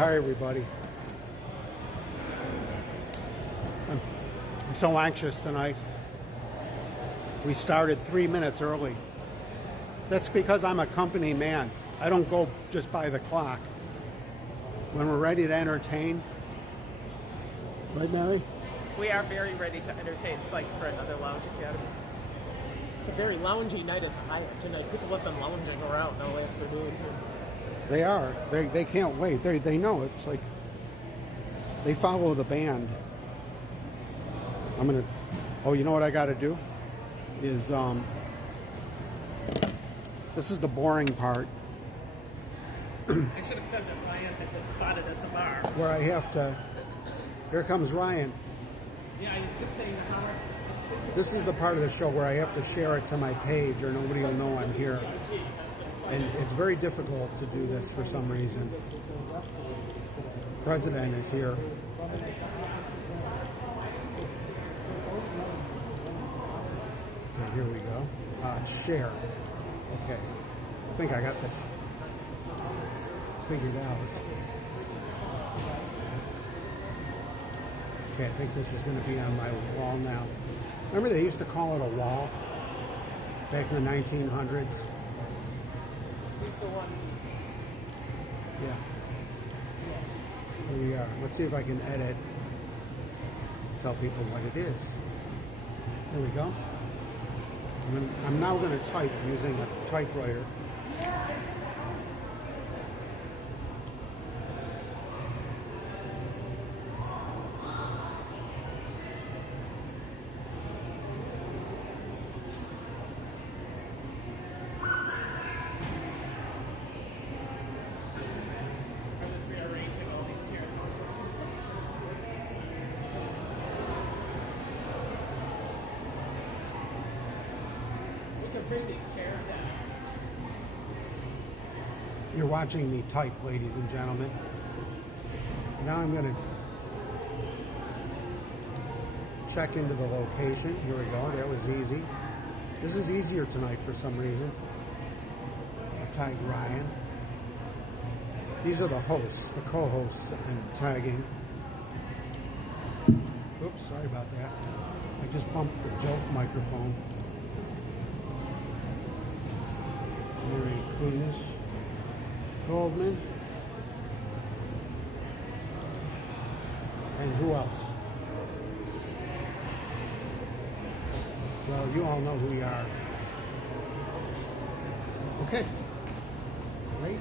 Hi, everybody. I'm so anxious tonight. We started 3 minutes early. That's because I'm a company man. I don't go just by the clock. When we're ready to entertain, right, Mary? We are very ready to entertain. Psyched for another Lounge Academy. It's a very loungy night at the Hyatt tonight. People have been lounging around all afternoon. They are. They can't wait. They know it's like they follow the band. I'm gonna. Oh, you know what I got to do? Is this is the boring part. I should have said that Ryan had been spotted at the bar. Where I have to. Here comes Ryan. Yeah, I was just saying the bar. This is the part of the show where I have to share it to my page, or nobody will know I'm here. And it's very difficult to do this for some reason. The president is here. Okay, here we go. Share. Okay. I think I got this figured out. Okay, I think this is going to be on my wall now. Remember they used to call it a wall back in the 1900s? He's the one. Yeah. Here we are. Let's see if I can edit. Tell people what it is. There we go. I'm now going to type using a typewriter. Bring these chairs down. You're watching me type, ladies and gentlemen. Now I'm going to check into the location. Here we go. That was easy. This is easier tonight for some reason. I tagged Ryan. These are the hosts, the co-hosts I'm tagging. Oops, sorry about that. I just bumped the joke microphone. Goldman, and who else? Well, you all know who we are. Okay, great.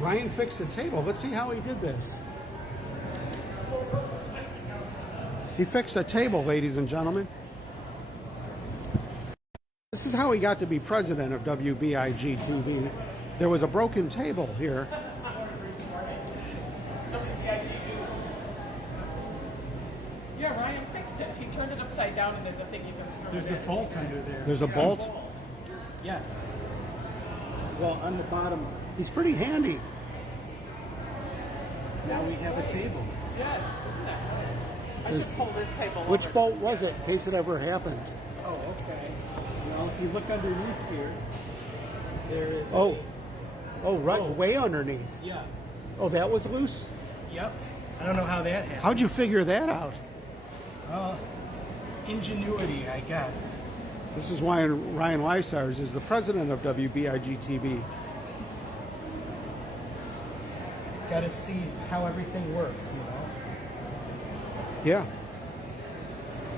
Ryan fixed the table. Let's see how he did this. He fixed a table, ladies and gentlemen. This is how he got to be president of WBIG TV. There was a broken table here. Yeah, Ryan fixed it. He turned it upside down and there's a thing you can screw There's it a bolt under there. There's a bolt? Yes. Well, on the bottom. He's pretty handy. Now we have a table. Yes, isn't that nice? I should pull this table over. Which bolt was it, in case it ever happens? Oh, okay. Well, if you look underneath here, there is Oh, right, way underneath. Yeah. Oh, that was loose? Yep. I don't know how that happened. How'd you figure that out? Ingenuity, I guess. This is why Ryan Lysars is the president of WBIG TV. Got to see how everything works, you know? Yeah.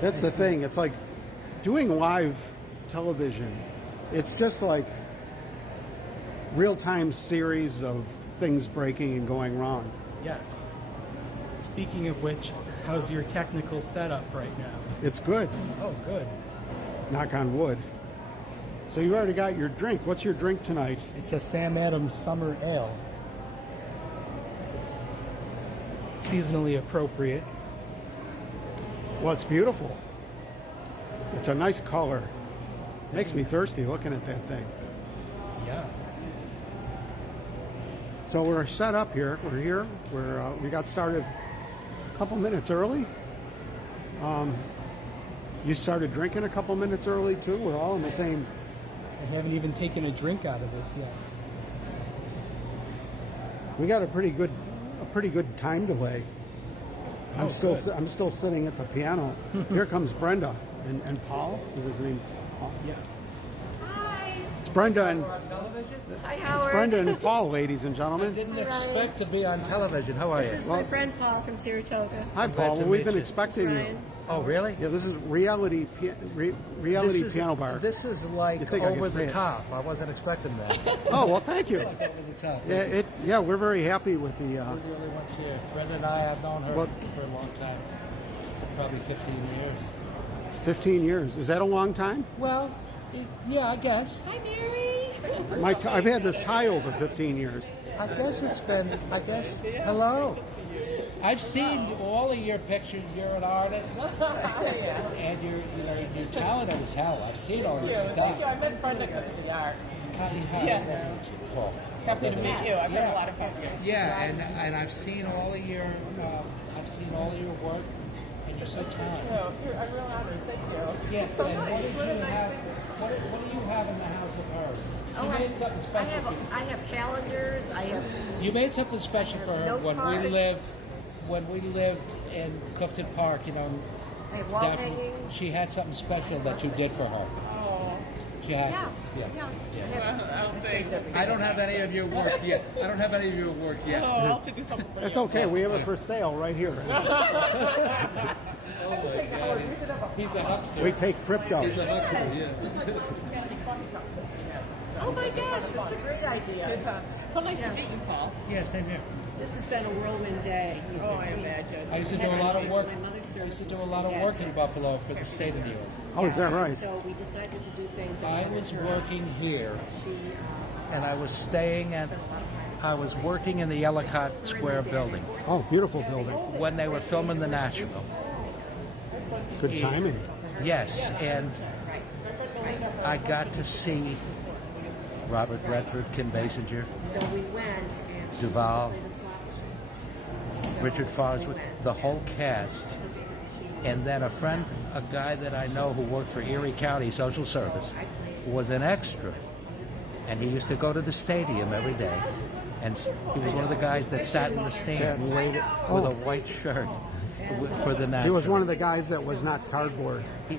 That's the thing. It's like doing live television. It's just like real-time series of things breaking and going wrong. Yes. Speaking of which, how's your technical setup right now? It's good. Oh, good. Knock on wood. So you already got your drink. What's your drink tonight? It's a Sam Adams Summer Ale. Seasonally appropriate. Well, it's beautiful. It's a nice color. Makes me thirsty looking at that thing. Yeah. So we're set up here. We're here. We got started a couple minutes early. You started drinking a couple minutes early too. We're all in the I haven't even taken a drink out of this yet. We got a pretty good time delay. I'm still sitting at the piano. Here comes Brenda and Paul. Is his name Paul? Yeah. Hi. It's Brenda and Hi, Howard. Brenda and Paul, ladies and I gentlemen. didn't Hi, Ryan. expect to be on television. How are This you? is my friend Paul from Saratoga. Hi, glad Paul. to Well, we've meet been you. expecting you. Ryan. Oh, really? Yeah, this is reality piano bar. This is like You think I over can say the it? top. I wasn't expecting that. Oh well, thank you. Over the top. Yeah, we're very happy with the. We're the only ones here. Brenda and I have known her What? for a long time. Probably 15 years. 15 years. Is that a long time? Well, yeah, I guess. Hi, Mary. I've had this tie over 15 years. I guess it's been, hello. I've seen all of your pictures. You're an artist. And you're talented as hell. I've seen all your Thank you. stuff. I met Brenda because of the art. Yeah. Paul. Happy to meet you. I've met a lot of people. Yeah, and I've seen all of your work, and you're so talented. Oh, I'm real honored. Thank you. Yes, So and nice. what do you have in the house of hers? Oh, You made something special for you. I have calendars. I have. You made something special for her Note when cards. we lived in Clifton Park. You know, I have wall Daphne, hangings. she had something special that you did for her. She had, Yeah. I don't have any of your work yet. Oh, I'll have to do something. It's okay. We have it for sale right here. He's a huckster. We take crypto. He's a huckster. Yeah. Oh my gosh, that's a great idea. So nice to meet you, Paul. Yeah, same here. This has been a whirlwind day. Oh, I imagine. I used to do a lot of work. My mother's I used to service do a was lot of work in fantastic. Buffalo for the state of New York. Oh, is that right? So we decided to do things. I that was her. working here, She, and I was staying at. I was working in the Ellicott Square building Oh, beautiful building. when they were filming The National. Good timing. Yes, and I got to see Robert Redford, Kim Basinger, so we went and she Duvall, played a slot machine. So Richard we Farnsworth, went. the whole cast, and then a guy that I know who worked for Erie County Social Service, was an extra, and he used to go to the stadium every day, and he was one of the guys that sat in the stands with a white shirt for the National. He was one of the guys that was not cardboard. He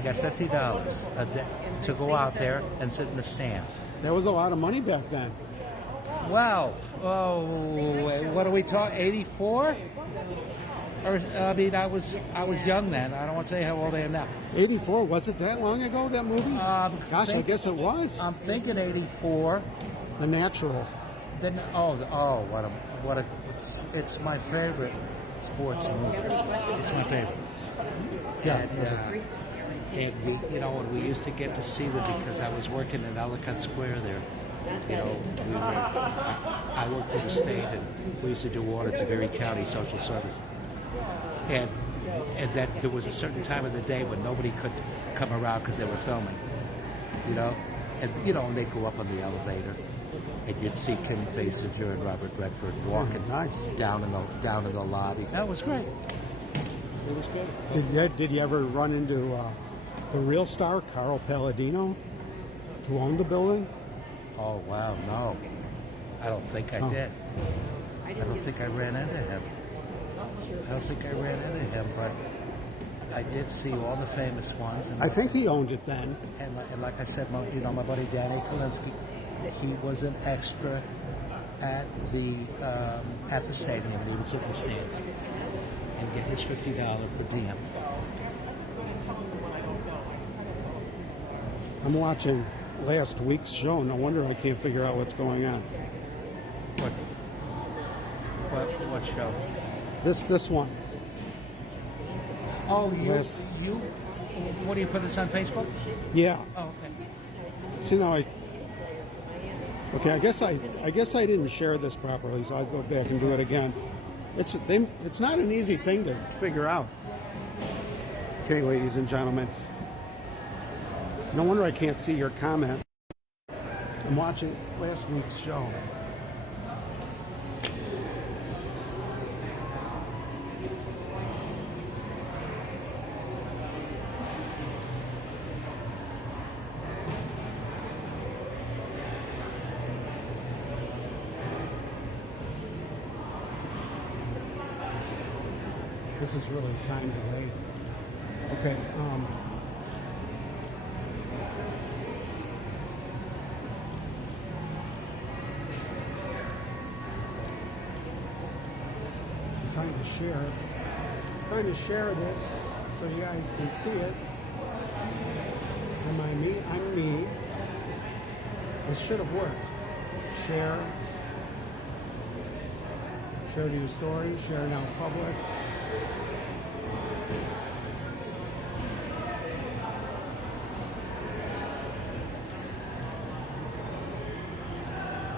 got $50 a day to go out there and sit in the stands. That was a lot of money back then. Wow. Oh, what are we talking? 84? Or I mean, I was young then. I don't want to tell you how old I am now. 84, was it that long ago, that movie? Gosh, I guess it was. I'm thinking 84. The Natural. Then it's my favorite sports movie. It's my favorite. Yeah. And we used to get to see them because I was working in Ellicott Square there. I worked for the state, and we used to do audits of Erie County Social Service. And that there was a certain time of the day when nobody could come around because they were filming, and they'd go up on the elevator, and you'd see Kim Basinger and Robert Redford walking Nice. down in the lobby. That was great. It was good. Did you ever run into the real star, Carl Palladino, who owned the building? Oh wow, no, I don't think I did. I don't think I ran into him. But I did see all the famous ones. And I think he owned it then. And like I said, my buddy Danny Kalinsky, he was an extra at the stadium. And he would sit in the stands and get his $50 per diem. I'm watching last week's show. No wonder I can't figure out what's going on. What show? This one. Oh, Last- you. What do you put this on Facebook? Yeah. Oh, okay. See now Okay, I guess I didn't share this properly, so I'll go back and do it again. It's not an easy thing to figure out. Okay, ladies and gentlemen. No wonder I can't see your comment. I'm watching last week's show. This is really time delayed. Okay. Trying to share this so you guys can see it. Am I me? I'm me. This should have worked. Share to your story, share now public.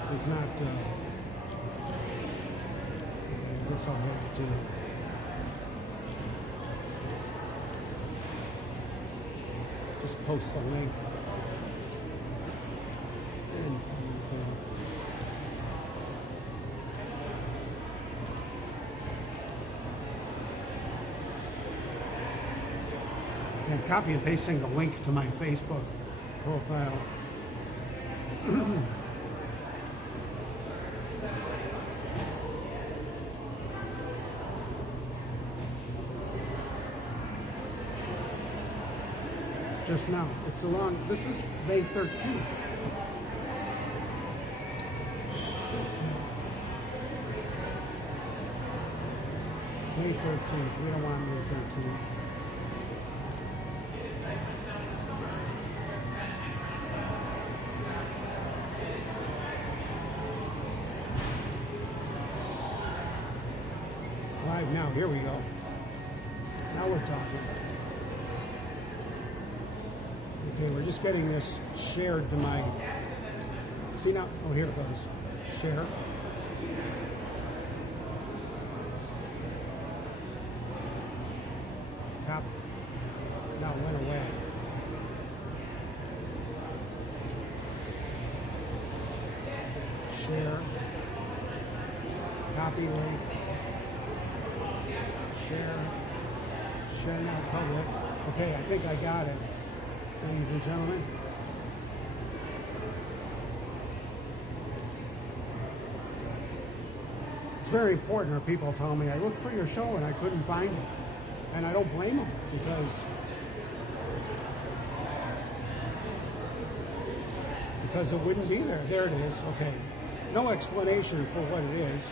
So it's not, I guess I'll have to just post the link. And copy and pasting the link to my Facebook profile. Just now. This is May 13th. May 13th. We don't want May 13th. Live now. Here we go. Now we're talking. Okay, we're just getting this shared to my... See now? Oh, here it goes. Share. Tap. Now it went away. Share. Copy link. Share. Share now public. Okay, I think I got it. Ladies and gentlemen. It's very important, or people tell me, I looked for your show and I couldn't find it. And I don't blame them, because it wouldn't be there. There it is. Okay. No explanation for what it is,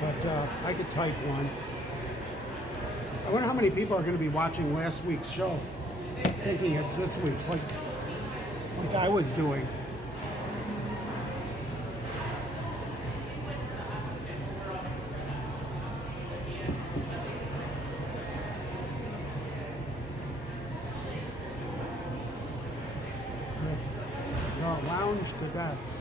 but I could type one. I wonder how many people are going to be watching last week's show, thinking it's this week's, like I was doing. Lounge Cadets.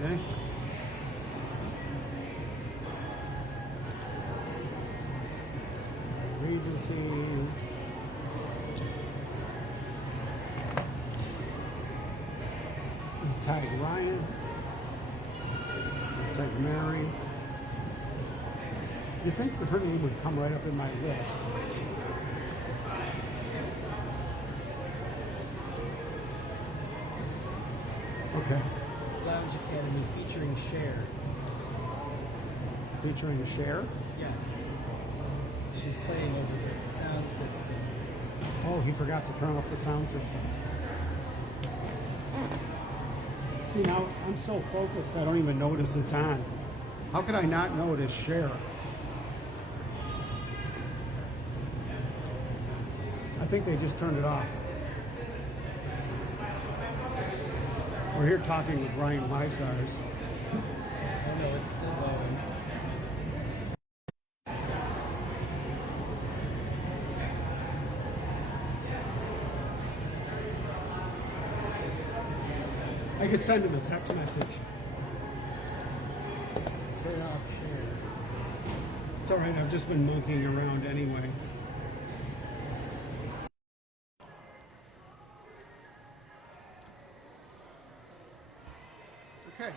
Okay. Regency. Tag Ryan. Tag Mary. You think her name would come right up in my list? Okay. It's LoungeACADemy featuring Cher. Featuring Cher? Yes. She's playing over the sound system. Oh, he forgot to turn off the sound system. See, now I'm so focused I don't even notice it's on. How could I not notice Cher? I think they just turned it off. We're here talking with Ryan Lysars. Oh no, it's still going. I could send him a text message. Turn off share. It's all right, I've just been monkeying around anyway. Okay,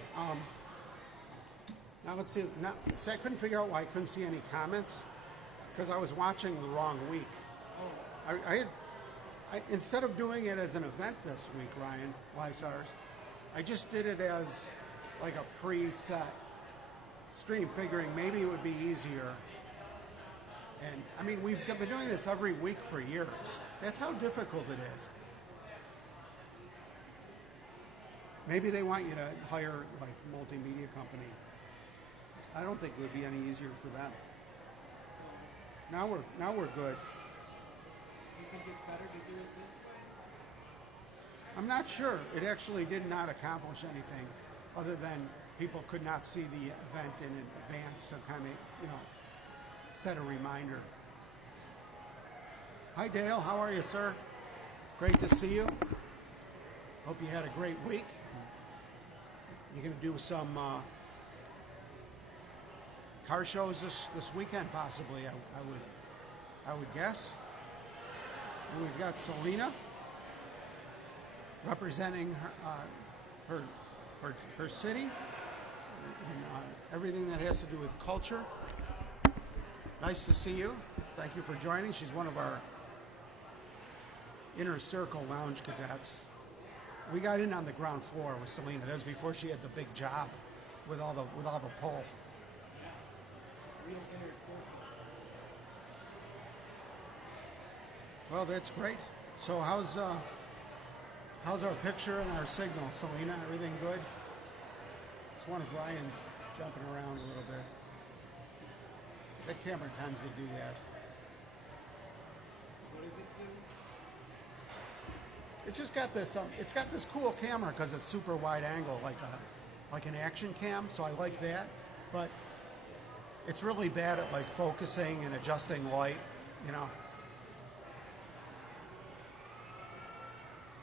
now let's see. Now, see, I couldn't figure out why I couldn't see any comments because I was watching the wrong week. Instead of doing it as an event this week, Ryan Lysars, I just did it as like a preset stream, figuring maybe it would be easier. And I mean, we've been doing this every week for years. That's how difficult it is. Maybe they want you to hire like a multimedia company. I don't think it would be any easier for them. Now we're good. Do you think it's better to do it this way? I'm not sure. It actually did not accomplish anything other than people could not see the event in advance to kind of, set a reminder. Hi Dale, how are you, sir? Great to see you. Hope you had a great week. You're going to do some car shows this weekend, possibly. I would guess. And we've got Selena representing her city and everything that has to do with culture. Nice to see you. Thank you for joining. She's one of our inner circle lounge cadets. We got in on the ground floor with Selena. That was before she had the big job with all the pull. Real inner circle. Well, that's great. So how's our picture and our signal, Selena? Everything good? It's one of Brian's jumping around a little bit. That camera tends to do that. What does it do? It's just got this. It's got this cool camera because it's super wide angle, like an action cam. So I like that, but it's really bad at like focusing and adjusting light.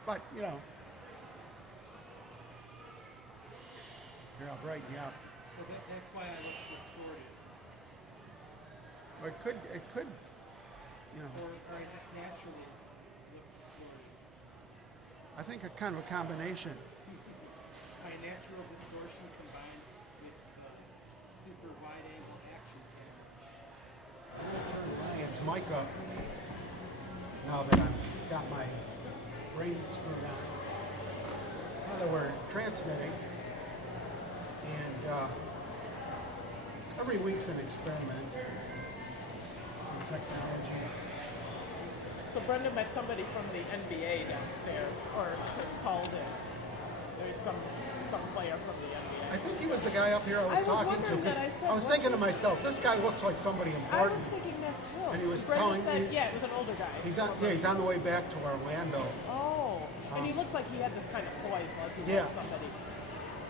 But here I'll brighten you up. So that's why I look distorted. Or it could, Or I just naturally look distorted. I think a kind of a combination. My natural distortion combined with super wide angle action camera. It's mic up now that I've got my brain screwed on. Now that we're transmitting, and every week's an experiment in technology. So Brenda met somebody from the NBA downstairs, or called in. There's some player from the NBA. I think he was the guy up here I was talking to. wondering 'Cause that. I said, I was thinking to myself, this guy looks like somebody I was important. thinking that too. And he was Brenda telling said, me- yeah, it was an older guy. He's on the way back to Orlando. Oh, and he looked like he had this kind of poise, like he Yeah. was somebody.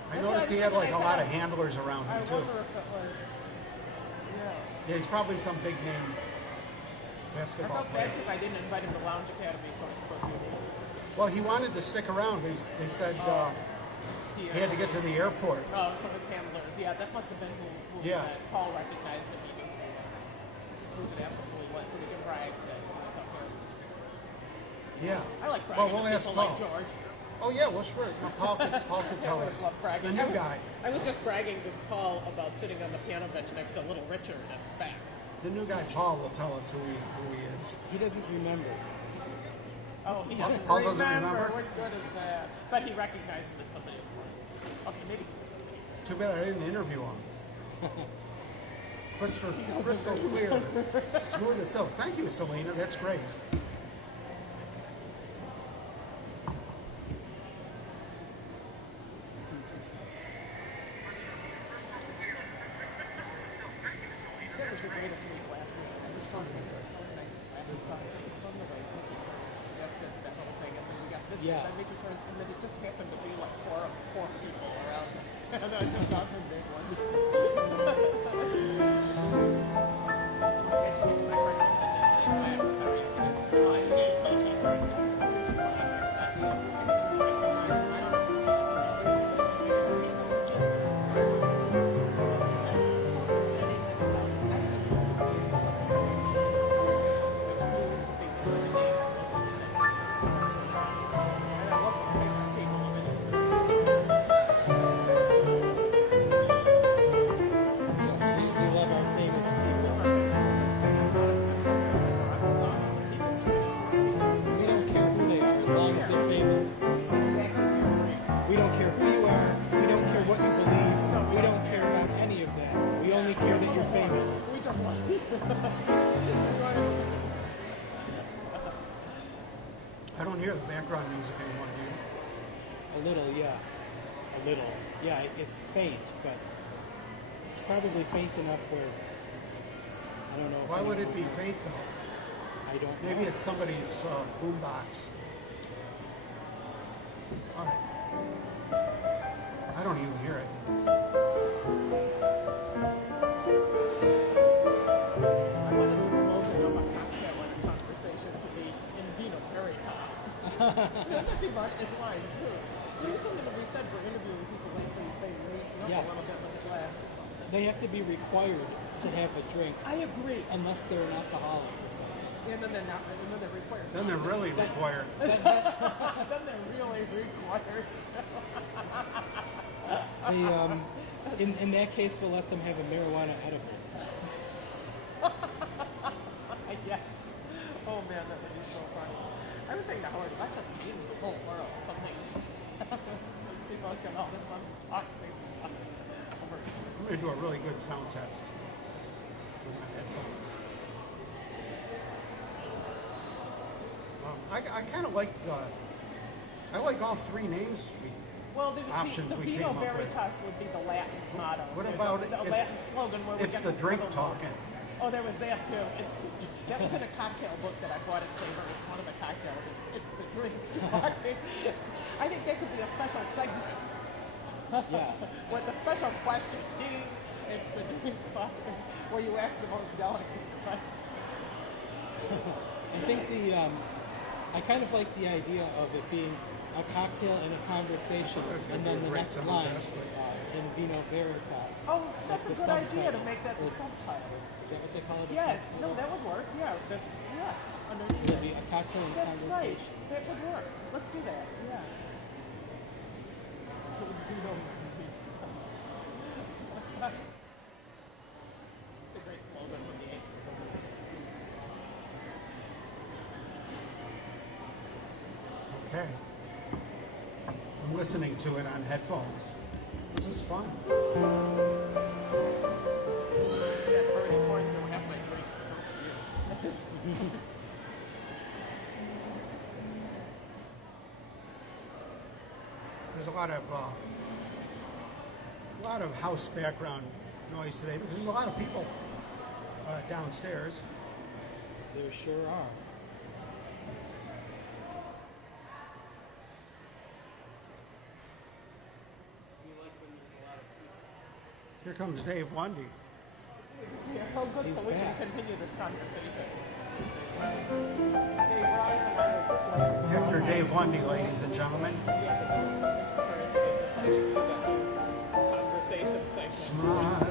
I That's noticed what he I had was like a thinking. lot of handlers around I him too. wonder if it was. Yeah. Yeah, he's probably some big name I basketball felt bad player. because I didn't invite him to Lounge Academy, so I spoke to him. Well, he wanted to stick around. They said he had to get to the airport. Oh, so his handlers. Yeah, that must have been who Yeah. that Paul recognized him. Who was it asked him who he was so we can brag that he was up here. Yeah. I like bragging Well, we'll to ask people Paul. like George. Oh yeah, well sure. Well, Paul could tell I us. love bragging. The new guy. I was just bragging to Paul about sitting on the piano bench next to little Richard at SPAC. The new guy, Paul, will tell us who he is. He doesn't remember. Oh, he doesn't Paul doesn't remember? What good is that? But he recognized him as somebody important. Okay, maybe. Too bad I didn't interview him. Crystal clear, smooth as silk. Thank you, Selena. That's great. That was the greatest week last week. It was fun. It was fun the way Mickey suggested that whole thing, and then we got this, Yeah. and then Mickey turns, and then it just happened to be like four people around. And then that was a big one. Actually, my friend I'm sorry. I hate Mickey turns. I don't hear the background music anymore, do you? A little, yeah. A little. Yeah, it's faint, but it's probably faint enough where I don't know. Why would it be faint though? I don't Maybe know. it's somebody's boombox. All right. I don't even hear it. I wanted the slogan of a cocktail and a conversation to be in vino veritas. That'd be right in line too. Maybe something that we said for interviewing people lately, they loosen up Yes. a little bit with the glass or something. They have to be required to have a drink I agree. unless they're an alcoholic or something. And then they're not, and then they're required. Then they're really required. Then they're really required. In that case, we'll let them have a marijuana edible. Yes. Oh man, that would be so funny. I was saying to Howard, let's just change the whole world. Something. People can all this stuff. I'm going to do a really good sound test with my headphones. I kind of like I like all three names. Well, the Options we Vino came up with. Veritas would be the Latin motto. What There's about a it's- Latin slogan where we It's get the drink little- talking. Oh, there was that too. That was in a cocktail book that I bought at Savers. One of the cocktails. It's the drink talking. I think that could be a special segment. Yeah. With the special question, ding, it's the drink talking, where you ask the most delicate question. I think I kind of like the idea of it being a cocktail and a conversation, There's gonna and be then a the great next sound line test, but- in vino veritas. Oh, that's Like a the good idea to subtitle. make that the Or- subtitle. Is that what they call it? A Yes, subtitle? no, that would work. Yeah, underneath It'd be it. a cocktail and That's right. conversation. That would work. Let's do that. Yeah. It's a great slogan for the age. Okay. I'm listening to it on headphones. This is fun. That already pouring through half my drink. It's over you. There's a lot of house background noise today because there's a lot of people downstairs. There sure are. Here comes Dave Lundy. Yeah, oh, good. He's So we back. can continue this conversation. Hey, Brian and I were just like, Hector Dave Lundy, ladies and gentlemen. Conversation segment. Smile.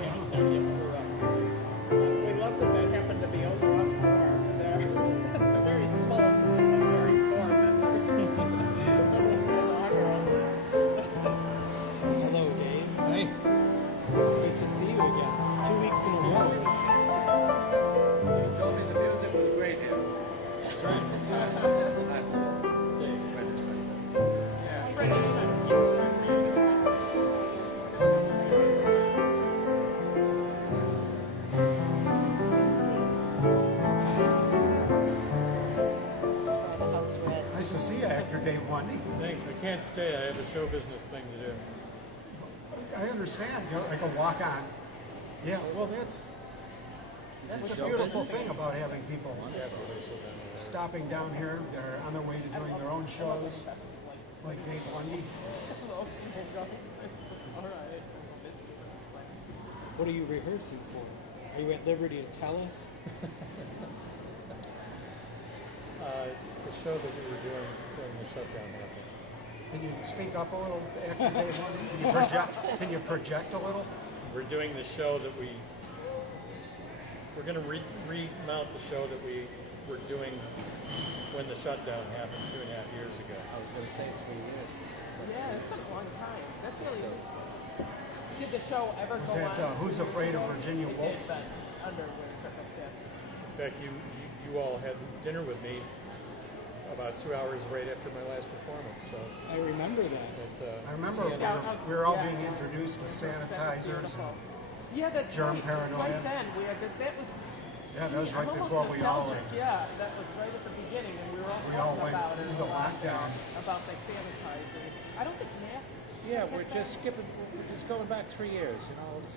We love that that happened to be over us for there. A very small group of very poor members. Hello, Dave. Hey. Good to see you again. 2 weeks in a row. She told me the music was great here. That's right. Try the house red. Nice to see you, Hector Dave Lundy. Thanks. I can't stay. I have a show business thing to do. I understand. You know, like a walk on. Yeah, well, that's a beautiful thing about having people stopping down here. They're on their way to doing their own shows, like Dave Lundy. What are you rehearsing for? Are you at liberty to tell us? The show that we were doing when the shutdown happened. Can you speak up a little, Hector Dave Lundy? Can you project a little? We're doing the show that we're going to remount the show that we were doing when the shutdown happened 2.5 years ago. I was going to say 3 years. Yeah, it's been a long time. That's really interesting. Did the show ever go Is that on? Who's Afraid of Virginia It Woolf? did, but under weird circumstances. In fact, you all had dinner with me about 2 hours right after my last performance. So I remember that. I remember we were all being introduced to sanitizers. Yeah, that's Germ right. paranoia. Right then, we had that was Yeah, that was right I'm almost before we all nostalgic. Yeah, that was right at the beginning, and we were all We all talking went about it into a lot, lockdown. about like sanitizers. I don't think masks. Yeah, we're just skipping. We're just going back 3 years. It's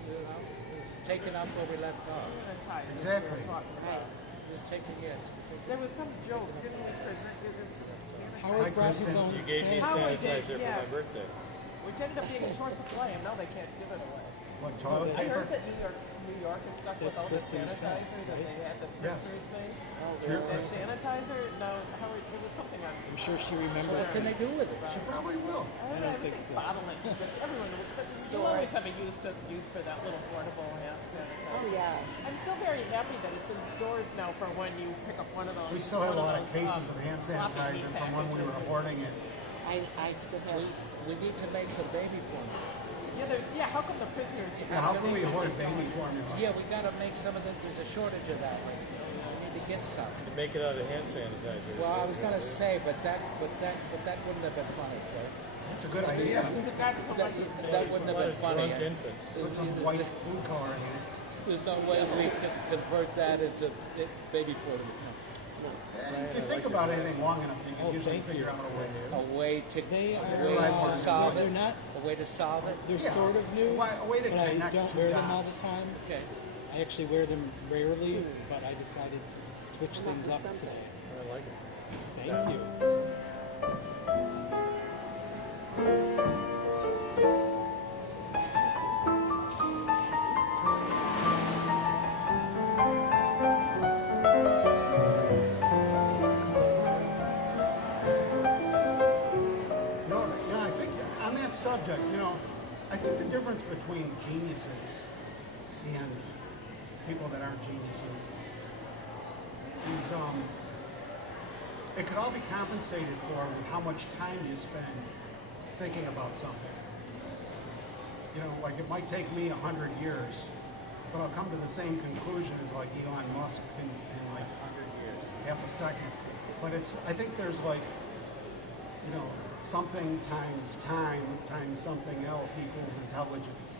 taking up where we left off. Sanitizers Exactly. we were talking about. Just taking it. There was some joke, didn't we, Chris? It was sanitizer. Howard brought his Kristen. own You gave me Howard did, sanitizer for yes. my birthday. Which ended up being in short supply, and now they can't give it away. What, toilet I paper? heard that New York is stuck with That's all the Kristen sanitizer Sachs, that right? they had the Yes. Christmas thing. Sure, That Kristen. sanitizer? No, Howard, it was something on. I'm sure she So remembers. what can they do with it? She probably will. I don't think think so. bottling. Just everyone, you always have a use for that little portable hand sanitizer. Oh, yeah. I'm still very happy that it's in stores now for when you pick up one of those. We still have a one lot of those, cases of hand floppy sanitizer meat from when we were packages. hoarding it. I still have. We need to make some baby formula. Yeah, how come the prisoners? Yeah, how can we hoard baby formula? Yeah, we got to make some of the. There's a shortage of that. We need to get some. You make it out of hand sanitizer. is Well, what I was we're going to do. say, but that wouldn't have been funny, right? That's a good idea. That wouldn't A have lot been of funny. drunk infants. Put some white food coloring in it. There's no way we could convert that into baby formula. And if you think about anything long enough, you can usually figure out a way. A way to They what I are. wanted. solve They're it. not. A way to solve it. They're Yeah. sort of new, A way to but I connect don't two wear them all dots. the time. Okay. I actually wear them rarely, but I decided to switch things up something. today. I like it. Thank you. I think on that subject, I think the difference between geniuses and people that aren't geniuses is it could all be compensated for with how much time you spend thinking about something. Like it might take me 100 years, but I'll come to the same conclusion as like Elon Musk in like 100 years, half a second. But I think there's like, something times time times something else equals intelligence.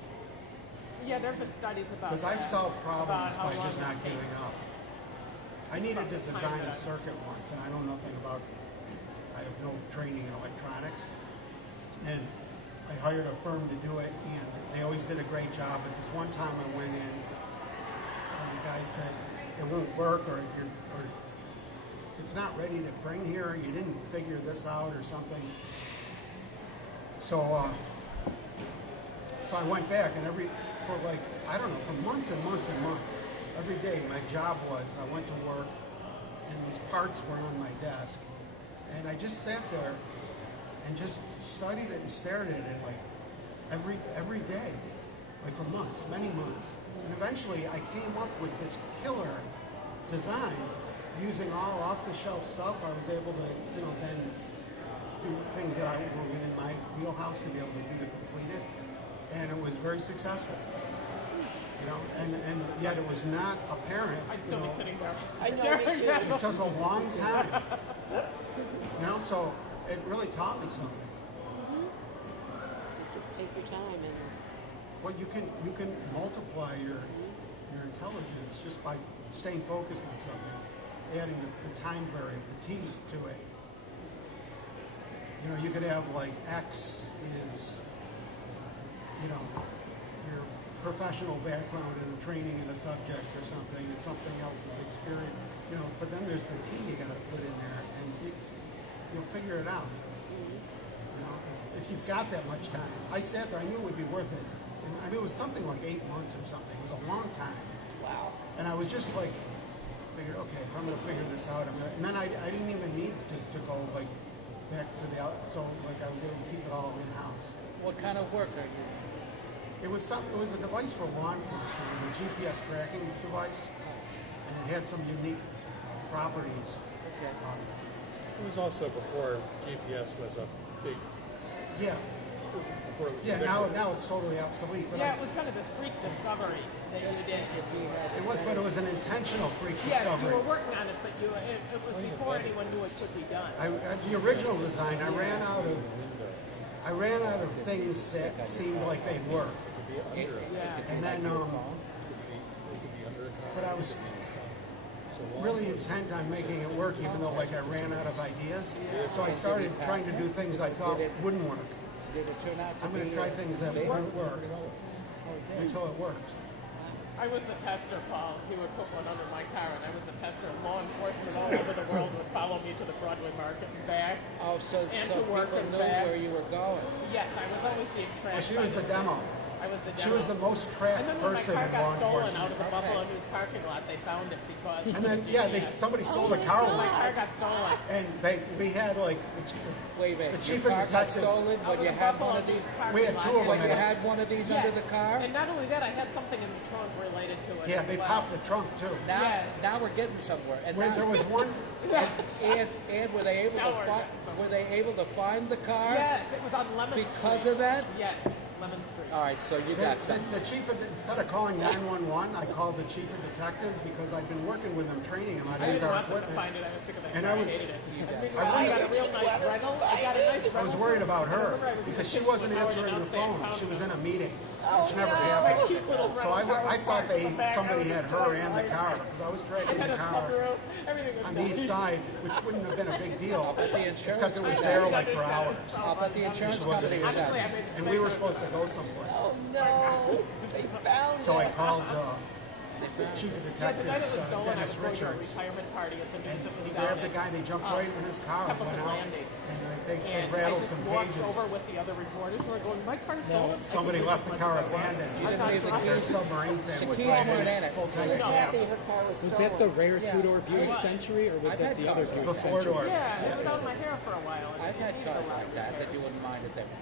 Yeah, there have been studies about Because I've that, solved problems about how by just long not it takes. giving up. I needed to From the design time a that- circuit once, and I know nothing about, I have no training in electronics. And I hired a firm to do it, and they always did a great job. But this one time I went in, and the guy said, it won't work, or it's not ready to bring here, you didn't figure this out or something. So I went back, and for months and months and months, every day my job was, I went to work, and these parts were on my desk, and I just sat there and just studied it and stared at it like every day, like for months, many months. And eventually I came up with this killer design using all off-the-shelf stuff. I was able to, then do things that were within my wheelhouse to be able to do to complete it. And it was very successful. And yet it was not apparent. I'd still be sitting there. I know, me too. It took a long time. So it really taught me something. Just take your time and Well, you can multiply your intelligence just by staying focused on something, adding the time variable, the T to it. You could have like X is, your professional background and training in a subject or something, and something else is experience. But then there's the T you got to put in there, and you'll figure it out. If you've got that much time. I sat there, I knew it would be worth it. And it was something like 8 months or something. It was a long time. wow. And I was just like, figured, okay, if I'm going to figure this out, and then I didn't even need to go like back to the out. So like I was able to keep it all in house. What kind of work are you? It was a device for law enforcement. It was a GPS tracking device, and it had some unique properties. Okay. It was also before GPS was a big, Yeah, before it was now ubiquitous. it's totally obsolete. But Yeah, it was kind of this freak discovery that you did. but it was an intentional freak Yes, you discovery. were working on it, but it was before anyone knew it could be done. The original design, I ran out of things that seemed like they'd work. Yeah. And then, but really intent on making it work, even though like I ran out of ideas. So I started trying to do things I thought wouldn't work. Did it turn out to I'm going to be, try things that big? wouldn't work Oh, until it worked. I was the tester, Paul. He would put one under my car, and I was the tester. Law enforcement all over the world would follow me to the Broadway market and back. Oh, so And so to work people and knew back. where you were going. Yes, I was always being Well, tracked. she was the demo. I was the demo. She was the most And tracked then when my person car in law got stolen enforcement. out of the Buffalo News parking lot, they found it because. And then, yeah, somebody stole the car My once. car got stolen. And we had like Wait a minute. The Your chief of car got detectives- stolen Out when of you the had Buffalo one of these. News parking We had lot. two of them When in you it. had one of these Yes. under the car. And not only that, I had something in the trunk related to it. yeah, as they well. popped the trunk too. Now, Yes. now we're getting somewhere. And When now, there was one, and were they able Now to we're find? getting Were they able to find the car Yes, it was on Lemon Street. because of that? Yes, Lemon Street. All right, so you got some. the chief of instead of calling 911, I called the chief of detectives because I'd been working with them, training him how to I use didn't our want them to equipment. find it. I was sick of that. And car. I was- hated it. You got Meanwhile, I got a real nice rental. I got a nice rental. I was worried about I her remember I was because in she the wasn't kitchen answering the with her and phone. She was in a meeting, Oh, which never no. My happened. cute little So rental car I was thought parked in the back. somebody I was had her and the car because I was It tracking had the a car sunroof. Everything was on the east side, which wouldn't have been a big deal, But the insurance except it was was there out. like for hours. I'll bet the insurance company was Honestly, I out. made the And we were supposed to go someplace. Oh no, they found So I it. called chief of Yeah, the night it detectives, was stolen, I Dennis was going to a Richards. retirement party at the And news that was he down grabbed the at, guy, they jumped right in his car and Templeton went out. Landing. And they And I rattled just some walked cages. over with the other reporters who were going, my car's stolen. I Somebody couldn't left do the as car much as I wanted. abandoned. You didn't leave the I'm not Their keys. submarines in The was keys like weren't in it. full-time She was staff. happy her car was Was stolen. that the rare Yeah. two-door Buick What? Century, or was I've that had the other cars Buick The Century? four-door. Yeah, it was on my hair for a while. and I've it had needed cars a lot like of that repairs. you wouldn't mind if they, if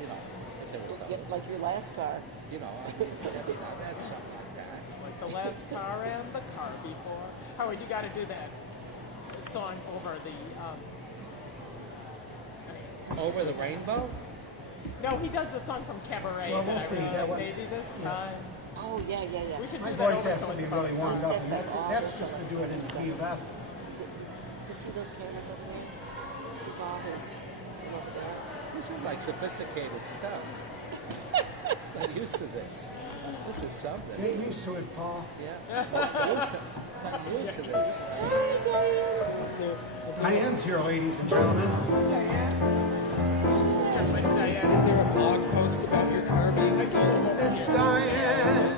they were stuff. Like your last car. I've had something like that. Like the last car and the car before. Howard, you got to do that song over the. Over the rainbow? No, he does the song from Cabaret. Well, we'll that I see. wrote, That one- Maybe this time. Oh yeah, yeah, yeah. We should My do that voice over has so to it's be about- really warmed up, and Sets up all that's this just to do it in DFF. You see those cameras over there? This is all his. This is like sophisticated stuff. I'm used to this. This is something. Get used to it, Paul. Yeah. I'm used to this. Diane's here, ladies and gentlemen. Is there a blog post about your car being stolen? It's Diane.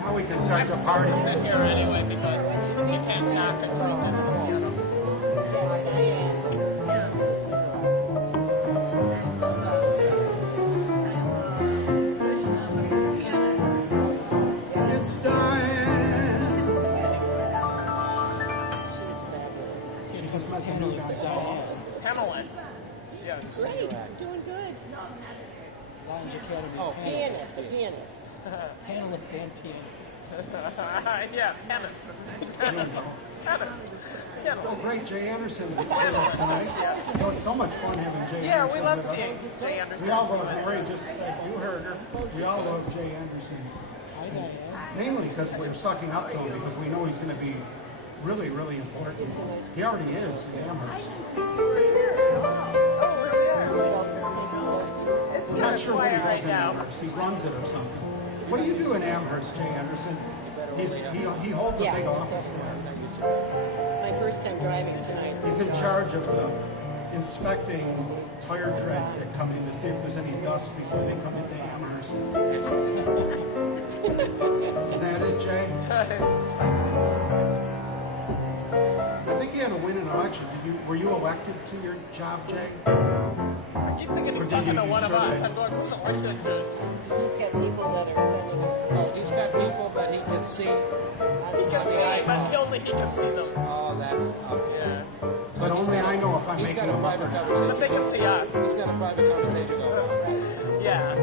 Now we can start the party. Sit here anyway because you can't knock and talk at the piano. It's Diane. She just met the new guy, Diane. Pamela. Yeah. Great, doing good. LoungeACADEMY Oh, Pianist, the pianist. panelist and pianist. Yeah, Pianist. Oh, great, Jay Anderson is with us tonight. It was so much fun having Jay Yeah, Anderson we love with us. seeing Jay Anderson. We all love Ray, just like you heard her. We all love Jay Anderson. Hi, Diane. Mainly because we're sucking up to him because we know he's going to be really, really important. He already is in Amherst. I'm not sure what he does in Amherst. He runs it or something. What do you do in Amherst, Jay Anderson? He holds a big office there. It's my first time driving tonight. He's in charge of inspecting tire treads that come in to see if there's any dust before they come into Amherst. Is that it, Jay? I think he had to win an election. Were you elected to your job, Jay? I keep thinking Or he's did talking you to one of usurp us. it? I'm going, who's elected? He's got people that are sending him. Oh, he's got people that he can see. He can see, but only he can see them. Oh, that's okay. Yeah. But only I know if I'm He's making got a them up or private not. But they conversation. can see us. He's got a private conversation going on. Yeah.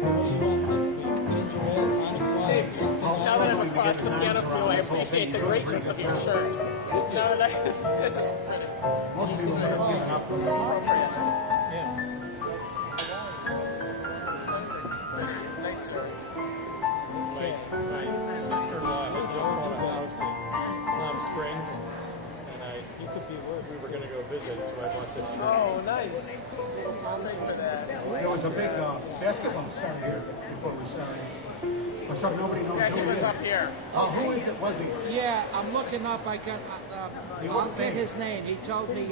So what do you want this week? Ginger ale, tonic water? Dave, now that I'm across the piano from you, I appreciate the greatness of your shirt. Now that Most people would have given up. My sister-in-law had just bought a house in Palm Springs, and we were going to go visit, so I bought this shirt. Oh, nice. Thanks for that. There was a big basketball star here before we started. Except nobody knows Yeah, who he he was is. up here. Oh, who is it? Was he? Yeah, I'm looking up. I got. He I'll won't get pay. his name. He told me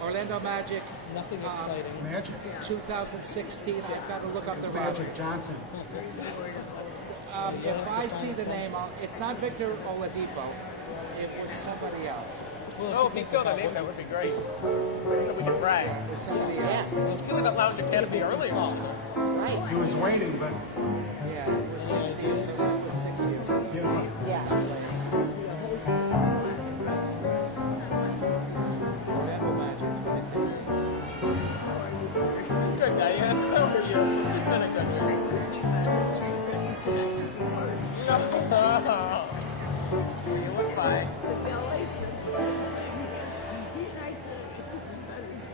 Orlando Magic. Nothing exciting. Magic. 2016. I've got to look up It's the Magic record. Johnson. If I see the name, it's not Victor Oladipo. It was somebody else. Oh, if he's still the name, that would be great. So we can brag. It was somebody else. Yes. He was at Lounge Academy earlier. Right. He was waiting, but Yeah, it was 16, so that was 6 years ago. he was Yeah. Orlando Magic, 2016. Good, Diane. How are you? It's been a good week. You look fine.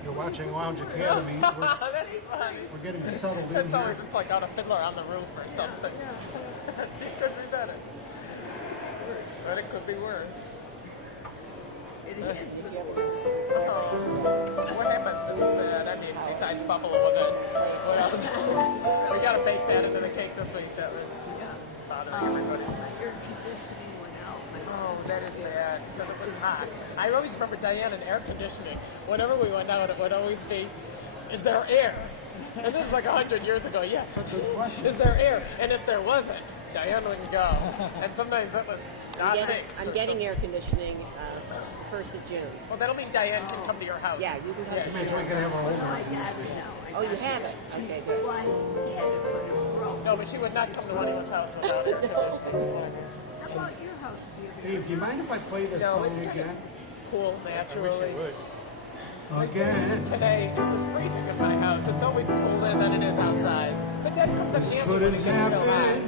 You're watching Lounge Academy. That's funny. We're getting settled in It's here. always, it's like on a Fiddler on the Roof or something. It could be better. But it could be worse. What happened? I mean, besides Buffalo events, what else? We gotta bake that into the cake this week. That was bothering everybody. Oh, that is bad, because it was hot. I always remember Diane and air conditioning. Whenever we went out, it would always be, is there air? And this is like 100 years ago, yeah. Is there air? And if there wasn't, Diane wouldn't go. And sometimes it was not fixed. I'm getting air conditioning 1st of June. Well, that'll mean Diane can come to your house. Yeah, you can come. It means we can have our own air Oh, you have it? Okay, good. No, but she would not come to anyone's house without air conditioning. Dave, do you mind if I play this No, song it's kind again? of cool, I wish naturally. you would. Again. Today, it was freezing in my house. It's always colder than it is outside. But that comes up This handy when couldn't it gets real hot. happen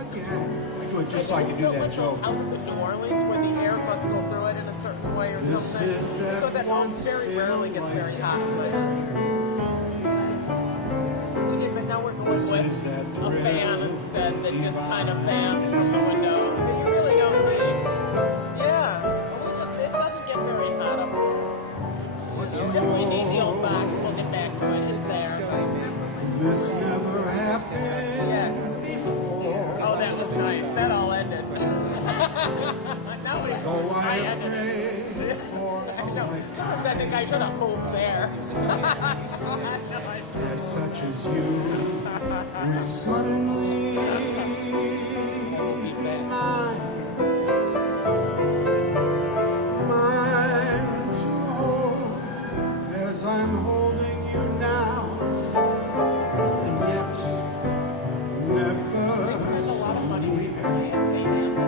again. I do it just so I can do You know, that like joke. those houses in New Orleans where the air must go through it in a certain way or This something. is that So that home once very in a rarely gets very hot. lifetime. We did, but now we're going This with is that a fan thrill instead that just kind of divine. fans from the window. You really don't need. Yeah. Well, it doesn't get very hot up here. What's If we need the old more? box, we'll get back to it. Is there? This never happened Yes. before. Oh, that was nice. That all ended. Nobody. Oh, I I have ended it. prayed for a No, sometimes I lifetime think I should have moved there. that such as you will suddenly be mine. Mine to hold as I'm holding you now, and yet never Spend a lot of money leave. recently at St.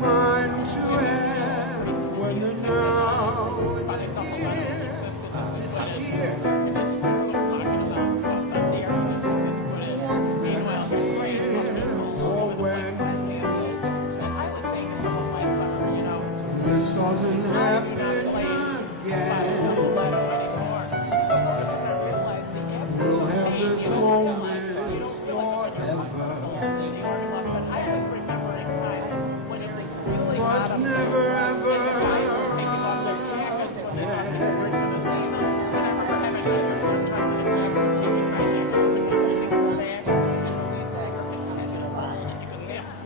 Mine to have when the now and the here disappear. What matters for when this doesn't happen again. We'll have this moment forever, but never ever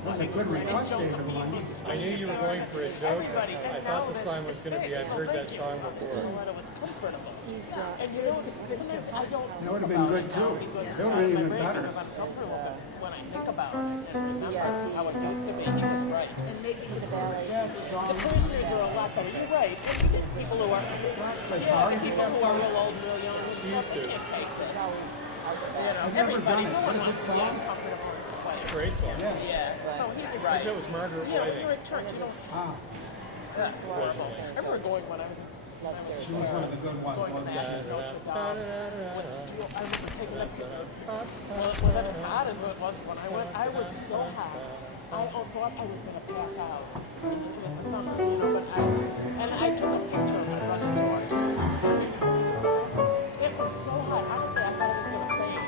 That's a good request, David Lundy. I knew you were going for a joke. I thought the song was going to be, I'd heard that song before. That would have been good too. That would have been even better. When I think about it and remember how it used to be, he was right. The first years are a lot better. You're right. People who are, the people who are real old, real young, She used to. they can't take this. You know, I've never everybody, done it. no one What a wants good to be song. uncomfortable in this place. Great song. Yeah, so he's I right. think that was Margaret Yeah, when Whiting. you're at church, you don't. Ah, That's horrible. I remember going when I was in. she was one of the good ones, Going to wasn't she? National Notre Dame. I was taking up to well, it wasn't as hot as it was when I went. I was so hot. I thought I was going to pass out in the summer, you know, but I took a picture of my brother George. It was so hot. Honestly, I thought I was going to faint.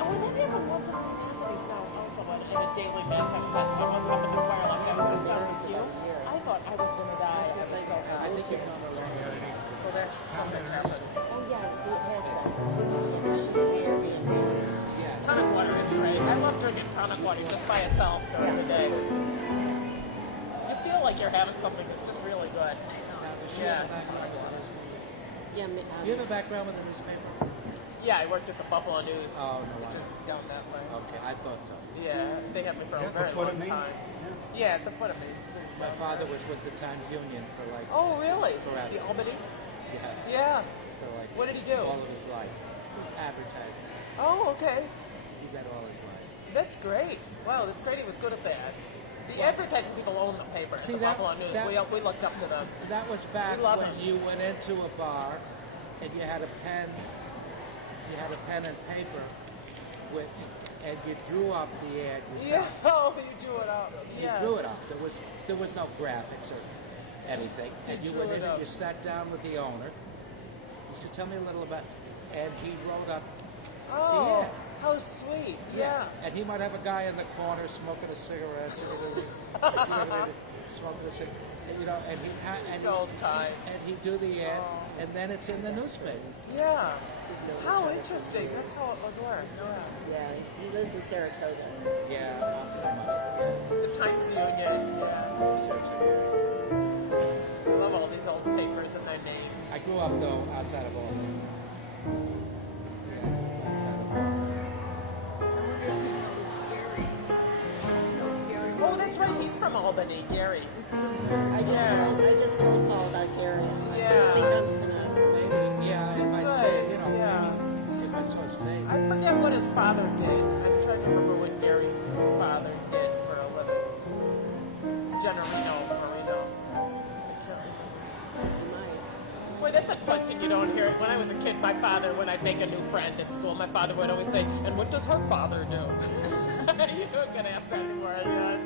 Oh, and then they have ones at St. Anthony's now also in a daily mass. I wasn't up in the choir like I was just down with you. I thought I was going to die. I was so hot. I think you've known her long. So that's something that happens. Oh, yeah, it has been. It's Airbnb. Yeah, ton of water is great. I love drinking tonic water just by itself during the day. You feel like you're having something that's just really good. Yeah. Yeah, You have a background with the newspaper? Yeah, I worked at the Buffalo News. Oh, no wonder. Just down that way. Okay, I thought so. Yeah, they had me for a At the very foot long of me? time. Yeah, at the foot of me. My father was with the Times Union for like, Oh, really? Forever. The Albany? yeah, Yeah. for like What did he do? all of his life. He was advertising. Oh, okay. He did all his life. That's great. Wow, that's great. He was good at that. The advertising people own the paper. See, the that- Buffalo News. that- We looked up to them. That was back We love when him. you went into a bar and you had a pen. You had a pen and paper with, and you drew up the ad Yeah. yourself. Oh, you drew it out. You Yeah. drew it up. There was no graphics or anything. And you drew went it in and up. you sat down with the owner. You said, "Tell me a little about," and he wrote up. Oh, Yeah. how sweet. Yeah. And he might have a guy in the corner smoking a cigarette, smoking a cigarette, you know, and he'd Told time. and he'd do the ad, Oh. and then it's in the newspaper. Yeah. How interesting. That's how it would work. Yeah. yeah, he lives in Saratoga. Yeah, almost. The Times Union. Yeah. Saratoga. I love all these old papers and their names. I grew up though outside of Albany. Yeah, outside of Albany. Oh, that's right. He's from Albany, Gary. I just told Paul about Gary. Yeah. He comes to know. Maybe, yeah, if I That's say, right, you know, yeah. maybe if I saw his face. I forget what his father did. I'm trying to remember what Gary's father did for a living. Generino, Marino. He might. Boy, that's a question you don't hear. When I was a kid, my father, when I'd make a new friend at school, my father would always say, "And what does her father do?" You don't get asked that anymore.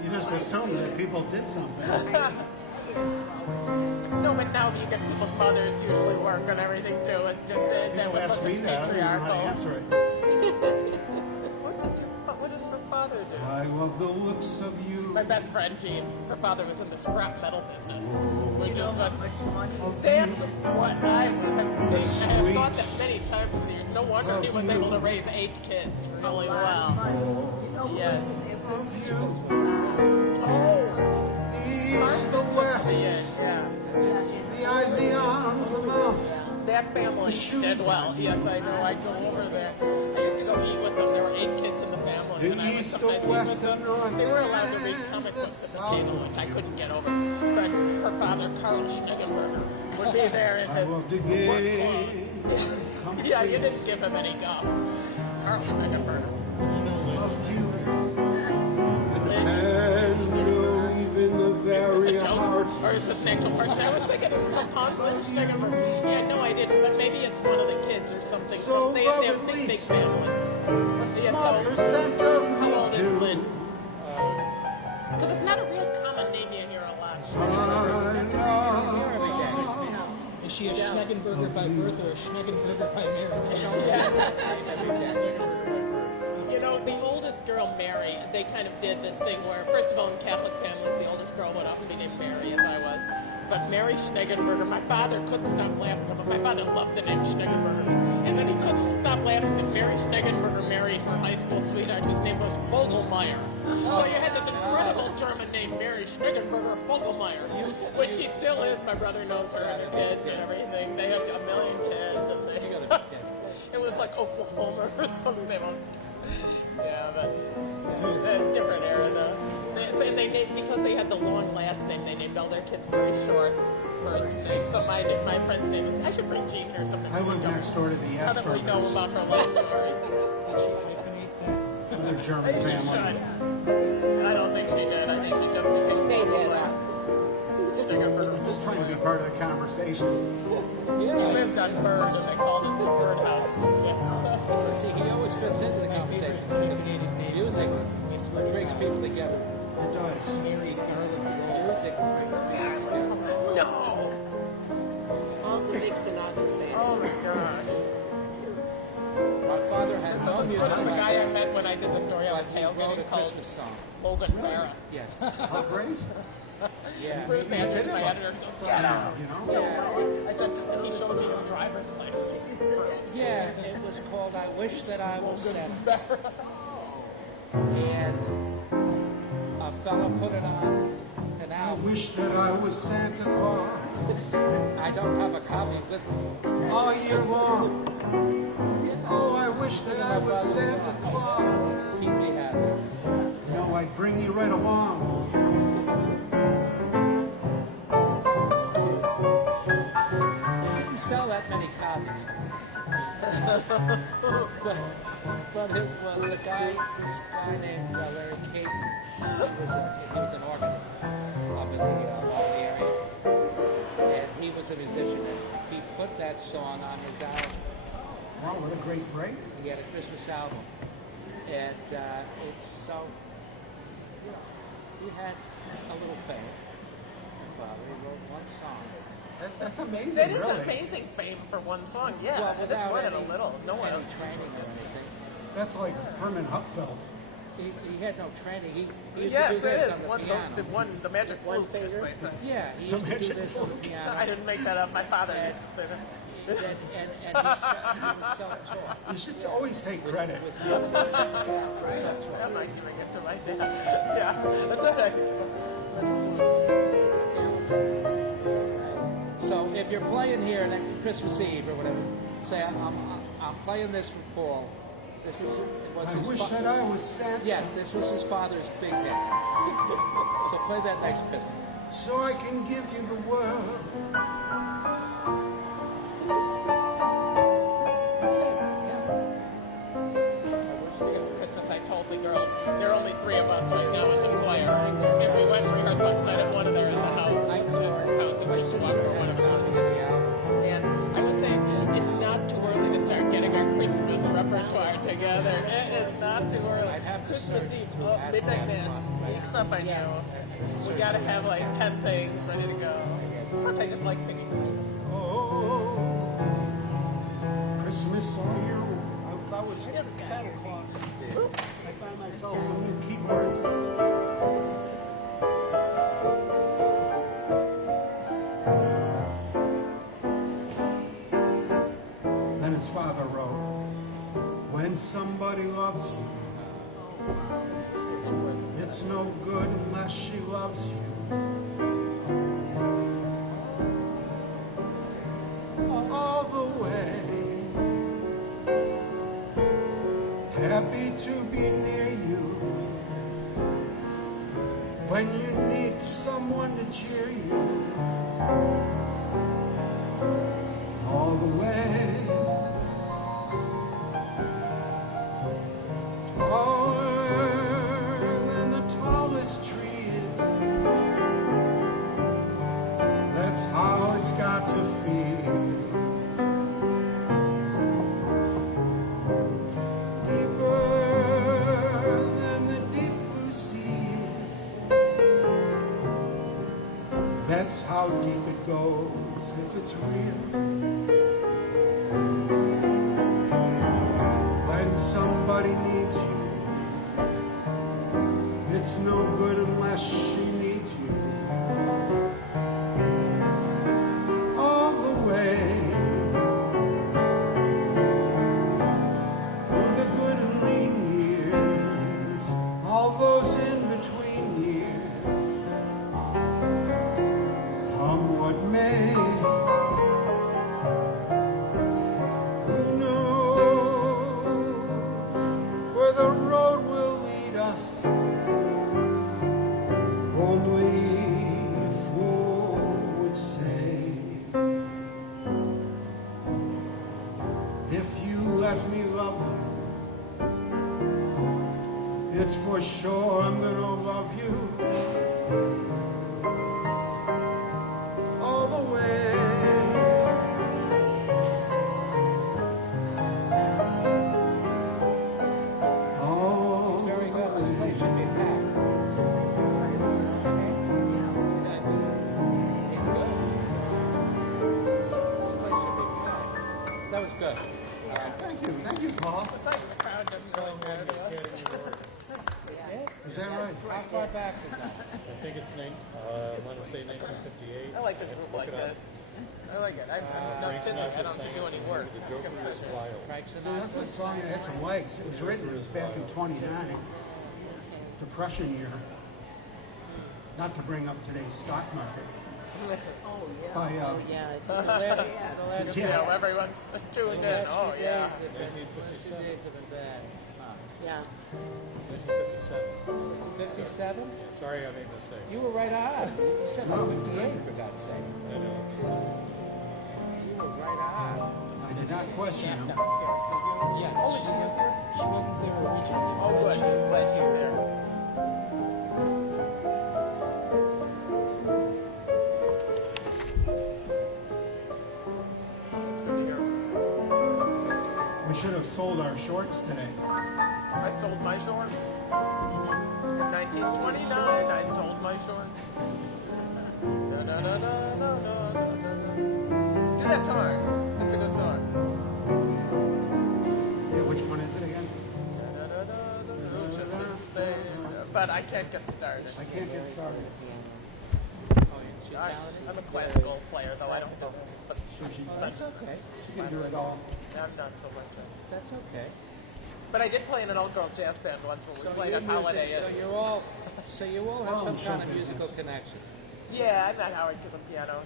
You just assume that people did something. No, but now you get people's mothers usually work and everything too. It's just People ask me that, I don't know how to patriarchal. answer it. What does her father do? I love the looks of you. My best friend, Jean, her father was in the scrap metal business. You know how much money? That's what I have thought that sweet many times over the years. No wonder he was able to raise 8 kids really well. You know who Yes. was in the East, the west, Yeah. the eyes, the arms, the mouth. That family did well. Yes, I know. I go over there. I used to go eat with them. There were 8 kids in the family. The And I would east, the sometimes eat west, with the them. north, They were allowed to read and comic the books at the south. table, which I couldn't get over. But her father, Carl Schnegenberger, would be there in I his love the work game. clothes. Yeah, you didn't give him any guff. Carl Schnegenberger. Of you. And know even the Is this very a joke? heart. Or is this an actual person? I was thinking this is a conflict. Yeah, no, I didn't. But maybe it's one of the kids or something. So They have love big, at big least family. A Yeah, small so percent of how old me is do. Lynn? Because it's not a real common name you hear a lot. That's a name you hear every day. Is she a Schnegenberger by birth or a Schnegenberger by marriage? You know, the oldest girl, Mary, they kind of did this thing where, first of all, in Catholic families, the oldest girl would often be named Mary, as I was. But Mary Schnegenberger, my father couldn't stop laughing, but my father loved the name Schnegenberger. And then he couldn't stop laughing that Mary Schnegenberger married her high school sweetheart, whose name was Vogelmeyer. So you had this incredible German name, Mary Schnegenberger Vogelmeyer, which she still is. My brother knows her and her kids and everything. They had a million kids, and they it was like Oklahoma or something. Yeah, but a different era though. And they named, because they had the long last name, they named all their kids very short first name. So my friend's name is, I should bring Jean here sometime. I live next door to the Now that we know Aspergers. about her life story. Another I German think she should. family. I don't think she did. I think she just became They did. Just trying to be part of the conversation. He lived on Bird, and they called it the Bird House. Yeah. See, he always fits into the conversation. Music is what brings people together. It does. Music brings people together. No! Also big Sinatra fan. Oh my God. My father had no This music. was the guy I met when I did the story on but the he wrote a tailgate called Christmas song. Logan Barra. Yes. How great. Yeah. Bruce Sanders, my editor, goes, "Get out." You know? I said, and he showed me his driver's license. If you sit there, Yeah, it was called I Wish That I Was Santa. Logan Barra. and a fella put it on an I album. wish that I was Santa Claus I don't have a copy with me. all year long. Oh, I wish that I was Santa Claus. Keep me happy. You know, I'd bring you right along. Didn't sell that many copies. but it was this guy named Larry Caton. He was an organist up in the Lundy area, and he was a musician. And he put that song on his album. Wow, what a great break. He had a Christmas album, and it's so. You had a little fame. Father wrote one song. That's amazing, That is really. amazing fame for one song. Yeah, Well, it is without more than any, a little. No one. any training or anything. That's like Herman Hupfeld. He had no training. He used Yes, to do it this is. on the One, piano. the magic flute, as they say. Yeah, he used to do this on the piano. I didn't make that up. My father used to say that. And he was self-taught. You should always take credit. With music. I'm Self-taught. not giving it to my dad. Yeah, that's what I So if you're playing here next Christmas Eve or whatever, say I'm playing this for Paul. This is I wish that I was Santa. Yes, this was his father's big hit. So play that next Christmas. So I can give you the world. That's it. Yeah. Christmas, I told the girls, there are only 3 of us right now in the choir. And we went and rehearsed last night at one of their houses. My sister had a copy of the album. And I was saying, it's not too early to start getting our Christmas repertoire together. It is not too early. I'd have to Christmas search Eve, through Ask midnight Dad mass, on my wakes up, I know. We gotta have like 10 things ready to go. Plus, I just like singing Christmas. Oh, Christmas all year. If I was Santa Claus, I'd buy myself some new keyboards. Then his father wrote, when somebody loves you, it's no good unless she loves you. All the way. Happy to be near you. When you need someone to cheer you. All the way. Taller than the tallest trees. That's how it's got to feel. Deeper than the deep blue seas. That's how deep it goes if it's real. When somebody needs you, it's no good unless she needs you. All the way. Through the good and lean years, all those in between years. Come what may. Who knows where the road will lead us? Only a fool would say. If you let me love you, it's for sure I'm gonna love you. All the way. All It's very good. This place should be packed. He's good. This place should be packed. That was good. Thank you, Paul. The size of the crowd doesn't really matter to us. Is that right? How far back is that? I think it's I want to say 1958. I like to group like this. I like it. I'm not Frank busy. I Sinatra don't sang do it. any work. The Joker is wild. Frank See, Sinatra? that's a song that had some legs. It was written back in '29. depression year. Not to bring up today's stock market. Oh, yeah. By, Oh, yeah. It's The last, Yeah. everyone's tuned The in. last Oh, few yeah. days have been, last few days have been bad. yeah. 1957. 57? Sorry, I made a mistake. You were right on. You said like 58 for God's sakes. I know. You were right on. I did not question him. Yes. Oh, she was here? She wasn't there originally. Oh, good. Glad she's there. That's good to hear. We should have sold our shorts today. I sold my shorts. In 1929, I sold my shorts. Da, da, da, da, da, da, da. Do that song. That's a good song. Yeah, which one is it again? Da, da, da, da, da, oceans in Spain. But I can't get started. I can't get started. I'm a classical player, though I don't know. But That's okay. She can do it all. I'm not so much. That's okay. But I did play in an all-girl jazz band once when we played you're on Holiday music, Inn. so you all have Oh, some show kind of business. musical connection. Yeah, I'm not Howard because I'm piano.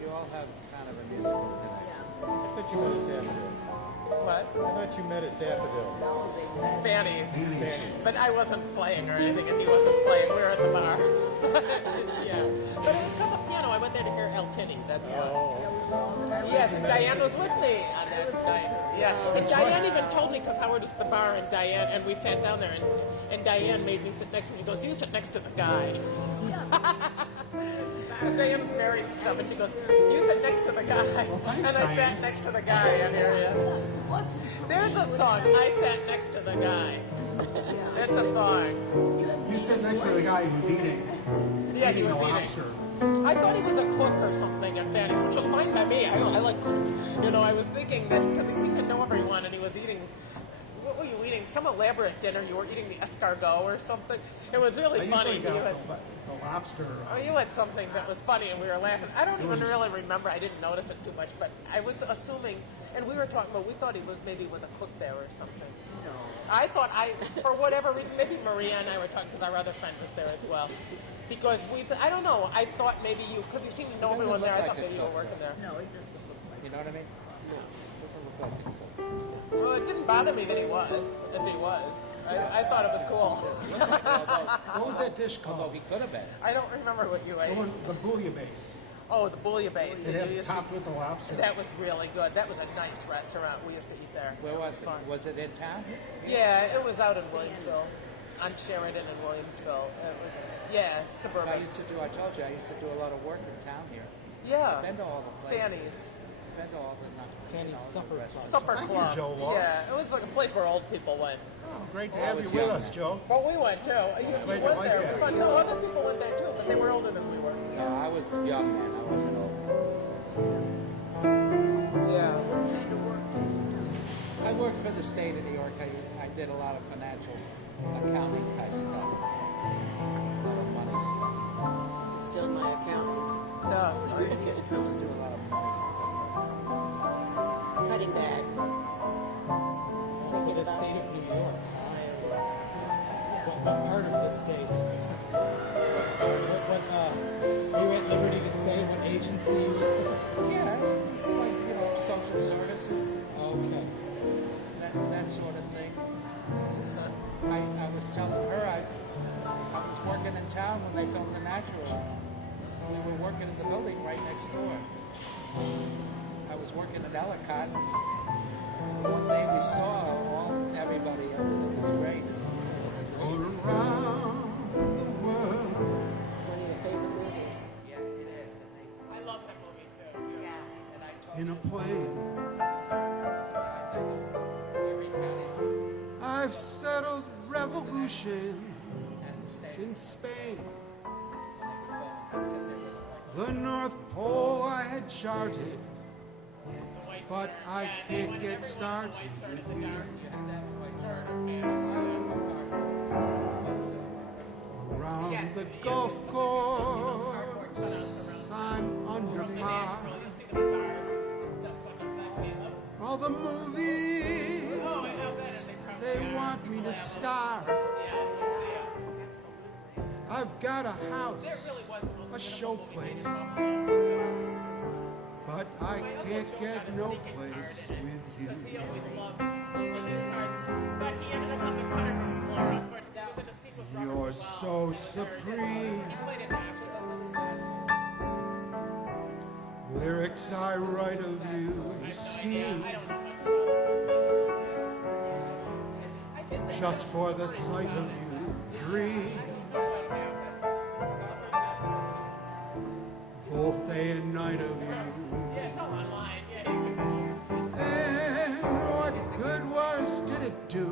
You all have kind of a musical connection. I thought you met at Daffodils. What? I thought you met at Daffodils. No, they met. Fanny's. Fanny's. But I wasn't playing or anything, and he wasn't playing. We were at the bar. Yeah. But it was because of piano. I went there to hear El Tini. That's why. Yes, and Diane was with me on that night. Yeah. And Diane even told me, because Howard was at the bar, and we sat down there, and Diane made me sit next to me. She goes, "You sit next to the guy." Diane was married and stuff, and she goes, "You sit next to the guy." thanks, And I Diane. sat next to the guy in area. There's a song. I sat next to the guy. It's a song. You sit next to the guy who's eating Yeah, he a was eating. lobster. I thought he was a cook or something at Fanny's, which was fine by me. I like, I was thinking that because he seemed to know everyone and he was eating, what were you eating? Some elaborate dinner. You were eating the escargot or something. It was really I funny. usually You got had, the lobster. you had something that was funny and we were laughing. I don't even really remember. I didn't notice it too much, but I was assuming, and we were talking about, we thought he was maybe was a cook there or something. No. I thought for whatever reason, maybe Maria and I were talking because our other friend was there as well. Because I don't know, I thought maybe because you seem to know He everyone doesn't there, look I thought like a maybe you were cook. working there. No, it doesn't look like. You know what I mean? No. Doesn't look like a cook. Well, it didn't bother me that he was, if he was. I thought it was cool. What was that dish Although called? he could have been. I don't remember what you The ate. one, the bouillabaisse. Oh, the bouillabaisse. It had You used to- topped with the lobster. That was really good. That was a nice restaurant. We used to eat there. Where was it? fun. Was it in town? Yeah, it was out in Williamsville. On Sheridan in Williamsville. It was, yeah, 'Cause I suburban. used to do, I told you, I used to do a lot of work in town here. Yeah. I've been to all the places. Fanny's. Been to all the, Fanny's supper restaurants. Supper Thank you, club. Joe Law. Yeah, it was like a place where old people went. Oh, great to I have was you with young us, then. Joe. Well, we went too. You Glad you went like there. It that. was fun. No, other people went there too, but they were older than we were. No, I was young then. I wasn't old. Yeah. What kind of work did you do? I worked for the state of New York. I did a lot of financial accounting type stuff. A lot of money stuff. Still my accountant. Yeah. I used to do a lot of money stuff. It's cutting bag. For the state of New York. What part of the state? What, are you at liberty to say what agency you were? Yeah, it's like, social services, Okay. that sort of thing. I was telling her I was working in town when they filmed The Natural. We were working in the building right next door. I was working at Ellicott. One day we saw everybody, and it was great. Float around the world. One of your favorite movies. Yeah, it is. I love that movie too. Yeah. And I told In a plane, the guys I know from Erie County I've settled revolution and the state. since Spain. When they were filming, I said they were The North Pole I had charted, but I can't get started with you. you had that white Around the golf course, I'm under par. All the movies they want me to star. I've got a house, It really was the most a beautiful movie made showplace, in Buffalo. but I My uncle can't Joe get got a no sneaking place card in it, with you. because he always loved sneaking cards. But he ended up on the cutting room floor. Of course, that was in a scene with Robert You're Duvall. so It was very supreme. disappointing. He played a natural a little bit. Lyrics I write of you, I have no idea. scheme, I don't know much about it. I did that. just for the sight of you, dream. Both day and night of you. Yeah, it's all online. Yeah, you can And what good words did it do?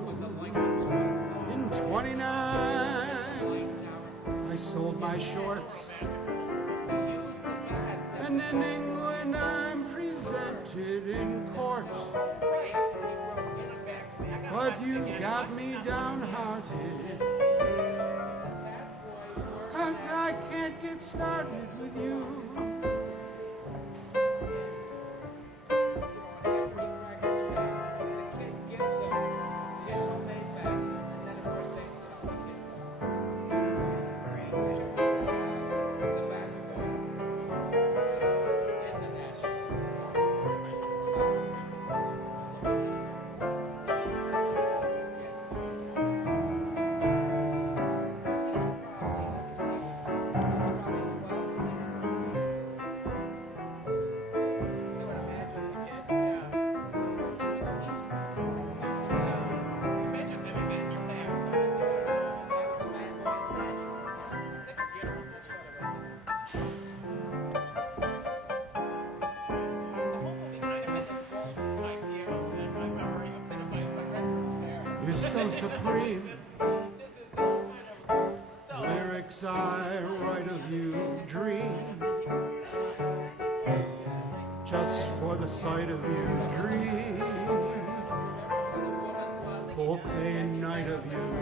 In 29, I sold my shorts. And in England, I'm presented in court. But you got me downhearted. 'Cause I can't get started with you. You're so supreme. Lyrics I write of you, dream. Just for the sight of you, dream. Both day and night of you.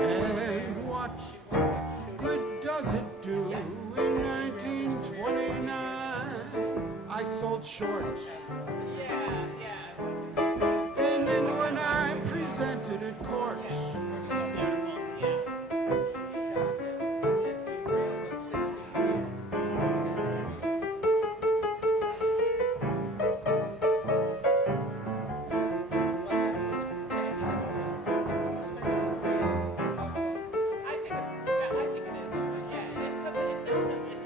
And what good does it do? In 1929, I sold shorts. In England, I presented at courts.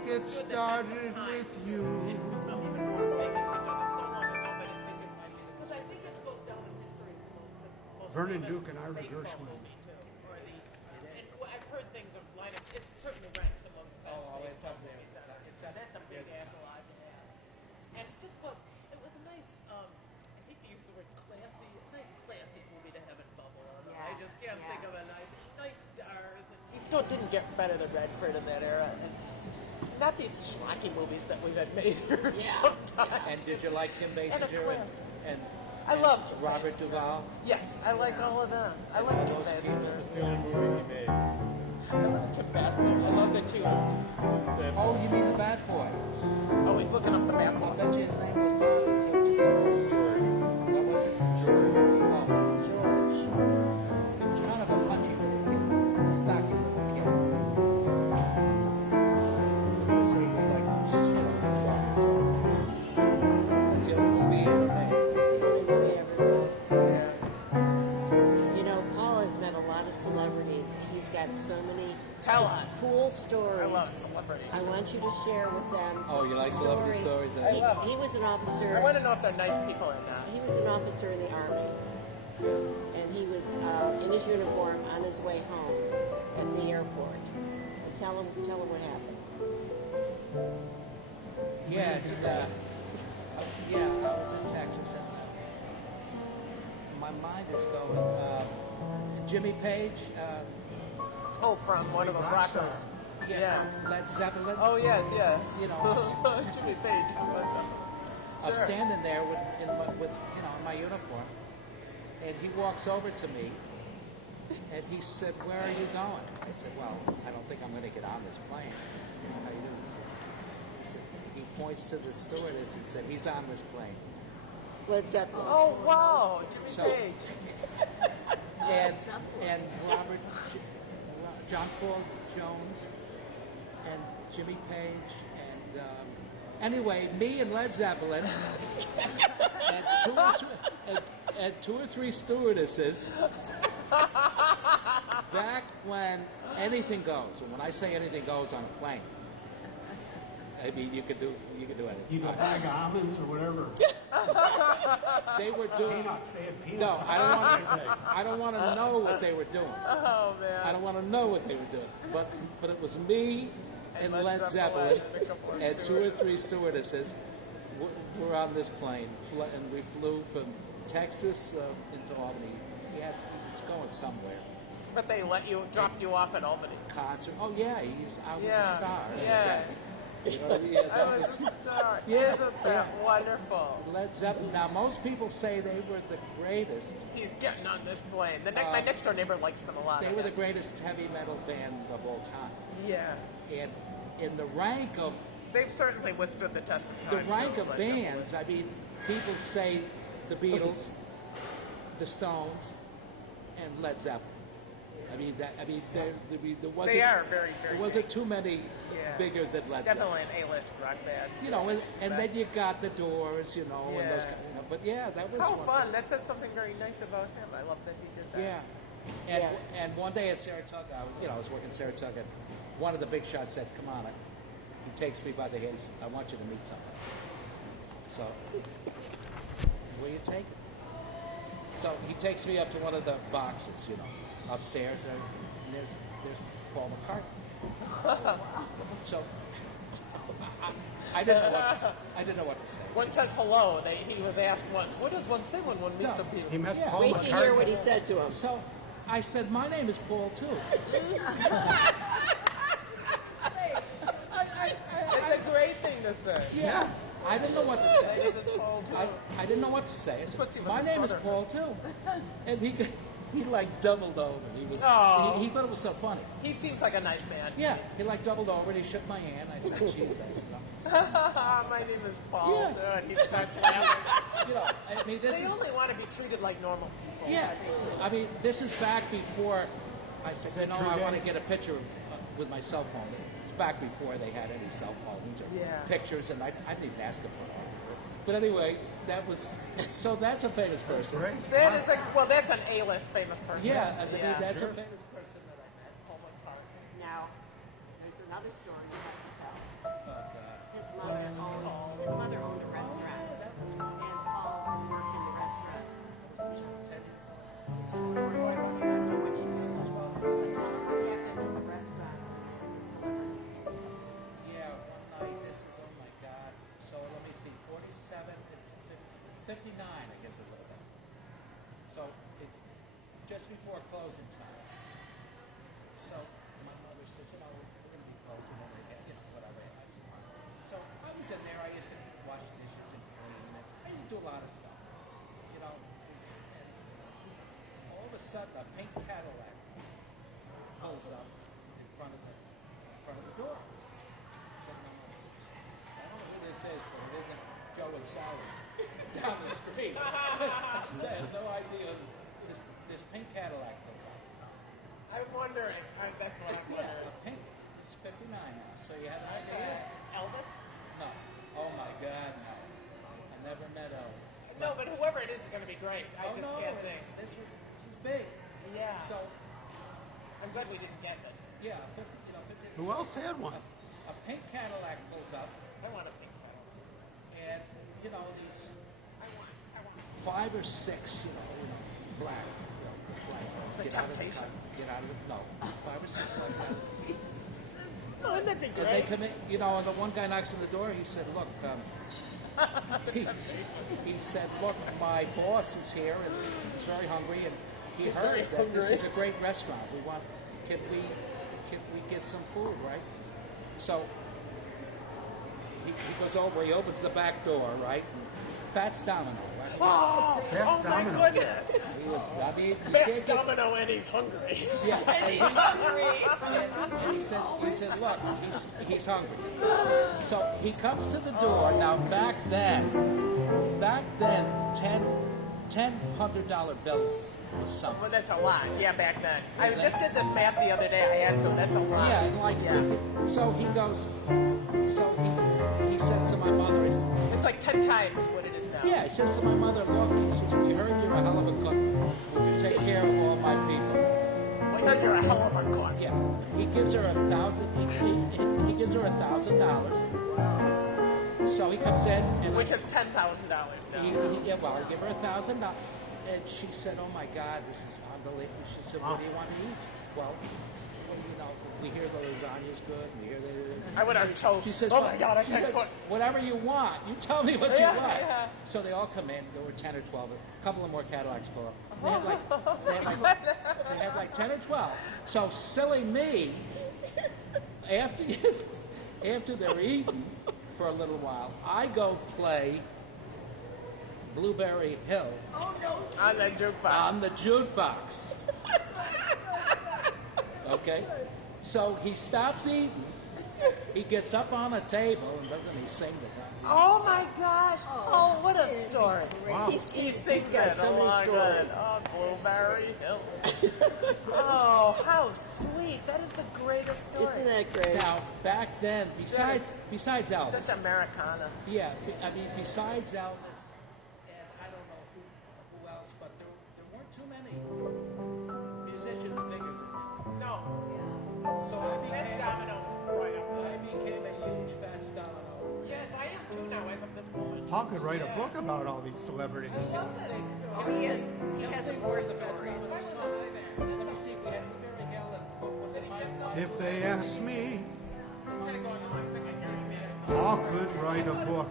Get started with you. Vernon Duke and Ira Gershwin. I've heard things of lineups. It certainly ranks among the best. Oh, it's up there. movies ever. It's up That's a big there. analog. And it just was. It was a nice. I hate to use the word classy. A nice classy movie to have in Bubble. I just can't think of a nice stars. And you didn't get better than Redford in that era. And not these schlocky movies that we've had made here sometimes. And did you like Kim And a Basinger class. and I loved Robert Duvall? Yes, I like all of them. I like Kim Those Basinger. That's the only movie he made. I love Kim Basinger. I love that too. Oh, you mean the bad boy? Oh, he's looking up the map. I bet you his name was Marlon too. Just like it was George. That wasn't George. Oh, George. He was kind of a punchy little kid, stocky little kid. So he was like, 12 years old. That's the only movie he ever made. It's the only movie ever made. You know, Paul has met a lot of celebrities. He's got so many Tell us. cool stories. I love celebrities. I want you to share with them. Oh, you like celebrity stories? I love He was an officer. I want to know if they're nice people or not. He was an officer in the Army. And he was in his uniform on his way home at the airport. Tell him what happened. Yeah, I was in Texas and my mind is going. Jimmy Page, Oh, from one of those rock stars. from Led Zeppelin. Oh, yes, yeah. You know, Jimmy Page. I'm Sure. standing there with in my uniform, and he walks over to me, and he said, "Where are you going?" I said, "Well, I don't think I'm going to get on this plane." How you doing? He said, he points to the stewardess and said, "He's on this plane." Led Zeppelin. Oh, wow. Jimmy So- Page. And Robert John Paul Jones and Jimmy Page and anyway, me and Led Zeppelin and two or three stewardesses back when anything goes. And when I say anything goes on a plane, I mean you could do anything. You got a bag of almonds or whatever. They were doing. Peanuts, they had peanuts. No, on I don't want to know what they were doing. Oh man. I don't want to know what they were doing. But it was me and Led Zeppelin and a couple of and two or three stewardesses were on this plane, and we flew from Texas into Albany. He was going somewhere. But they drop you off at Albany. Concert. Oh yeah, I was a star. Yeah. Yeah, I that was was. a star. Yeah, Isn't that yeah. wonderful? Led Zeppelin. Now most people say they were the greatest. He's getting on this plane. My next door neighbor likes them a lot. They were the greatest heavy metal band of all time. Yeah. And in the rank of They've certainly withstood the test of time. the rank too, of Led bands, I mean, people say the Beatles, the Stones, and Led Zeppelin. There wasn't. They are very, very There wasn't too many Yeah. bigger than Led Definitely Zeppelin. an A-list rock band. You know, and then you got the Doors, and those Yeah. kind. But yeah, that was How one fun! thing. That says something very nice about him. I love that he did that. Yeah. And one day at Saratoga, I was working at Saratoga. One of the big shots said, "Come on." He takes me by the hand. He says, "I want you to meet someone." So, where you take it? So he takes me up to one of the boxes, upstairs, and there's Paul McCartney. So I didn't know what to say. I didn't know what to say. One says hello. He was asked once, "What does one say when one meets No. a Beatle?" He met Yeah. Paul Wait to hear what McCartney. he said to him. So I said, "My name is Paul too." It's a great thing to say. Yeah. I didn't know what to My say. name is Paul, too. I didn't know what to say. I Puts said, him with "My his name is brother. Paul too," and he like doubled over. He was Oh. he thought it was so funny. He seems like a nice man. Yeah, he like doubled over and he shook my hand. I said, "Jeez," I said, My name is Paul. Yeah. too," and he starts laughing. I mean, this They is only want to be treated like normal people. yeah. I mean, this is back before I said, that true, I want to Dave? get a picture with my cell phone. It's back before they had any cell phones or Yeah. pictures, and I didn't even ask him for it. But anyway, that's a famous person. Great. That's an A-list famous person. Yeah, I mean, that's sure. a famous person that I met. Paul McCartney. Now, there's another story you have to tell. But, His mother owned a restaurant, and Paul worked in the restaurant. I don't know what you did. But tell him what happened in the restaurant. Yeah, one night, this is, oh my God. So let me see, 47, it's 59, I guess it would have been. So it's just before closing time. So my mother said, we're going to be closing and whatever. I said, fine. So I was in there, I used to wash dishes and clean, and I used to do a lot of stuff. And all of a sudden a pink Cadillac pulls up in front of the door. So my mother said, I don't know who this is, but it isn't Joe and Sally down the street. I said, I have no idea. This pink Cadillac pulls up. I'm wondering. That's what I'm Yeah, wondering. a pink. It's 59 now, so you have an idea? Elvis? No. Oh my God, no. I never met Elvis. No, but whoever it is going to be great. I just can't think. This is big. Yeah. So I'm glad we didn't guess it. yeah, 50. Who else had one? A pink Cadillac pulls up, I want a pink one. and these 5 or 6, black folks The get out of the Temptations. car. Get out of the no, 5 or 6 black guys. Oh, wouldn't that be And they great? come in, and the one guy knocks on the door. He said, "Look, he said, look, my boss is here and he's very hungry, and he He's heard very that this hungry. is a great restaurant. Can we get some food, right?" So he goes over. He opens the back door, right? And Fats Domino, right? Oh, Fats my Domino. goodness. He was. I mean, you Fats can't get- Domino and he's hungry. Yeah. And he's hungry. And he said, look, he's hungry. So he comes to the door. Now back then, $10 $100 bills was something. Well, that's a lot. Yeah, back then. I just did this math the other day. I had to. That's a lot. Yeah, and like 50. So he goes. So he says to my mother, It's like 10 times what it is now. yeah, he says to my mother, look, he says, we heard you're a hell of a cook. Would you take care of all my people? Well, you're a hell of a cook. Yeah. He gives her he gives her $1,000. So he comes in and Which is $10,000 now. yeah, well, I give her $1,000. And she said, oh my God, this is unbelievable. She said, what do you want to eat? She said, well, we hear the lasagna's good. We hear I would have told. She says, oh my God, I she can't said, cook. whatever you want. You tell me what you Yeah, want. yeah. So they all come in. There were 10 or 12. A couple of more Cadillacs pull up. They had like 10 or 12. So silly me, after they're eating for a little while, I go play Blueberry Hill On the jukebox. on the jukebox. Okay? So he stops eating. He gets up on a table and doesn't he sing the guy? Oh my gosh! Oh, what a story! Wow. He sings got it. so Oh many my stories. God! Oh, Blueberry Hill. Oh, how sweet! That is the greatest story. Isn't that great? Now, back then, besides Elvis, That's Americana. yeah, I mean, besides Elvis, and I don't know who else, but there weren't too many musicians bigger than him. No, So that's Domino's right up I there. became a huge Fats Domino. Yes, I am too now as of this moment. Paul could write a book about all these celebrities. He has some more stories. Let me see, we had Blueberry Hill and what was it? If they ask me, It's gonna go on. I think I hear you, man. Paul could write a book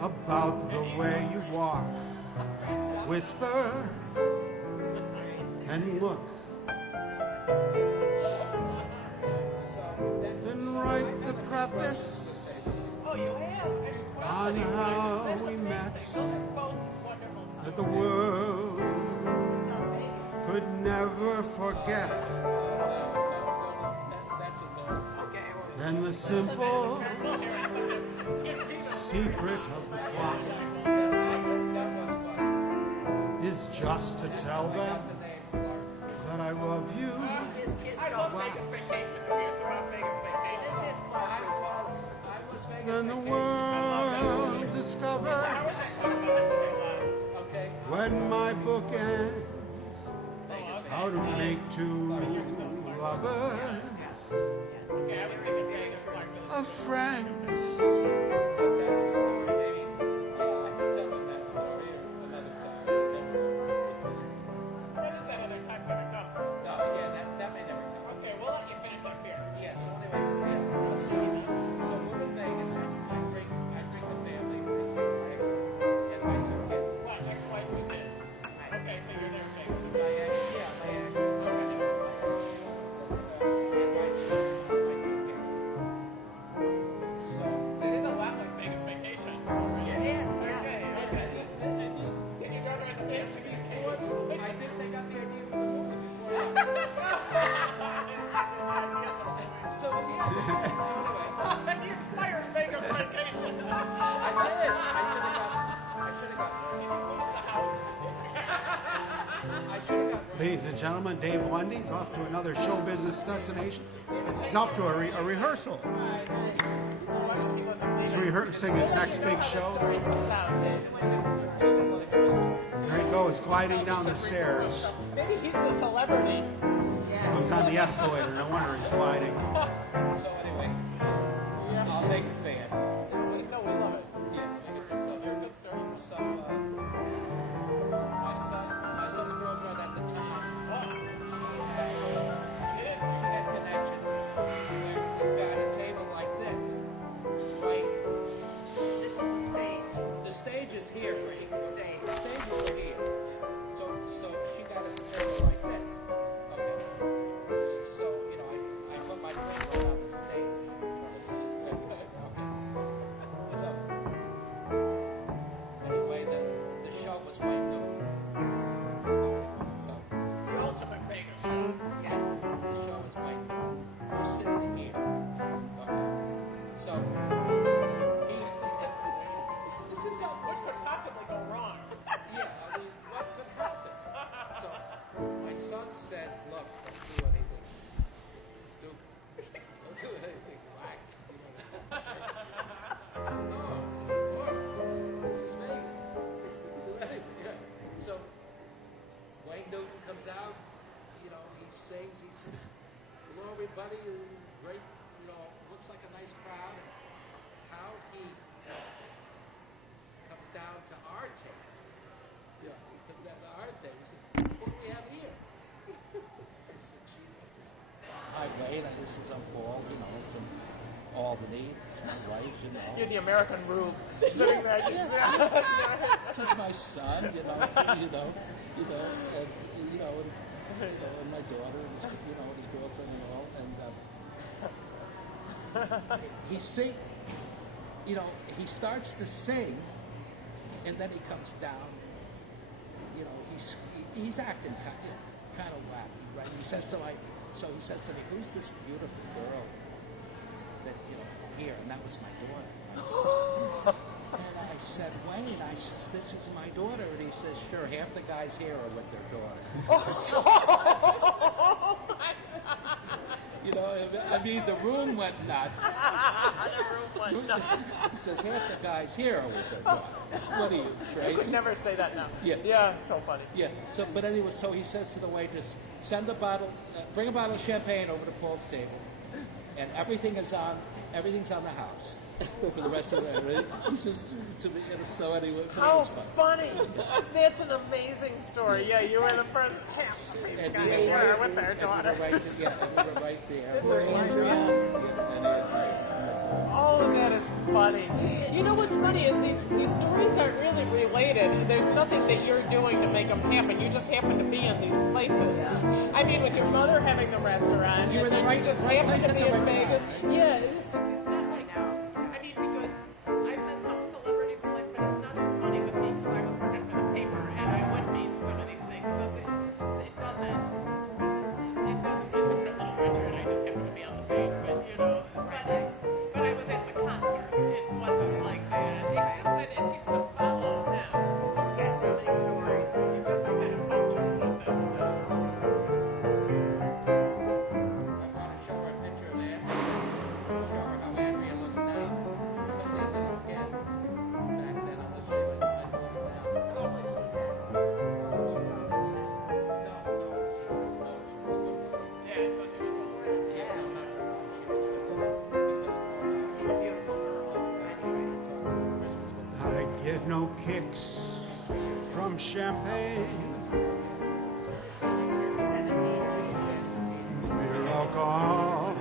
about the way you walk, whisper, and look. Then write the preface Oh, you have? on how we met, that the world could never forget. That's a noise. And the simple secret of the plot That was fun. is just to tell them that I love you. I love Vegas Vacation. It's about Vegas Vacation. I was Vegas Then the vacation. world discovers Okay. when my book ends how to make two lovers Okay, I was thinking Vegas like this. of friends. That's a story, baby. Yeah, I can tell them that story another time. When is that other time gonna come? No, yeah, that may never come. Okay, we'll let you finish that beer. Yeah, so anyway, so we're in Vegas. I bring the family, bring my wife and my two kids. What, ex-wife with kids? Okay, so you're there Vegas. My ex, yeah, my ex. And my two kids. So, It is a lot like Vegas Vacation. It is, yes. Okay, okay. and Can you go to the dance before, I think they got the idea for the movie before. So, yeah, so anyway. He expires Vegas Vacation. I did. I should have got Lose the house. I should have got Ladies and gentlemen, Dave Lundy's off to another show business destination. He's off to a rehearsal. He's rehearsing his next big show. Story comes out, Dave. There he goes, gliding down the stairs. Maybe he's the celebrity. He's on the escalator. No wonder he's gliding. So anyway, I'll make it fast. No, we love it. Yeah, make it fast. Good story. So, my son's girlfriend at the time, she had connections. We got a table like this, right? This is the stage. The stage is here, This right? is the stage. The stage is here. So she got us a table like this. Okay. So, I put my table on the stage. Okay. comes out, you know, he sings, he says, hello everybody, great, you know, looks like a nice crowd. And how he comes down to our table. You know, he comes down to our table, he says, what do we have here? I said, Jesus. Hi, Wade, this is Paul, you know, from Albany. It's my wife, you know. You're the American Rube sitting there. This is my son, you know, and my daughter, and his, you know, and his girlfriend and all, and he sing, you know, he starts to sing, and then he comes down. You know, he's acting kind of wacky, right? He says to me, "Who's this beautiful girl that, you know, here?" And that was my daughter. And I said, Wayne, I says, this is my daughter. And he says, sure, half the guys here are with their daughter. You know, I mean, the room went nuts. He says, half the guys here are with their daughter. What are you, crazy? You could never say that now. Yeah. Yeah, so funny. Yeah. So, but anyway, so he says to the waitress, bring a bottle of champagne over to Paul's table, and everything's on the house for the rest of the night. He says to me, and so anyway, it How was fun. funny! That's an amazing story. Yeah, you were the first half And guys we here were with their and daughter. we were right there. This is Andrea. And Oh, that is funny. You know what's funny is these stories aren't really related. There's nothing that you're doing to make them happen. You just happen to be in these places. I mean, with your mother having the restaurant, You were and the then right- you just right happen place to at be the in right Vegas. time, right? Yeah, it's not like I mean, because I've met some celebrities in life, but it's not as funny with me because I was working for the paper and I would meet some of these things. So it doesn't misinterpret Little Richard. I just happen to be on the page, but you know, but I was at the concert. It wasn't like that. It's just that it seems to follow him. He's got so many stories. He's got some kind of mojo with this. So. I want to show her a picture of Andrea. Show her how Andrea looks now. She's only a little kid. Back then, I'll show you my daughter now. Oh, was she then? No, she was good. Yeah, so she was older. Yeah, no, she was good. Because she's a beautiful girl. Christmas with I get no kicks from champagne. Mere alcohol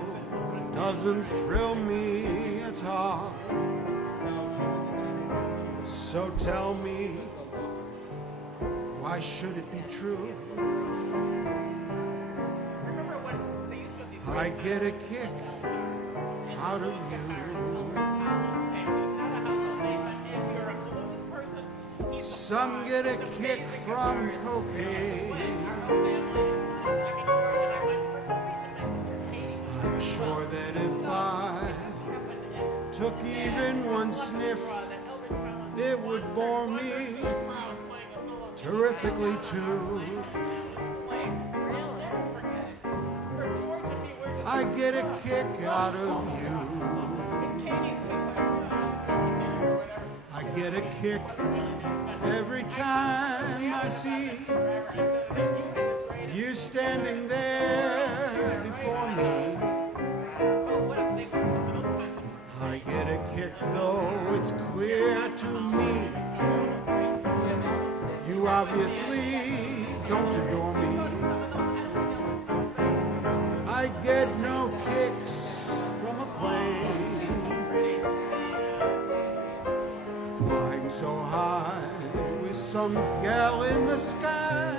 doesn't thrill me at all. So tell me, why should it be true? Remember when they used to do these I get a kick out of you. Some get a kick from cocaine. I'm sure that if I took even one sniff, it would bore me terrifically too. I get a kick out of you. I get a kick every time I see you standing there before me. I get a kick though it's clear to me you obviously don't adore me. I get no kicks from a plane flying so high with some gal in the sky.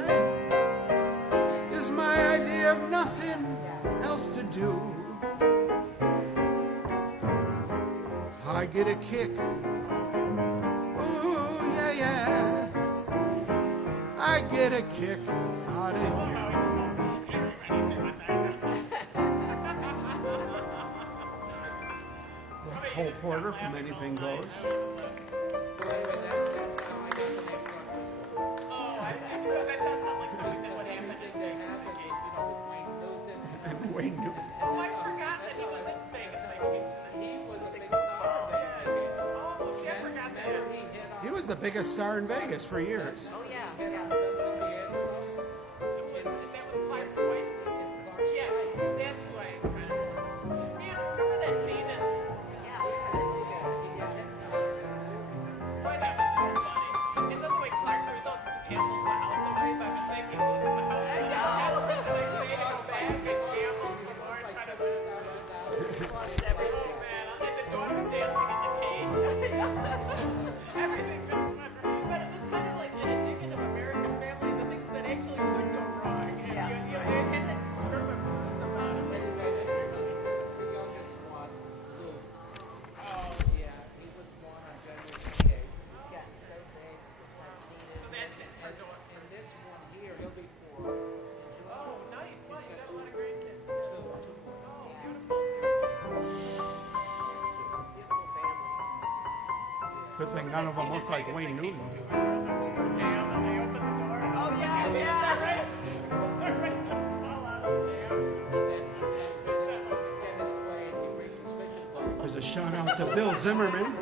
Is my idea of nothing else to do. I get a kick, ooh yeah yeah, I get a kick out of you. Cole Porter from Anything Goes. Well, anyway, that's how I got the name Front. Oh, I see. Because that does sound like something that would happen. Everything that happened, you know, with Wayne Newton. And Wayne Newton. Oh, I forgot that he was in Vegas Vacation. He was a big star. Oh, see, I forgot that. He was the biggest star in Vegas for years. Oh, yeah. He had that was Clark's wife. Yes, that's who I kind of. Man, remember that scene in? Boy, that was so funny. And then the way Clark goes out and gambles the house away by mistake, he loses the house. I know. And the next day he goes back and gambles some more and try to. Oh man, and the daughter's dancing in the cage. Everything just went wrong. But it was kind of like an indicative American family, the things that actually could go wrong. And you and then remember about it. Anyway, this is the youngest one, Luke. Oh, Yeah, he was born on January 28th. He's gotten so big since I've seen him. so that's it. And, and this one here, he'll be 4. Oh, nice. Well, you got a lot of great kids. Two. Oh, beautiful. Beautiful family. Good thing none of them look like Wayne Newton. Oh, yeah, right. Fall out of the dam. Dennis played, he brings his fishing boat. There's a shout out to Bill Zimmerman,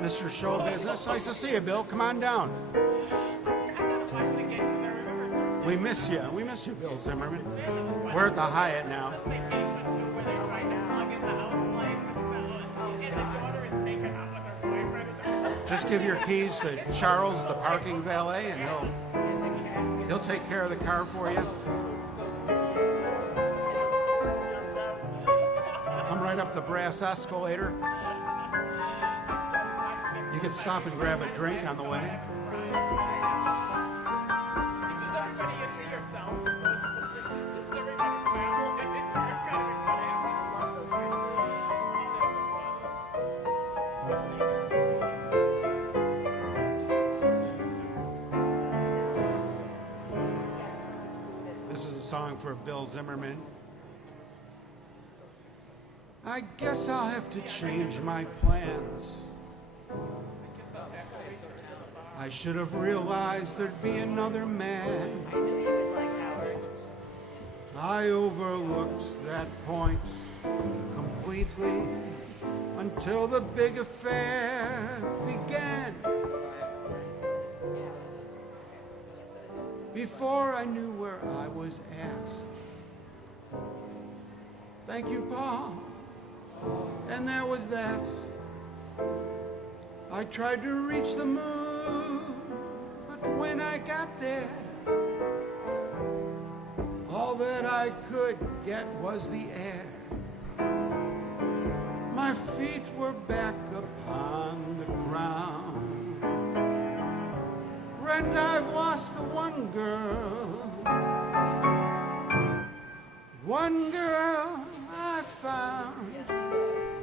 Mr. Show Business. Nice to see you, Bill. Come on down. I gotta watch it again because I remember certain We miss you. We miss you, Bill Zimmerman. man that was watching We're at the Hyatt now. Christmas vacation too, where they're trying to plug in the house lights and stuff. And the daughter is making out with her boyfriend. Just give your keys to Charles, the parking valet, and he'll take care of the car for you. Come right up the brass escalator. You can stop and grab a drink on the way. Because everybody, you see yourself. It's just everybody's family. And it's kind of happy. I love those kind of movies. Oh, they're so funny. This is a song for Bill Zimmerman. I guess I'll have to change my plans. I should have realized there'd be another man. I knew you would like Howard. I overlooked that point completely until the big affair began. Before I knew where I was at. Thank you, Paul. And that was that. I tried to reach the moon, but when I got there, all that I could get was the air. My feet were back upon the ground. And I've lost the one girl I found. Yes, he was.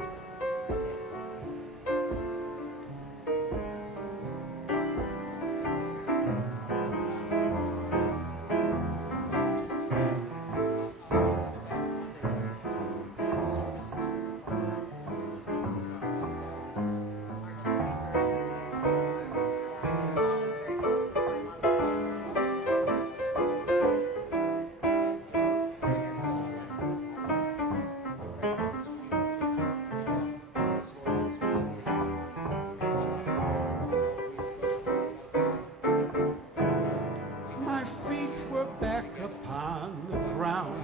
My feet were back upon the ground.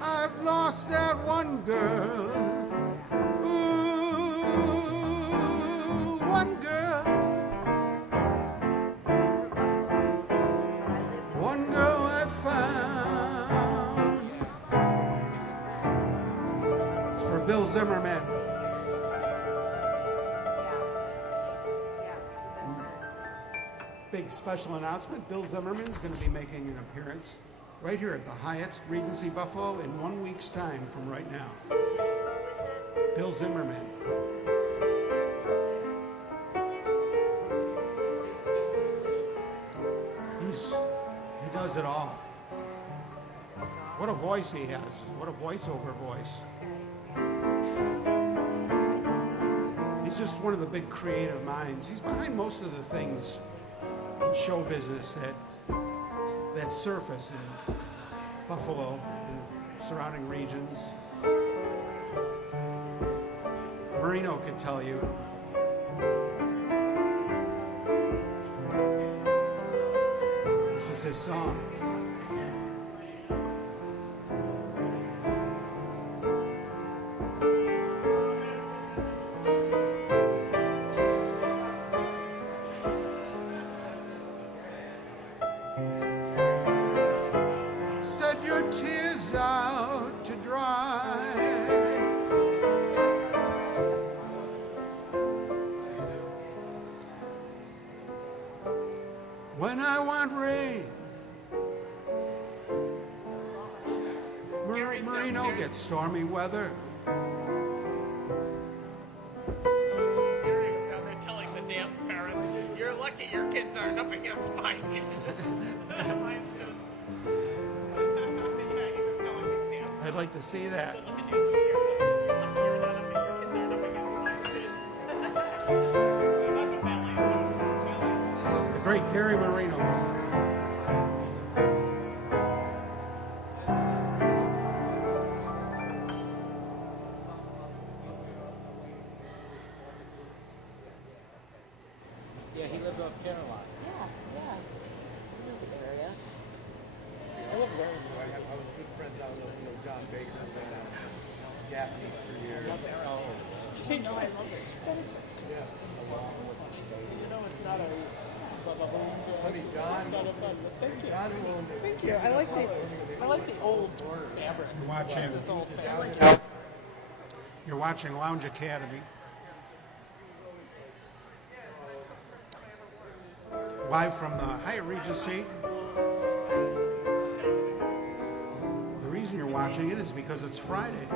I've lost that one girl. Ooh, one girl. One girl I found. It's for Bill Zimmerman. Big special announcement. Bill Zimmerman is going to be making an appearance right here at the Hyatt, Regency Buffalo in 1 week's time from right now. Bill Zimmerman. He does it all. What a voice he has. What a voiceover voice. He's just one of the big creative minds. He's behind most of the things in show business that surface in Buffalo and surrounding regions. Marino could tell you. This is his song. Set your tears out to dry. When I want rain, Marino gets stormy weather. Gary was down there telling the dance parents, "You're lucky your kids aren't up against Mike." My students. Yeah, he was telling the dance. I'd like to see that. Look at you, you're not up, your kids aren't up against my students. It's like a ballet. The great Gary Marino. Yeah, he lived off Caroline. Yeah. Area. I love learning. I was good friends out with John Baker and Gaffney's for years. No, I love it. Yeah. You know, it's not a Funny, John. Thank you. John owned it. Thank you. I like the old fabric. You're watching. This old fabric. You're watching Lounge Academy. Live from the Hyatt Regency. The reason you're watching it is because it's Friday.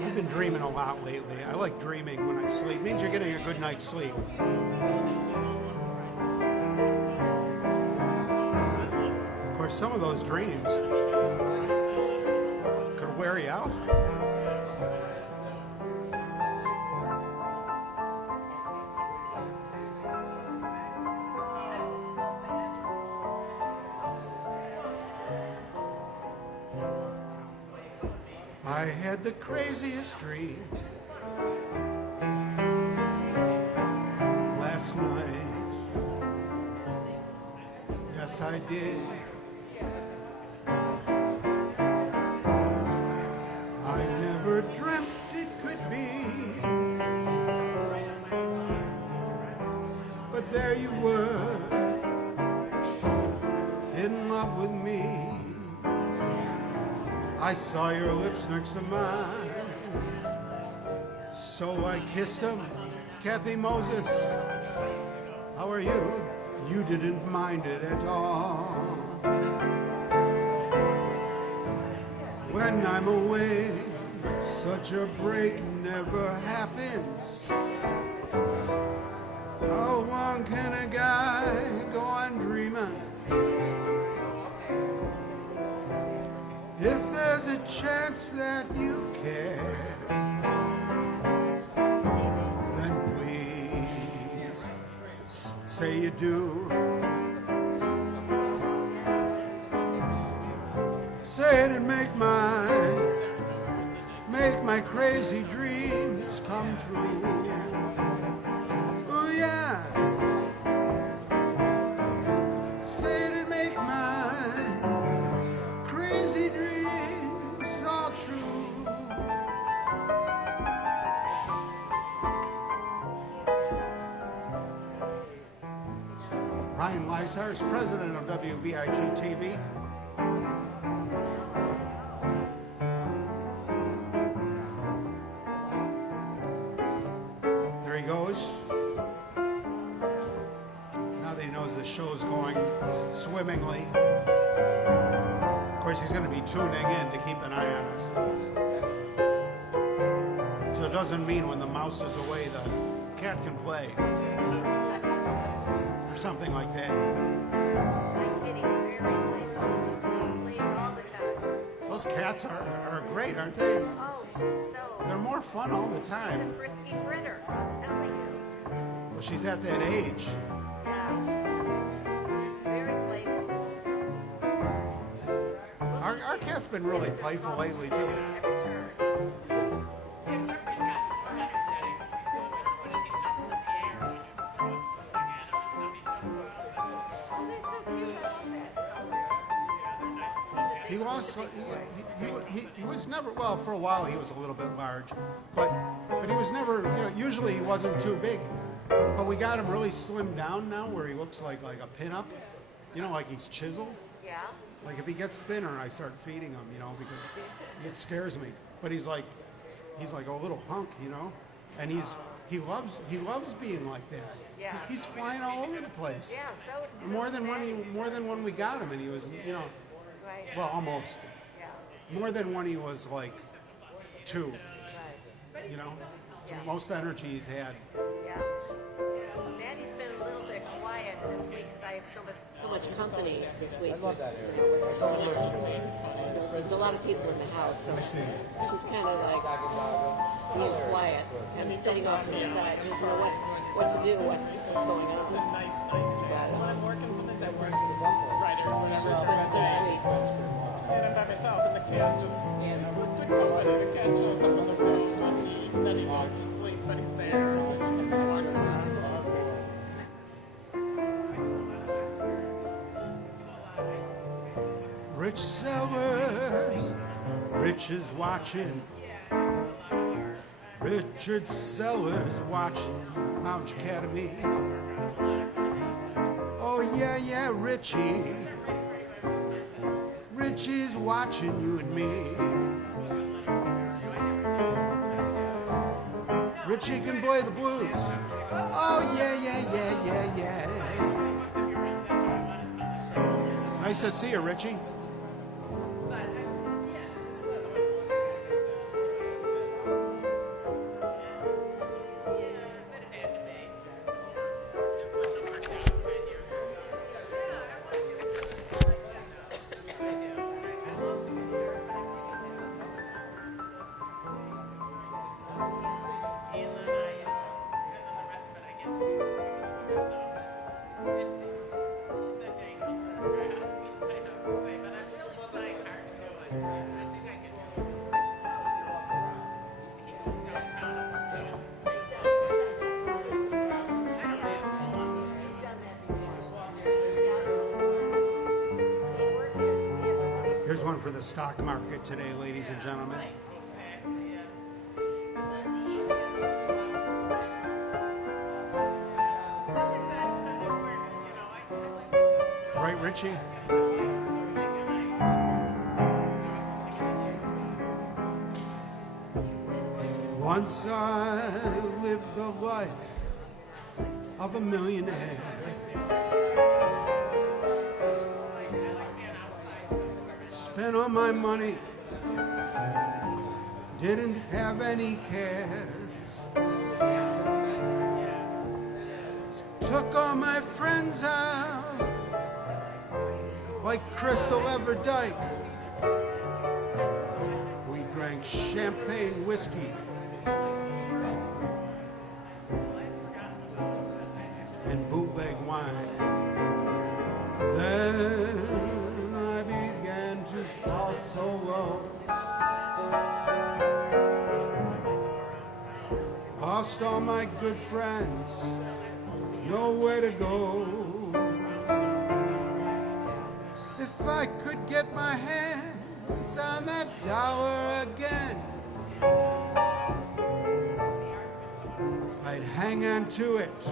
I've been dreaming a lot lately. I like dreaming when I sleep. It means you're getting a good night's sleep. Of course, some of those dreams could wear you out. I had the craziest dream last night. Yes, I did. I never dreamt it could be. But there you were, in love with me. I saw your lips next to mine, so I kissed them. Kathy Moses, how are you? You didn't mind it at all. When I'm away, such a break never happens. How long can a guy go on dreaming? If there's a chance that you care, then please say you do. Say it and make my crazy dreams come true. Oh yeah. Say it and make my crazy dreams all true. Ryan Lysar is president of WVIG TV. There he goes. Now that he knows the show's going swimmingly. Of course, he's going to be tuning in to keep an eye on us. So it doesn't mean when the mouse is away, the cat can play. Or something like that. My kitty's very playful. She plays all the time. Those cats are great, aren't they? Oh, she's so. They're more fun all the She's time. a frisky critter, I'm telling you. Well, she's at that age. Yeah, she's very playful. Our cat's been really playful lately, too. Every turn. Oh, that's so cute. I love that. He was never, well, for a while he was a little bit large, but he was never, usually he wasn't too big. But we got him really slimmed down now where he looks like a pinup, like he's chiseled. Yeah. Like if he gets thinner, I start feeding him, because it scares me. But he's like a little hunk, and he loves being like that. Yeah. He's flying all over the place. Yeah, so More than when we got him, and he was, right. well, almost. Yeah. More than when he was like 2, Right. It's the most energy he's had. Yeah. Maddie's been a little bit quiet this week because I have so much company this week. I love that area. There's a lot of people in the house, so she's kind of like being quiet, kind of sitting off to the side, just know what to do, what's going on. Nice cat. When I'm working, sometimes I work right or whatever. She's been so sweet. And I'm by myself, and the cat just, it's good company. The cat shows up on the restaurant, then he goes to sleep, but he's there. And he walks around. Rich Sellers, Rich is watching. Richard Sellers watching Lounge Academy. Oh yeah, Richie. Richie's watching you and me. Richie can play the blues. Oh yeah. Nice to see you, Richie. Here's one for the stock market today, ladies and gentlemen. Right, Richie? Once I lived the life of a millionaire. Spent all my money, didn't have any cares. Took all my friends out, like Crystal Everdyke. We drank champagne whiskey and bootleg wine. Then I began to fall so low. Lost all my good friends, nowhere to go. If I could get my hands on that dollar again, I'd hang on to it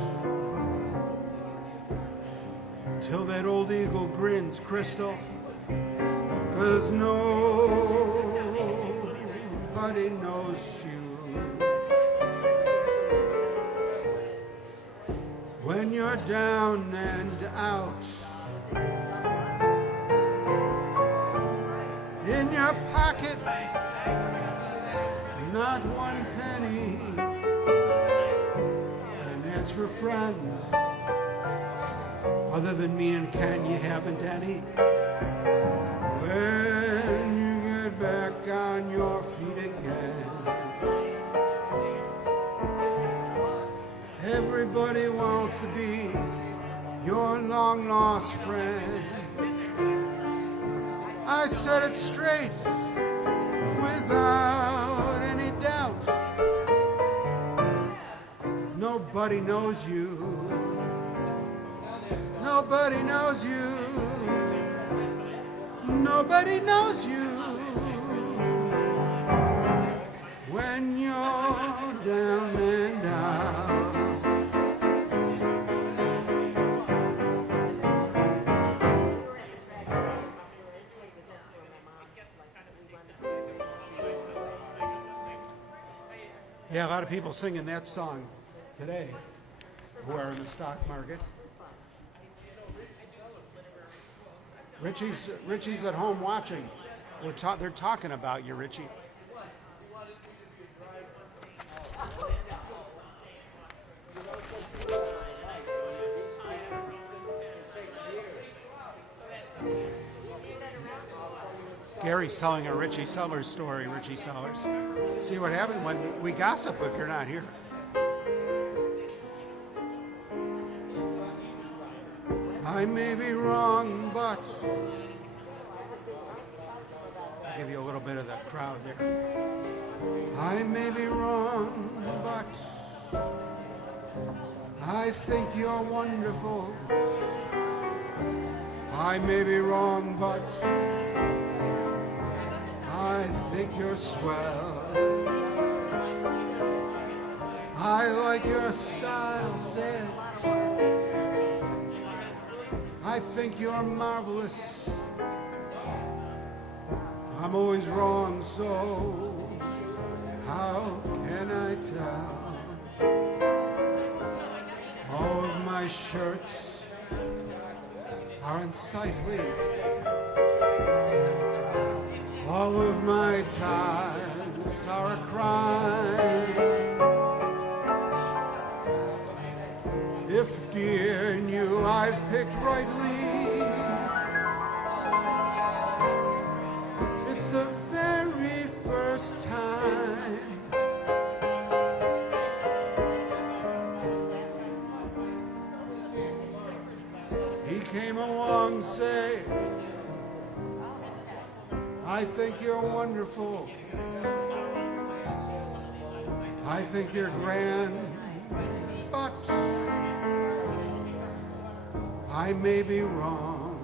till that old eagle grins, Crystal. 'Cause nobody knows you when you're down and out. your pocket, not one penny. And as for friends, other than me and Ken, you haven't any. When you get back on your feet again, everybody wants to be your long lost friend. I said it straight, without any doubt. Nobody knows you. Nobody knows you. Nobody knows you when you're down and out. Yeah, a lot of people singing that song today who are in the stock market. Richie's at home watching. They're talking about you, Richie. Gary's telling a Richie Sellers story, Richie Sellers. See what happens when we gossip if you're not here. I may be wrong, but I'll give you a little bit of the crowd there. I may be wrong, but I think you're wonderful. I may be wrong, but I think you're swell. I like your style, said. I think you're marvelous. I'm always wrong, so how can I tell? All of my shirts are unsightly. All of my ties are a crime. If dear knew I've picked rightly, it's the very first time. He came along, say, I think you're wonderful. I think you're grand, but I may be wrong.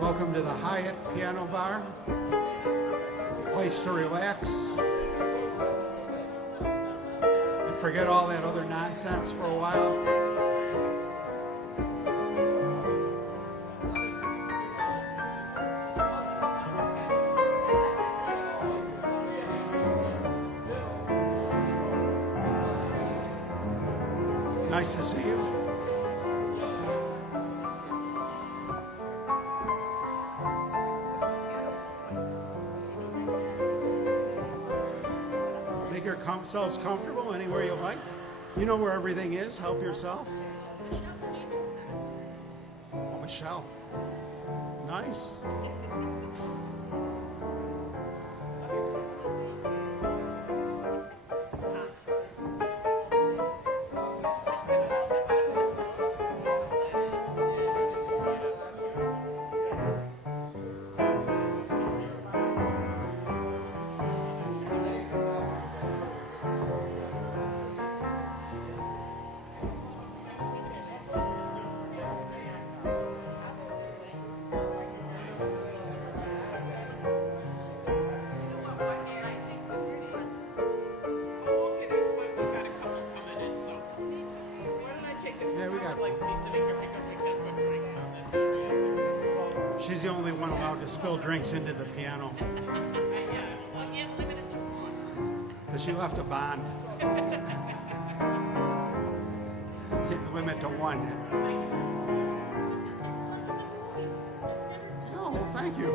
Welcome to the Hyatt Piano Bar, a place to relax and forget all that other nonsense for a while. Nice to see you. Make yourselves comfortable anywhere you like. You know where everything is. Help yourself. Oh, Michelle. Nice. She's the only one allowed to spill drinks into the piano. Because she left a bond. Hit the limit to one. Thank you.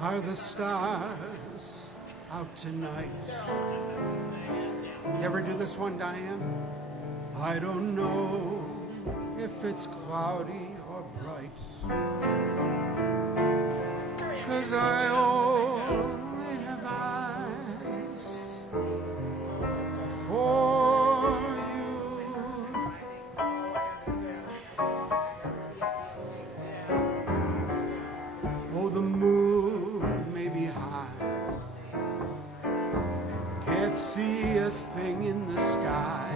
Are the stars out tonight? You ever do this one, Diane? I don't know if it's cloudy or bright, 'cause I only have eyes for you. Oh, the moon may be high, can't see a thing in the sky,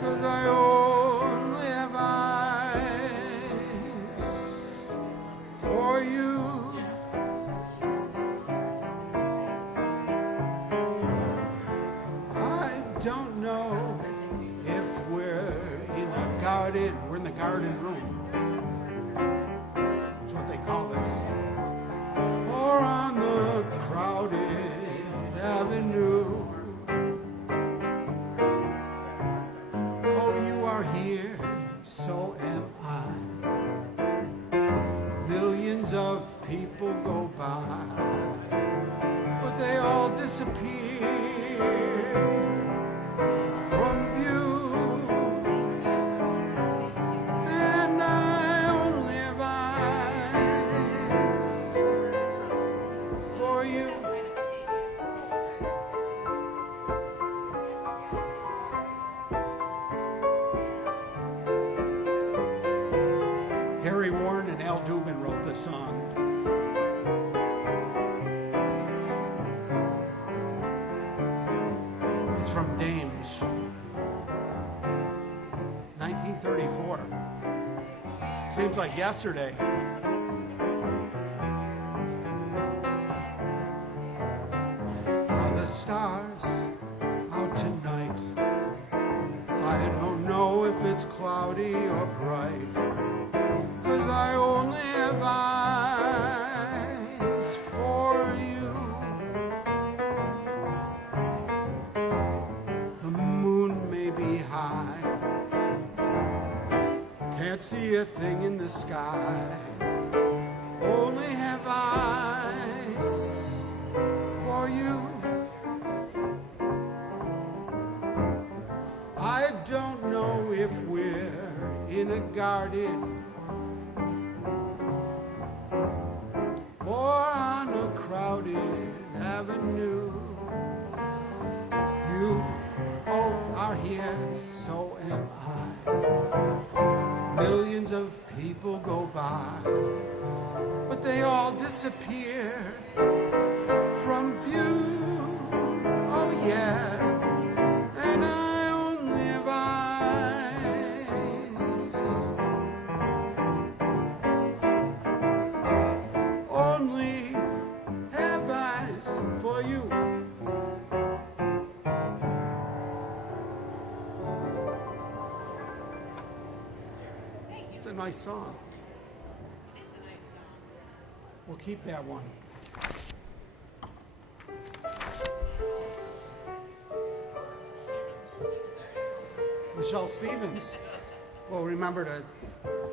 'cause I only have eyes for you. I don't know if we're in a garden, we're in the garden room, that's what they call this, or on the crowded avenue. Oh, you are here, so am I. Millions of people go by, but they all disappear from view. And I only have eyes for you. Harry Warren and Al Dubin wrote this song. It's from Dames, 1934. Seems like yesterday. Are the stars out tonight? I don't know if it's cloudy or bright, 'cause I only have eyes for you. The moon may be high, can't see a thing in the sky, only have eyes for you. I don't know if we're in a garden or on a crowded avenue. You are here, so am I. Millions of people go by, but they all disappear from view. Oh yeah, and I only have eyes, only have eyes for you. It's a nice song. We'll keep that one. Michelle Stevens. Well, remember to,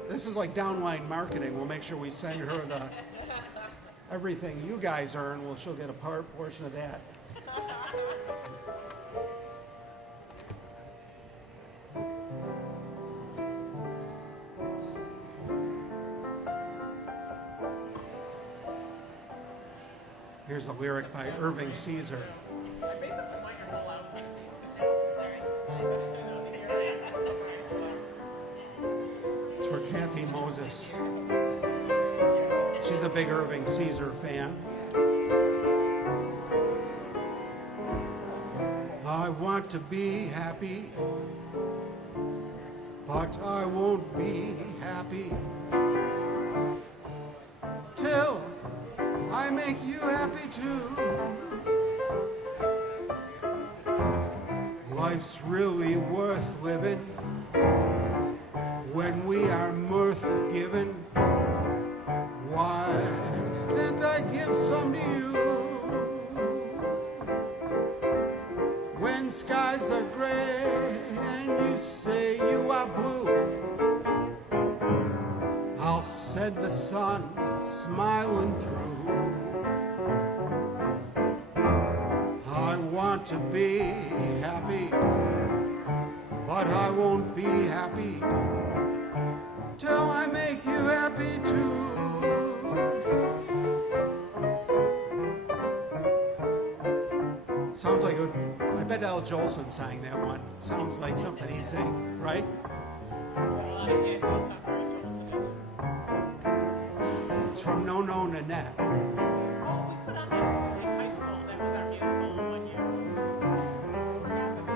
this is like downline marketing. We'll make sure we send her the, everything you guys earn, well, she'll get a portion of that. Here's a lyric by Irving Caesar. I basically want your whole outfit. Moses. She's a big Irving Caesar fan. I want to be happy, but I won't be happy till I make you happy too. Life's really worth living when we are mirth given. Why can't I give some to you? When skies are gray and you say you are blue, I'll set the sun smiling through. I want to be happy, but I won't be happy till I make you happy too. Sounds like I bet Al Jolson sang that one. Sounds like something he'd sing, right? It's from No No Nanette. Oh, we put on that in high school. That was our musical one year. Forgot this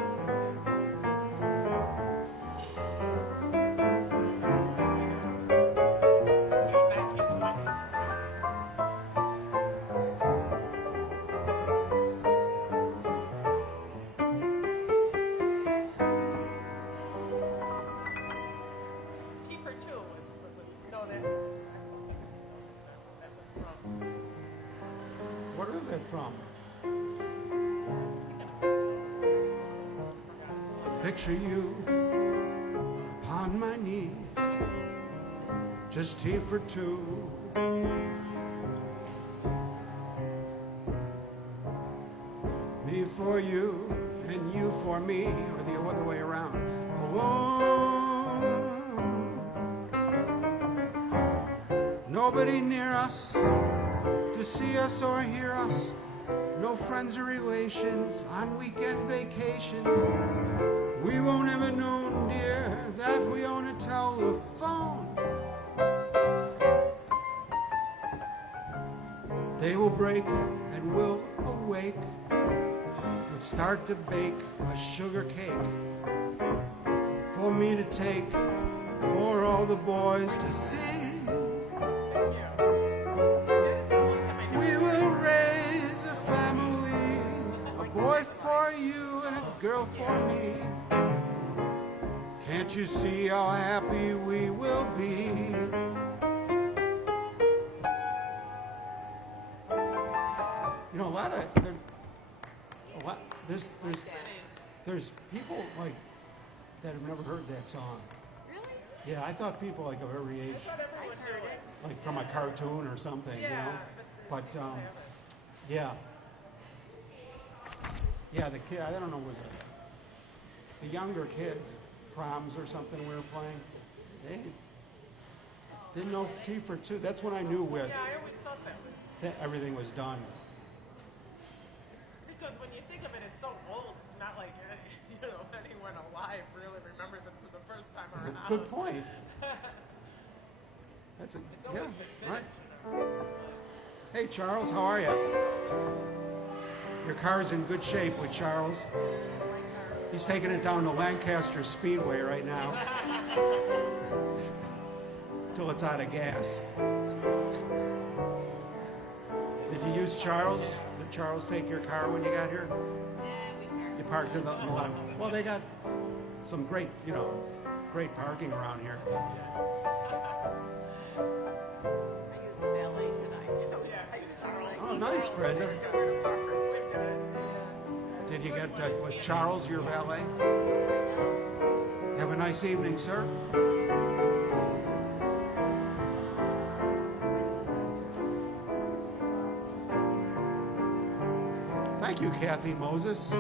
T for two was no, that was from. What is it from? Picture you upon my knee, just tea for two. Me for you and you for me, or the other way around. Alone, nobody near us to see us or hear us. No friends or relations on weekend vacations. We won't ever know, dear, that we own a telephone. They will break and we'll awake and start to bake a sugar cake for me to take, for all the boys to see. We will raise a family, a boy for you and a girl for me. Can't you see how happy we will be? You know, there's people like that have never heard that song. Really? Yeah, I thought people like of every age, I've heard it. like from a cartoon or something, you know. But yeah, the kid. I don't know, was it the younger kids, proms or something we were playing? They didn't know T for two. That's when I knew Yeah, I always thought that was that everything was done. because when you think of it, it's so old. It's not like anyone alive really remembers it for the first time around. Good point. That's always yeah, been right. Hey Charles, how are you? Your car's in good shape with Charles. He's taking it down to Lancaster Speedway right now. Till it's out of gas. Did you use Charles? Did Charles take your car when you got here? You parked in the lot. Well, they got some great, great parking around here. I used the valet tonight. Oh, nice, Brenda. Did you get, was Charles your valet? Have a nice evening, sir. Thank you, Kathy Moses.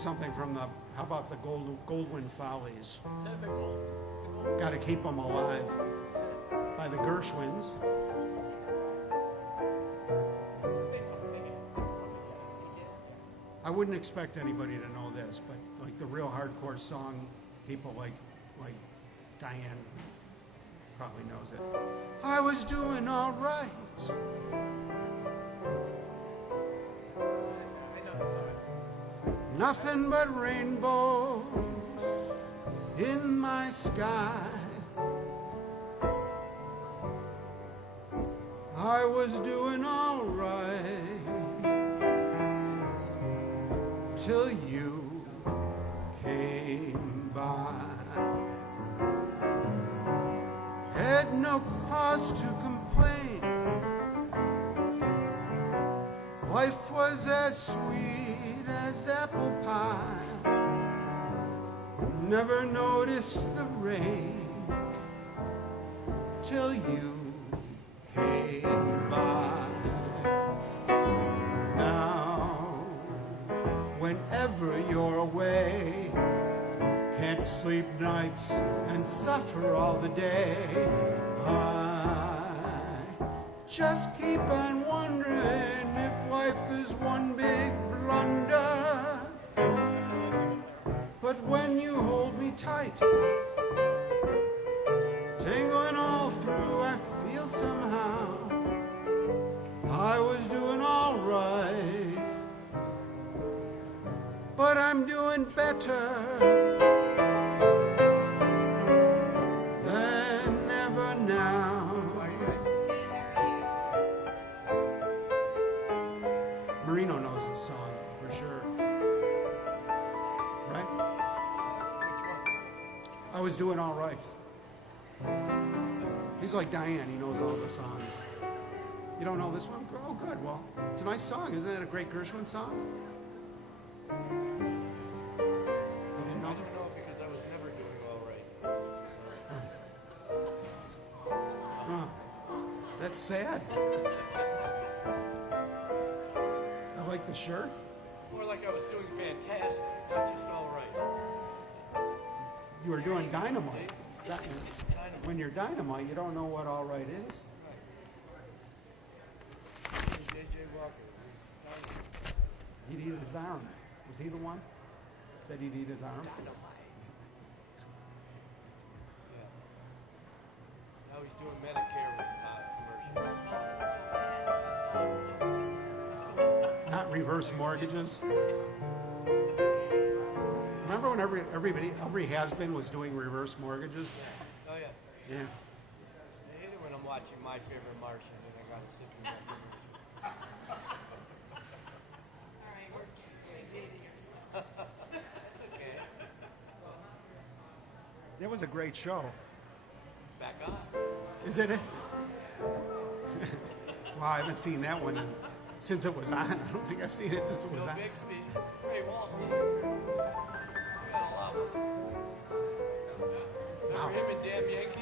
something from the, how about the Goldman Follies? Got to keep them alive, by the Gershwins. I wouldn't expect anybody to know this, but like the real hardcore song people like Diane probably knows it. I was doing all right. Nothing but rainbows in my sky. I was doing all right till you came by. Had no cause to complain. Life was as sweet as apple pie. Never noticed the rain till you came by. Now, whenever you're away, can't sleep nights and suffer all the day, I just keep on wondering if life is one big blunder. But when you hold me tight, tingling all through, I feel somehow I was doing all right. But I'm doing better than ever now. Marino knows this song for sure. Right? I was doing all right. He's like Diane, he knows all the songs. You don't know this one? Oh, good. Well, it's a nice song. Isn't that a great Gershwin song? I didn't know it because I was never doing all right. Huh. That's sad. I like the shirt. More like I was doing fantastic, not just all right. You were doing dynamite. When you're dynamite, you don't know what all right is. J.J. Walker. He'd eat his arm. Was he the one? Said he'd eat his arm? Yeah. Now he's doing Medicare commercials. Not reverse mortgages. Remember when every has-been was doing reverse mortgages? Oh yeah. Yeah. I hate it when I'm watching My Favorite Martian and I gotta sit through that commercial. All right, we're dating yourselves. That's okay. That was a great show. Back on. Is it? Wow, I haven't seen that one since it was on. I don't think I've seen it since it was Bill on. Bixby, Ray Walston. We got a lot of them. Wow. Remember him and Damn Yankees?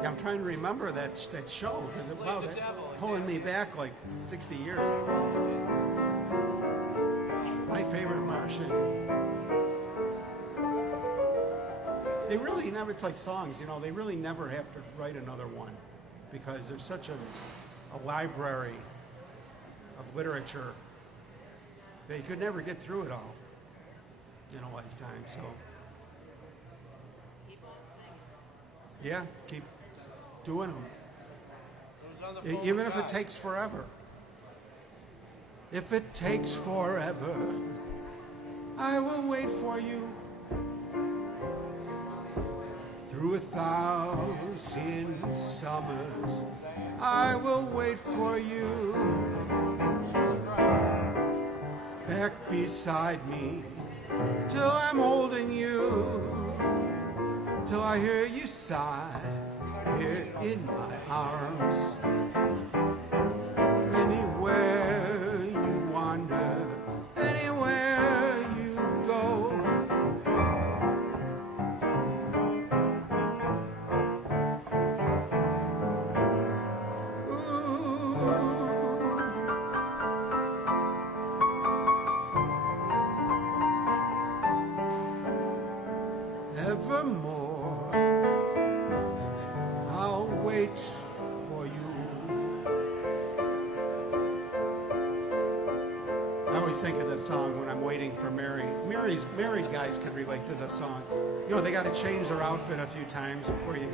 Yeah, I'm trying to remember that show because it wow, that pulling me back like 60 years. My Favorite Martian. They really never. It's like songs, you know. They really never have to write another one because there's such a library of literature. They could never get through it all in a lifetime. So Keep on singing. yeah, keep doing them. It was on the phone Even with if God. it takes forever. If it takes forever, I will wait for you. Through 1,000 summers, I will wait for you. Back beside me, till I'm holding you, till I hear you sigh here in my arms. Anywhere you wander, anywhere you go, ooh, the song when I'm waiting for Mary. Married guys can relate to the song. You know, they got to change their outfit a few times before you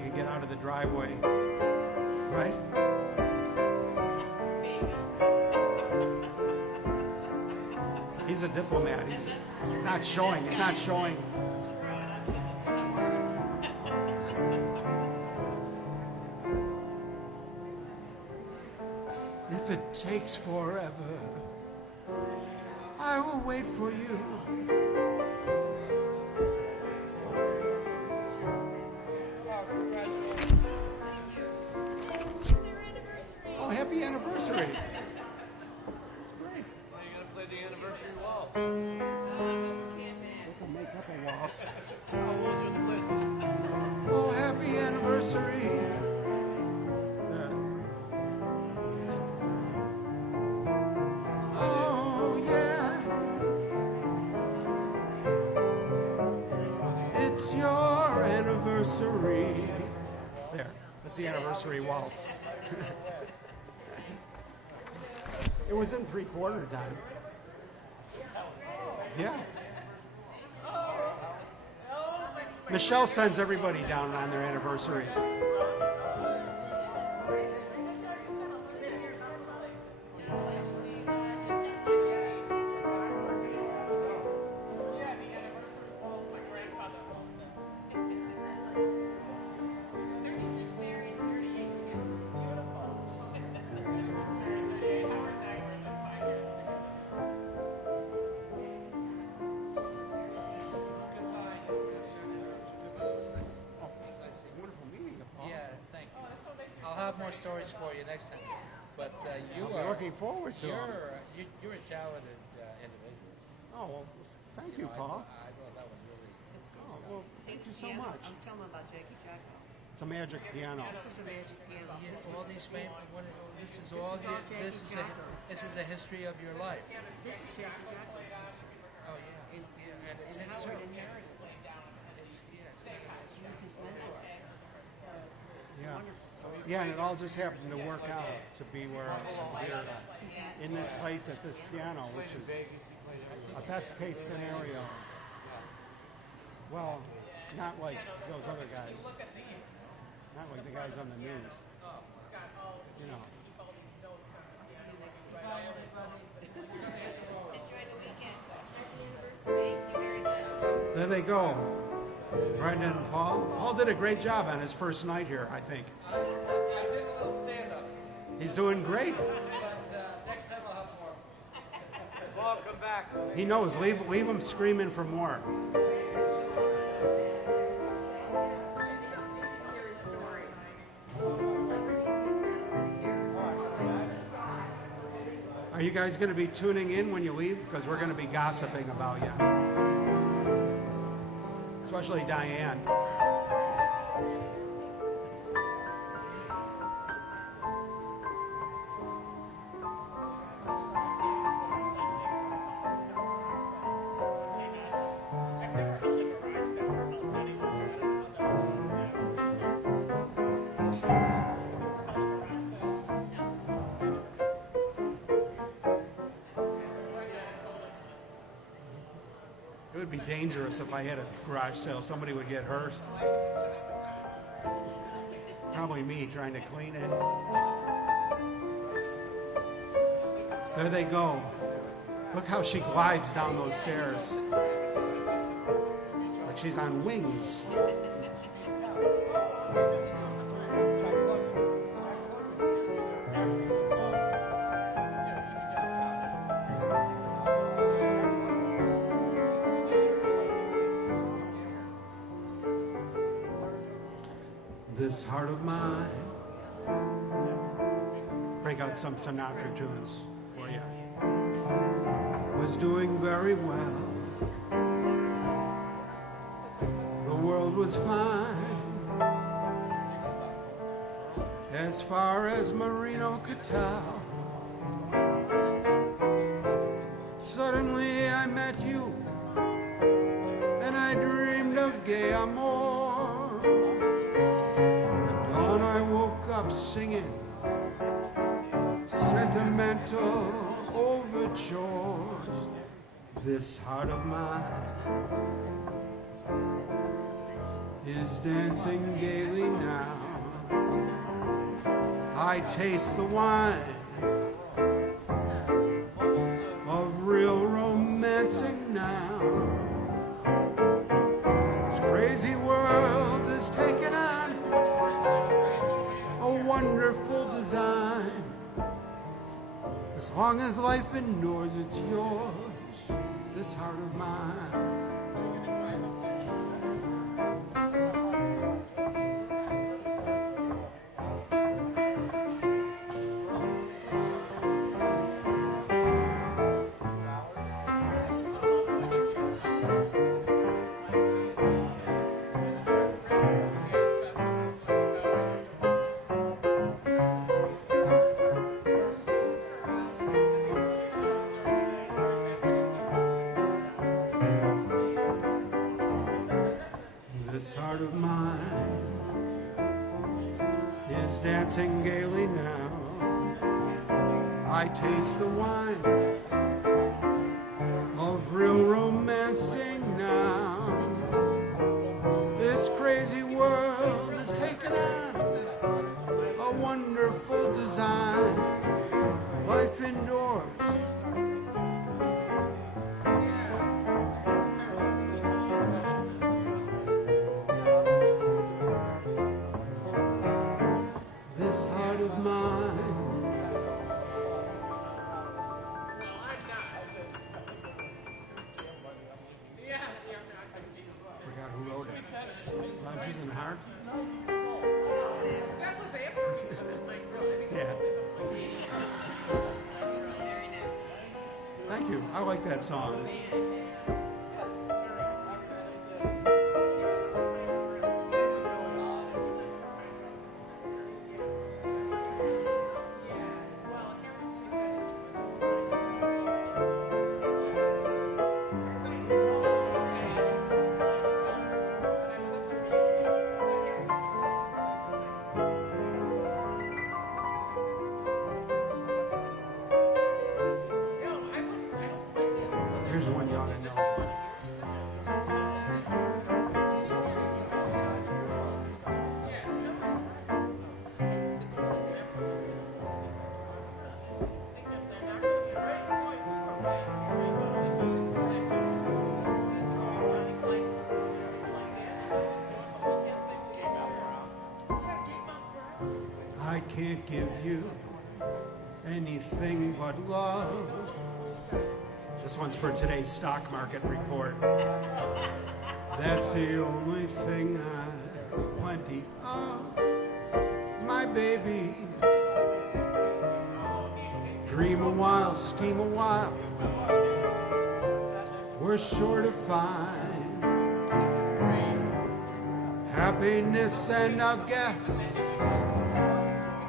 can get out of the driveway, right? He's a diplomat. He's not showing. He's not showing. If it takes forever, I will wait for you. Oh, happy anniversary. It's great. Now you're gonna play the anniversary waltz. This will make up a waltz. Oh, we'll just listen. Oh, happy anniversary. Oh, yeah. It's your anniversary. There. That's the anniversary waltz. It was in 3/4 time. Yeah. Michelle sends everybody down on their anniversary. I'll have more stories for you next time. But you I'm are looking forward to them. you're a talented individual. Oh, well, thank you, know, Paul. I thought that was really. Oh, well, thank you so much. I was telling them about Jackie Jacko. It's a magic piano. This is a magic piano. Yeah, This all was- these this- this is this all is all Jackie this is Jacko's. this is a history of your life. This is Jackie Jacko's history. Oh yeah, and it's And his Howard story. and Harry. It's it's kind of He was his mentor. So it's Yeah. a wonderful story. Yeah, and it all just happened to work out to be where I'm here in this place at this piano, which is a best case scenario. Well, not like those other guys. Not like the guys on the news. You know. See you next week. Bye everybody. Enjoy the weekend. Thank you very much. There they go. Brendan and Paul. Paul did a great job on his first night here, I think. I did a little stand-up, He's doing great. but next time I'll have more. Paul, come back. He knows. Leave him screaming for more. Hear his stories. All the celebrities he's met, hear his stories. Are you guys going to be tuning in when you leave? Because we're going to be gossiping about you. Especially Diane. It would be dangerous if I had a garage sale. Somebody would get hurt. Probably me trying to clean it. There they go. Look how she glides down those stairs. Like she's on wings. This heart of mine. Break out some Sinatra tunes for you. Was doing very well. The world was fine. As far as Marino could tell. Suddenly I met you, and I dreamed of gay amour. At dawn I woke up singing sentimental overture. This heart of mine is dancing gaily now. I taste the wine of real romancing now. This crazy world is taking on a wonderful design. As long as life endures, it's yours, this heart of mine. This heart of mine is dancing gaily now. I taste the wine of real romancing now. This crazy world is taking on a wonderful design. Life indoors, this heart of mine. Forgot who wrote it. Lunches and Heart? Yeah. Thank you. I like that song. Here's one you ought to know. I can't give you anything but love. This one's for today's stock market report. That's the only thing I've plenty of, my baby. Dream a while, scheme a while, we're sure to find happiness, and I'll guess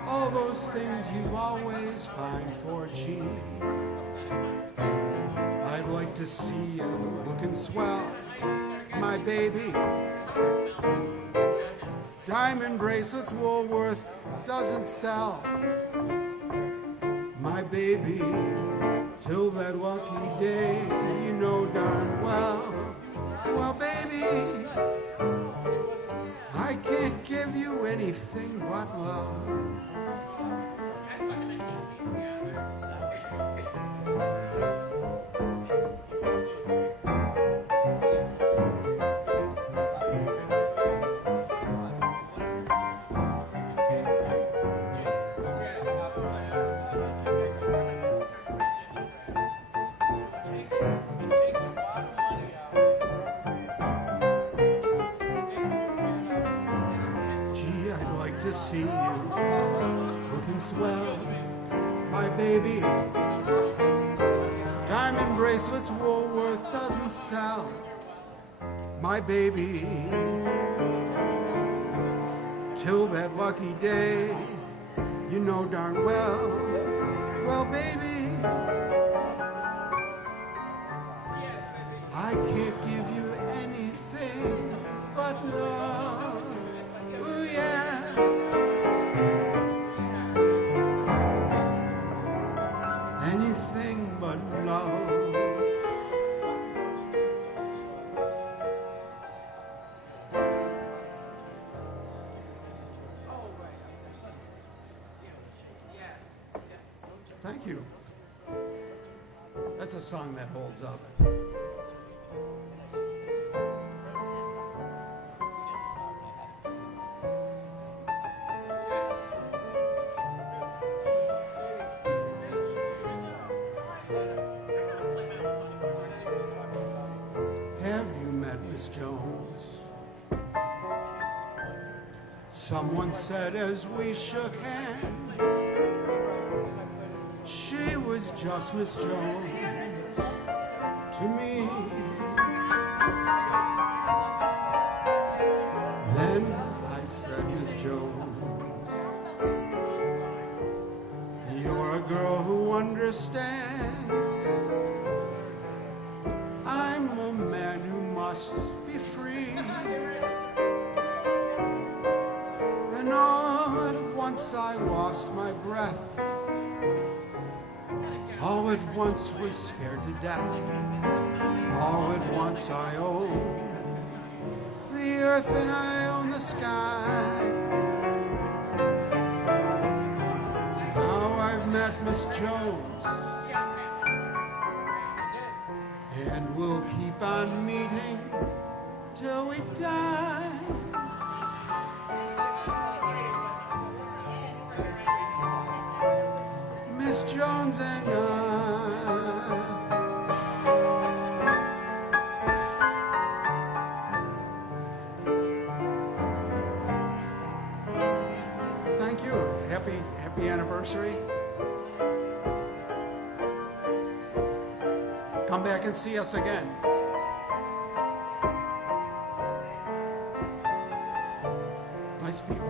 all those things you've always pined for, cheap. I'd like to see you looking swell, my baby. Diamond bracelets Woolworth doesn't sell, my baby. Till that lucky day, you know darn well. Well, baby, I can't give you anything but love. Gee, I'd like to see you looking swell, my baby. Diamond bracelets Woolworth doesn't sell, my baby. Till that lucky day, you know darn well. Well, baby, I can't give you anything but love. Ooh, yeah. Anything but love. Thank you. That's a song that holds up. Have you met Miss Jones? Someone said as we shook hands, she was just Miss Jones to me. Then I said, Miss Jones, you're a girl who understands. I'm a man who must be free. And all at once I lost my breath. All at once was scared to death. All at once I own the earth and I own the sky. Now I've met Miss Jones, and we'll keep on meeting till we die. Miss Jones and I. Thank you. Happy anniversary. Come back and see us again. Nice people.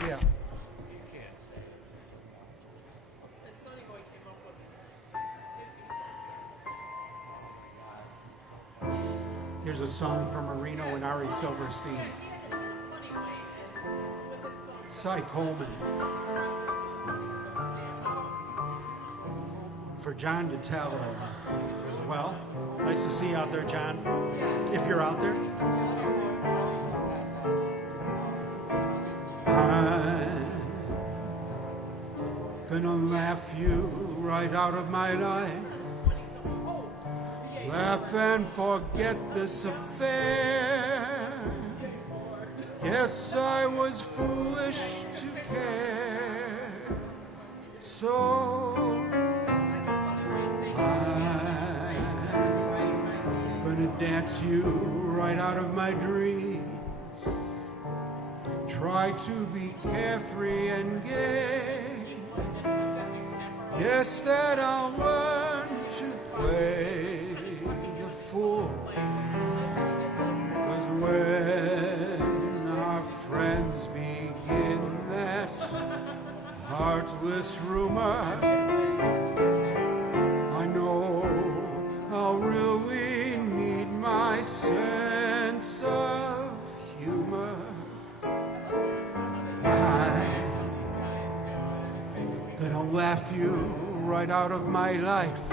Yeah. Here's a song from Marino and Ari Silverstein. Cy Coleman. For John to tell as well. Nice to see you out there, John. If you're out there. I'm gonna laugh you right out of my life. Laugh and forget this affair. Guess I was foolish to care. So I'm gonna dance you right out of my dreams. Try to be carefree and gay. Guess that I'll learn to play the fool. 'Cause when our friends begin that heartless rumor, I know I'll really need my sense of humor. Gonna laugh you right out of my life.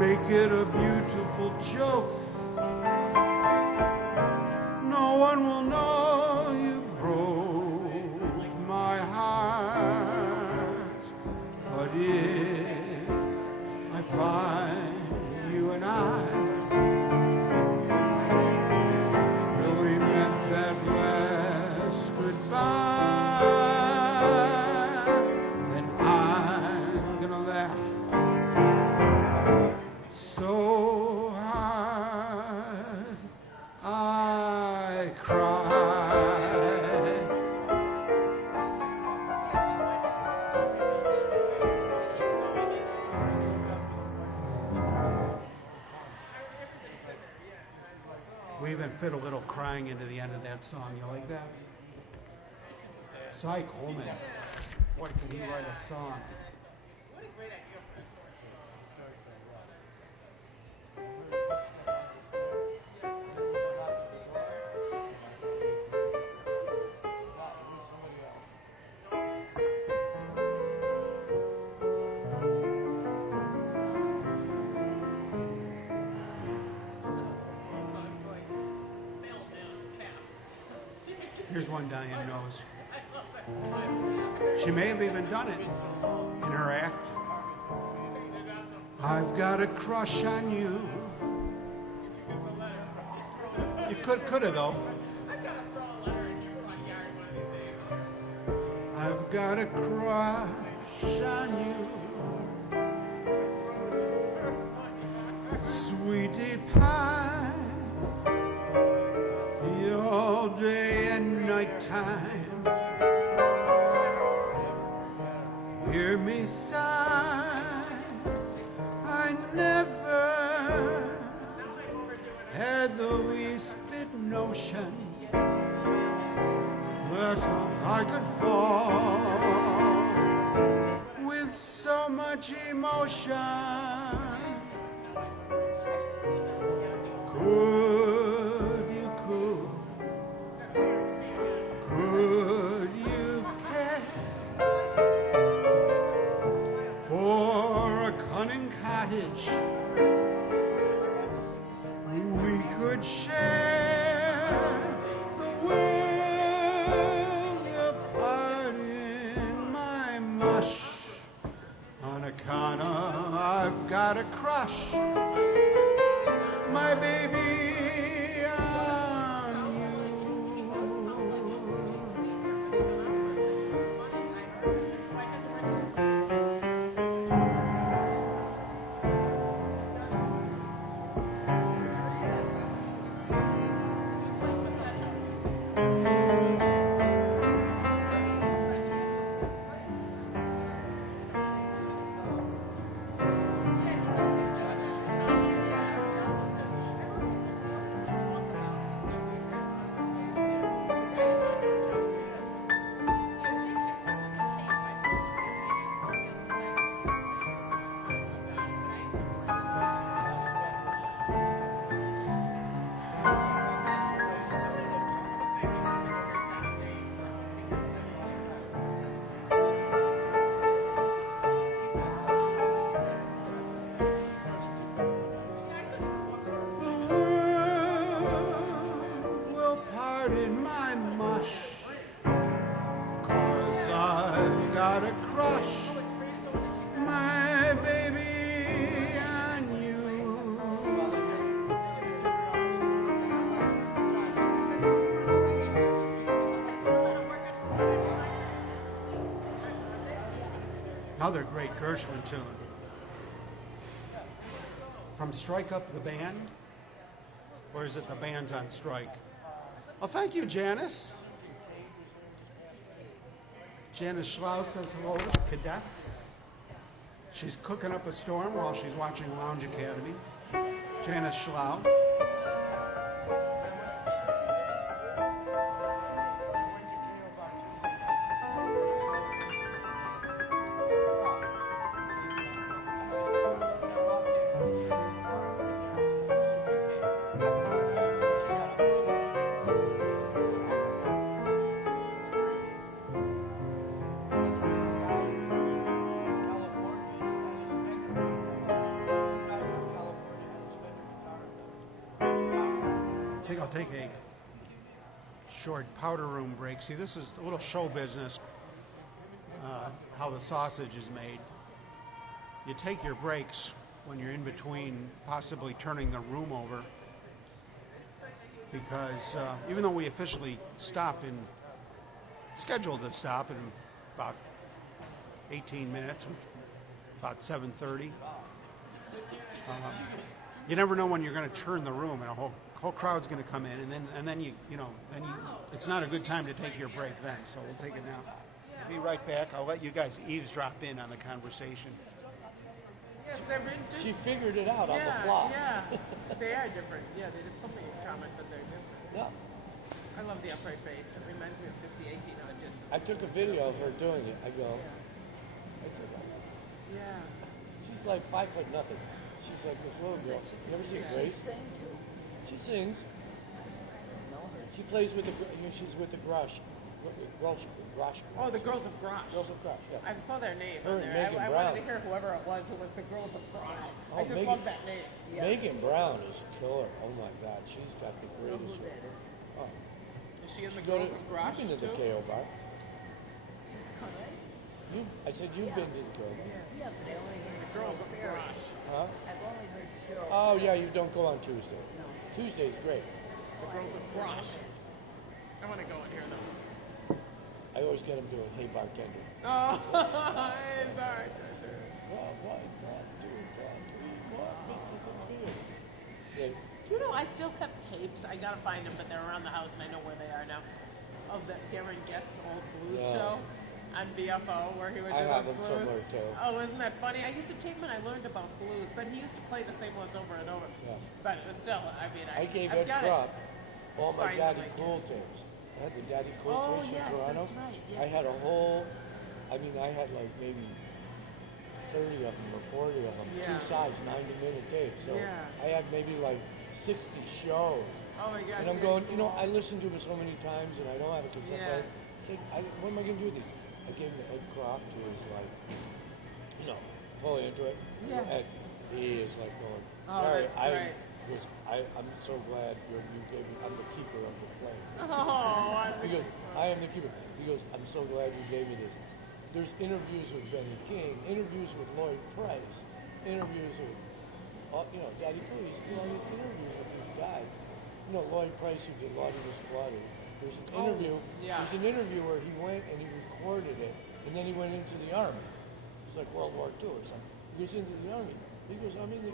Make it a beautiful joke. No one will know you broke my heart. But if I find you and I really meant that last goodbye, so hard I cry. crying into the end of that song. You like that? Cy Coleman. Boy, can he write a song. What a great idea. Here's one Diane knows. She may have even done it in her act. I've got a crush on you. You could have though. I've got a crush on you, sweetie pie. All day and night time, hear me sigh. I never had the least bit notion that I could fall with so much emotion. Could you care for a cunning cottage we could share the world apart in my mush? On account of I've got a crush, my baby. Another great Gershwin tune. From Strike Up the Band? Or is it the band's on strike? Oh, thank you, Janice. Janice Schlau says hello to the cadets. She's cooking up a storm while she's watching Lounge Academy. Janice Schlau. I think I'll take a short powder room break. See, this is a little show business, how the sausage is made. You take your breaks when you're in between possibly turning the room over, because even though we officially scheduled to stop in about 18 minutes, about 7:30, you never know when you're going to turn the room, and a whole crowd's going to come in, and then you it's not a good time to take your break then. So we'll take it now. I'll be right back. I'll let you guys eavesdrop in on the conversation. Yes, they're been She figured it out on the fly. Yeah, they are different. Yeah, they did something in common, but they're different. Yeah. I love the upright bass. It reminds me of just the 1800s. I took a video of her doing it. I go, I said, Yeah. she's like 5'0" nothing. She's like this little girl. You ever see Grace? She sings. She plays with the. She's with the Grosh. Grosh. Oh, the Girls of Grosh. Girls of Grosh. Yeah. I saw their name Her on and there. Megan I Brown. wanted to hear whoever it was who was the Girls of Grosh. Oh, I just Megan- love that name. Megan Brown is a killer. Oh my God, she's got the greatest. Oh, Is she in the go Girls to, of Grosh you've been to the too? KO bar. She's coming. I said you've been to the KO bar. Yeah, but I only heard The Girls of Cheryl Grosh. Huh? I've only heard Cheryl. Oh yeah, you don't go on Tuesday. No. Tuesday's great. The Girls of Grosh. I want to go and hear them. I always get them doing Hey Bartender. Oh, hey, bartender. One, two, 3, 4, yeah. Do you know I still have tapes? I gotta find them, but they're around the house and I know where they are now. Of the Darren Guest's old blues Yeah. show on BFO where he would do I have those them blues. somewhere, too. Oh, isn't that funny? I used to tape when I learned about blues, but he used to play the same ones over and over. Yeah. But it was still, I mean, I gave I've Ed got Krupp it. all my Find Daddy them, I Cool tapes. I had the Daddy Cool Oh, tapes yes, in Toronto. that's right, yes. I had a whole, I had like maybe 30 of them or 40 of them, Yeah. two sides, 90-minute tapes. So Yeah. I had maybe like 60 shows. Oh my gosh. And I'm Daddy going, Cool. I listened to it so many times and I don't have a cassette Yeah. player. I said, what am I going to do with these? I gave them to Ed Croft, who was like, totally into it. Yeah. And he is like going, Oh, Larry, that's great. I'm so glad you gave me, I'm the keeper of the flame. Oh, He goes, I am the keeper. He goes, I'm so glad you gave me this. There's interviews with Benny King, interviews with Lloyd Price, interviews with, Daddy Cool. He's doing all these interviews with these guys. Lloyd Price, who did Lottie the Squatter. There's an interview. yeah. There's an interview where he went and he recorded it, and then he went into the army. It's like World War II or something. He goes into the army. He goes, I'm in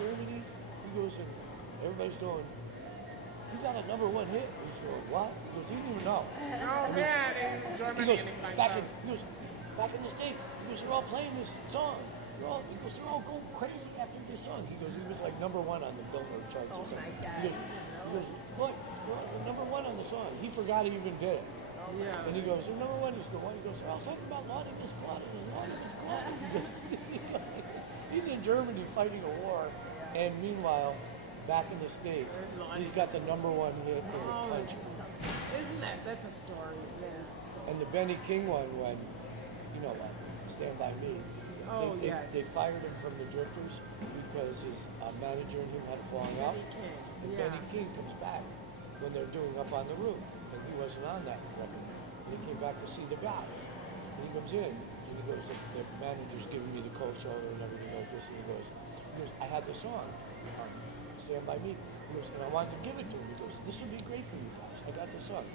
Germany. He goes, and everybody's going, you got a #1 hit. He's going, what? He goes, he didn't even know. Oh man, in He Germany goes, and he finds back out. in the States. He goes, they're all playing this song. They're all going crazy after this song. He goes, he was like #1 on the Billboard charts. Oh or something. my God, He I goes, didn't know. look, you're #1 on the song. He forgot he even did it. Yeah. And he goes, they're #1 is the one. He goes, I was talking about Lottie the Squatter. He goes, he's in Germany fighting a war. And meanwhile, back in the States, he's got the #1 hit in the Oh, country. isn't that's a story? That is so. And the Benny King one, when, Stand By Me. Oh, they, yes. They fired him from the Drifters because his manager and him had a falling out. Benny King. And Yeah. Benny King comes back when they're doing Up on the Roof. And he wasn't on that record. And he came back to see the guys. And he comes in and he goes, the manager's giving me the cold shoulder and everything like this. And he goes, I had the song, Stand By Me. He goes, and I wanted to give it to him. He goes, this would be great for you guys. I got the song.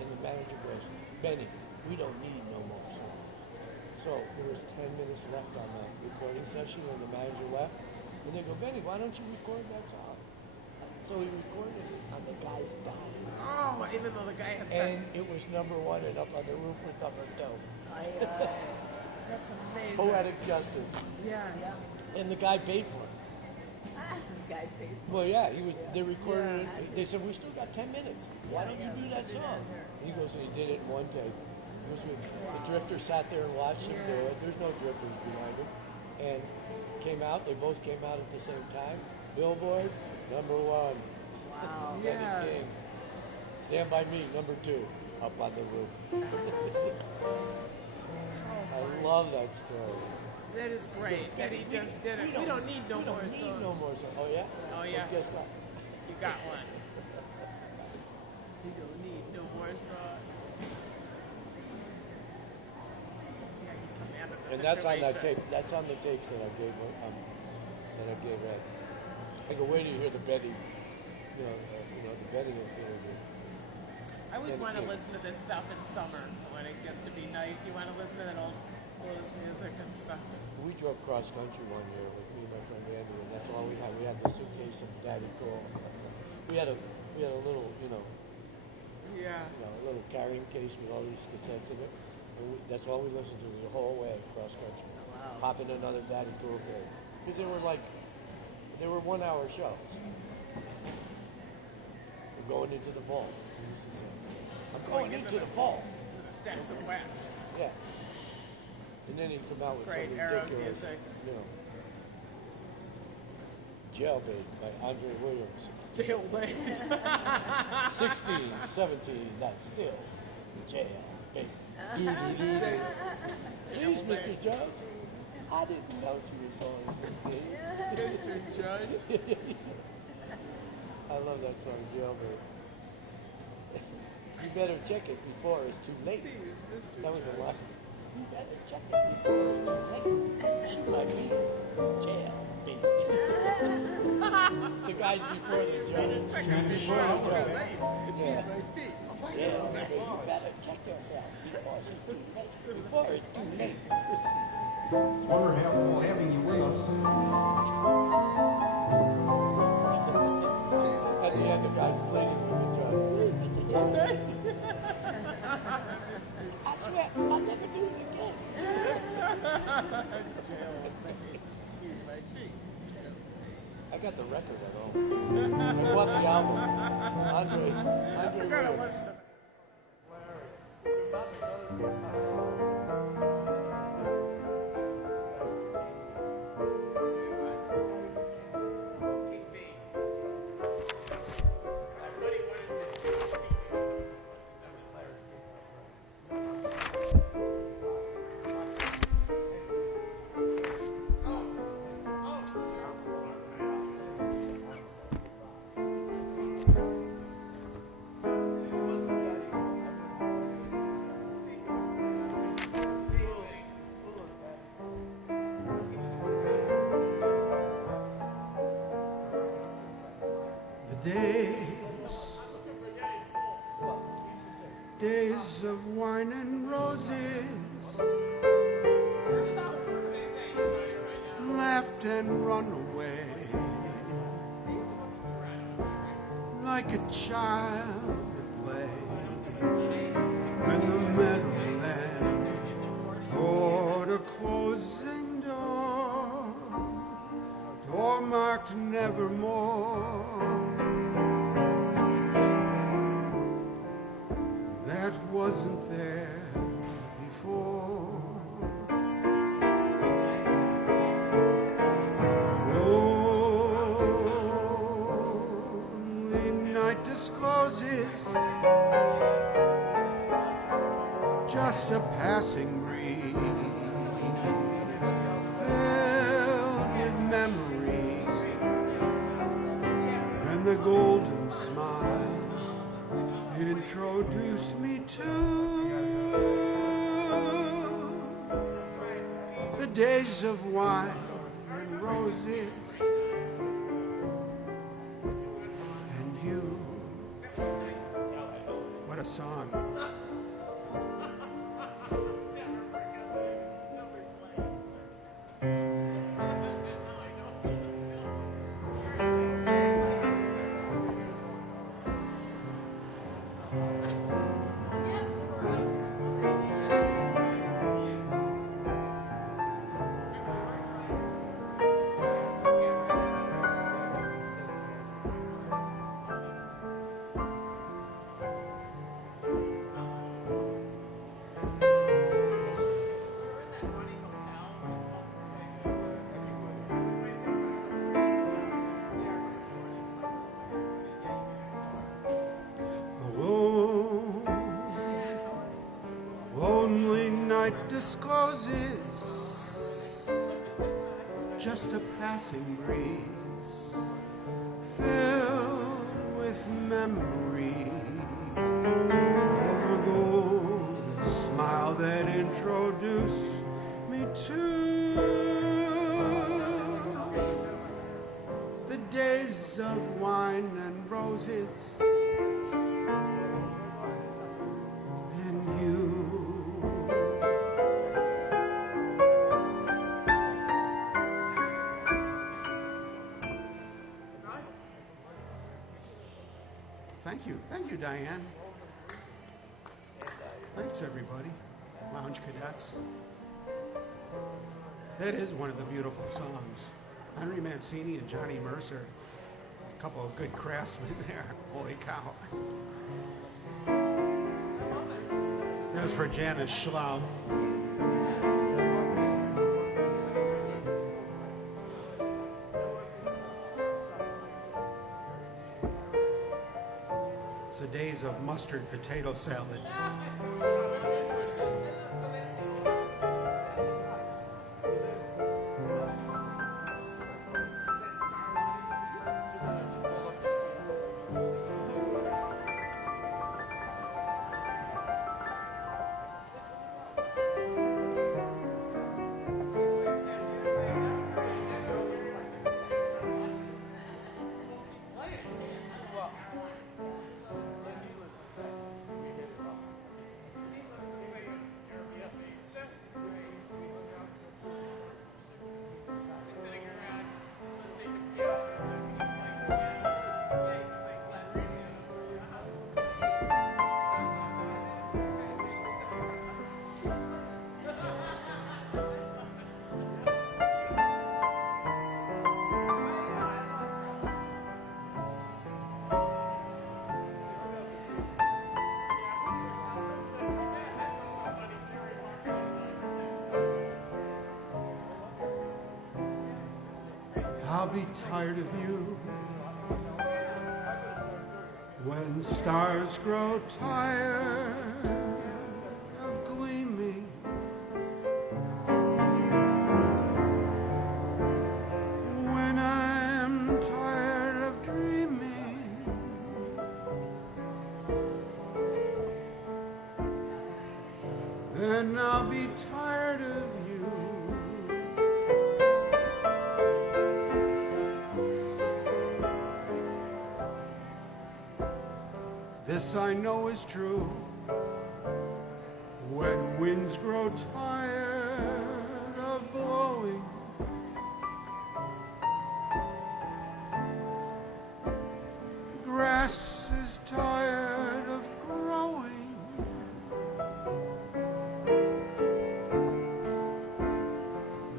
And the manager goes, Benny, we don't need no more songs. So there was 10 minutes left on the recording session when the manager left. And they go, Benny, why don't you record that song? So he recorded it on the guy's dime. Oh, even though the guy had And said, it was #1 and Up on the Roof with #2. that's amazing. Poetic justice. Yes. And the guy paid for it. Guy paid for Well, yeah, they recorded it. They said, we still got 10 minutes. Why don't you do that song? He goes, and he did it in one take. The Drifters sat there and watched him do it. There's no Drifters behind him. And they both came out at the same time. Billboard, #1. Wow. Benny Yeah. King. Stand By Me, #2. Up on the Roof. I love that story. That is great. That he just did it. We don't need no more songs. No more songs. Oh, yeah? Oh, yeah. Well, guess what? You got one. We don't need no more songs. Yeah, you commanded the And that's on that situation. tape. That's on the tapes that I gave Ed. I go, wait till you hear the Betty, the Betty interview. I always Benny want to King. listen to this stuff in summer when it gets to be nice. You want to listen to that old blues music and stuff. We drove cross country one year with me and my friend Andy, and that's all we had. We had the suitcase of Daddy Cool. We had a little, Yeah. a little carrying case with all these cassettes in it. And that's all we listened to the whole way cross country. Wow. Pop in another Daddy Cool tape. Because they were 1 hour shows. We're going into the vault. We used to say. going into the falls. The stacks of wax. Yeah. And then he'd come out with Great some Arab ridiculous, music. you know, Jailbait by Andre Williams. Jailbait. 16, 17, not still. Jailbait. Doo-doo-doo. Please, Mr. Judge. I didn't know to your songs. Mr. Judge. I love that song, Jailbait. You better check it before it's too late. That was a line. You better check it before it's too late. She might be jailbait. The guys before the judge. Check it before it's too late. She Yeah. might be. Yeah, but you better check yourself before it's too late. Before it's too late. Wonderful having you with us. At the end, the guy's pleading with the judge. Mr. Judge. I swear, I'll never do it again. I got the record at home. I bought the album. Andre Williams. Days of wine and roses, laughed and run away, like a child at play, when the meadowland toward a closing door marked nevermore. That wasn't there before. Lonely night discloses just a passing breeze, filled with memories and the golden smile introduced me to the days of wine and roses and you. What a song. Lonely night discloses just a passing breeze, filled with memory of a golden smile that introduced me to the days of wine and roses and you. Thank you, Diane. Thanks, everybody. Lounge Cadets. That is one of the beautiful songs. Henry Mancini and Johnny Mercer. A couple of good craftsmen there. Holy cow. That was for Janice Schlau. It's the days of mustard potato salad. I'll be tired of you when stars grow tired of gleaming, when I'm tired of dreaming, then I'll be tired of you. This I know is true. When winds grow tired of blowing, grass is tired of growing,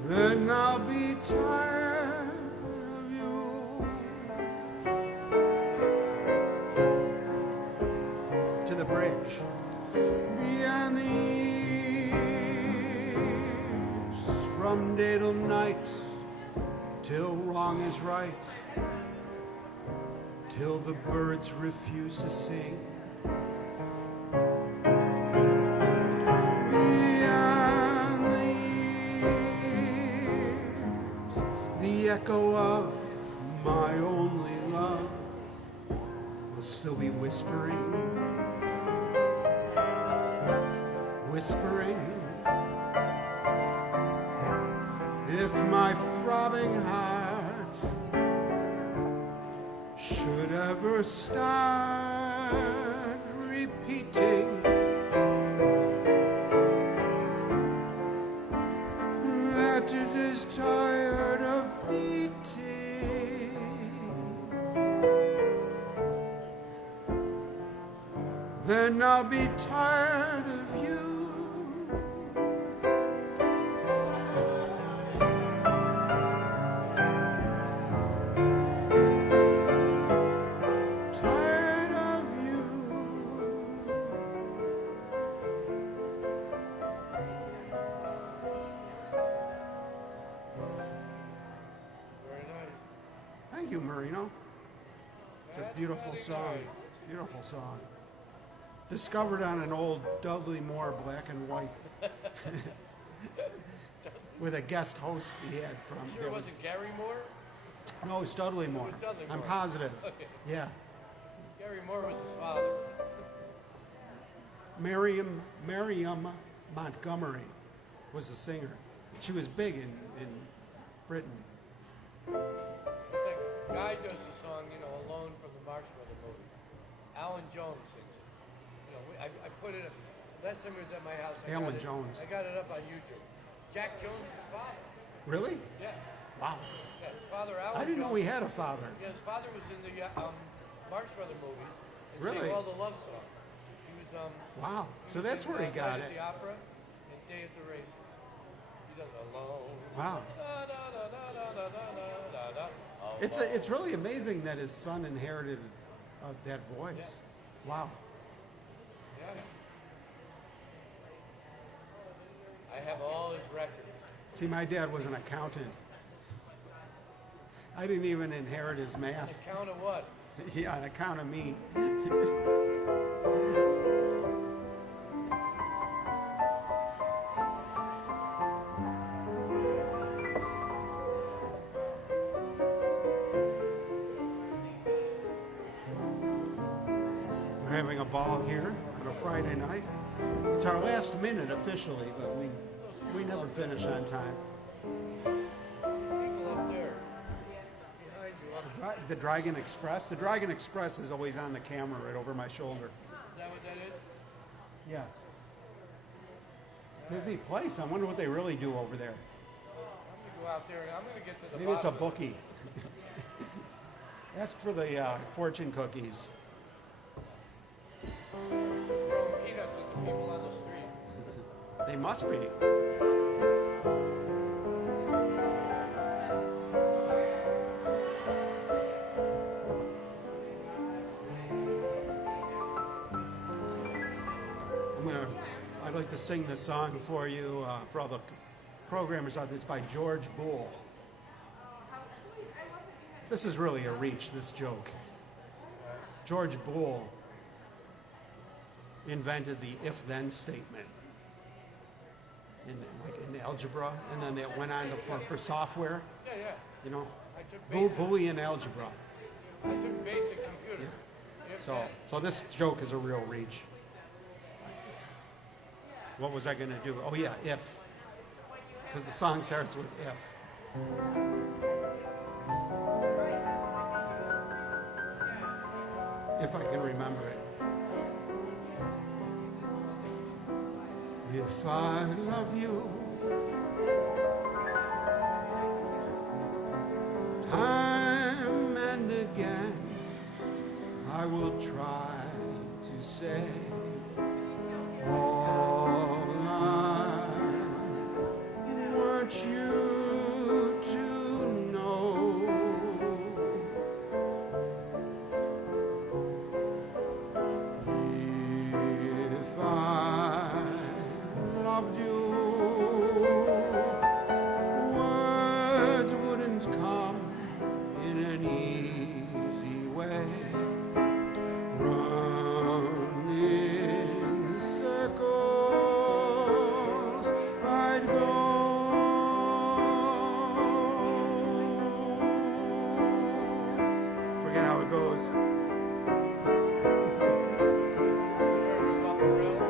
then I'll be tired of you. To the bridge. Beyond the eaves, from day till night, till wrong is right, till the birds refuse to sing. Beyond the eaves, the echo of my only love will still be whispering, whispering. If my throbbing heart should ever start repeating that it is tired of beating, then I'll be tired of you. Tired of you. Very nice. Thank you, Marino. It's a beautiful song. Beautiful song. Discovered on an old Dudley Moore black and white with a guest host he had from. Sure it wasn't Gary Moore? No, it's Dudley Moore. Dudley I'm Moore. positive. Okay. Yeah. Gary Moore was his father. Miriam Montgomery was the singer. She was big in Britain. It's like Guy does the song, Alone from the Marx Brothers movie. Alan Jones sings it. I put it. Last time he was at my house. Alan Jones. I got it up on YouTube. Jack Jones' father. Really? Yeah. Wow. Yeah, his father Alan. I didn't know Jones. he had a father. Yeah, his father was in the Marx Brothers movies. And Really? sang all the love songs. He was Wow. So was that's in, where he got Night at it. the Opera and Day at the Races. He does Alone. Wow. Da, da, da, da, da, da, da, da, da. It's really amazing that his son inherited that voice. Wow. Yeah. all his records. See, my dad was an accountant. I didn't even inherit his math. Count of what? Yeah, on account of me. We're having a ball here on a Friday night. It's our last minute officially, but we never finish on time. People up there behind you. The Dragon Express. The Dragon Express is always on the camera right over my shoulder. Is that what that is? Yeah. Busy place. I wonder what they really do over there. I'm gonna go out there and I'm gonna get to the Maybe it's a bottom of it. bookie. Ask for the fortune cookies. Throwing peanuts at the people on the street. They must be. I'd like to sing this song for you, for all the programmers out there. It's by George Boole. This is really a reach, this joke. George Boole invented the if-then statement in algebra, and then it went on for software. Yeah, yeah. You know, I took basic, Boolean algebra. I took basic computer. If that. So this joke is a real reach. What was I going to do? Oh yeah, if. Because the song starts with if. If I can remember it. If I love you, time and again, I will try to say all I want you to know. If I loved you, words wouldn't come in an easy way. Run in circles, I'd go. Forget how it goes. Nervous off the rail.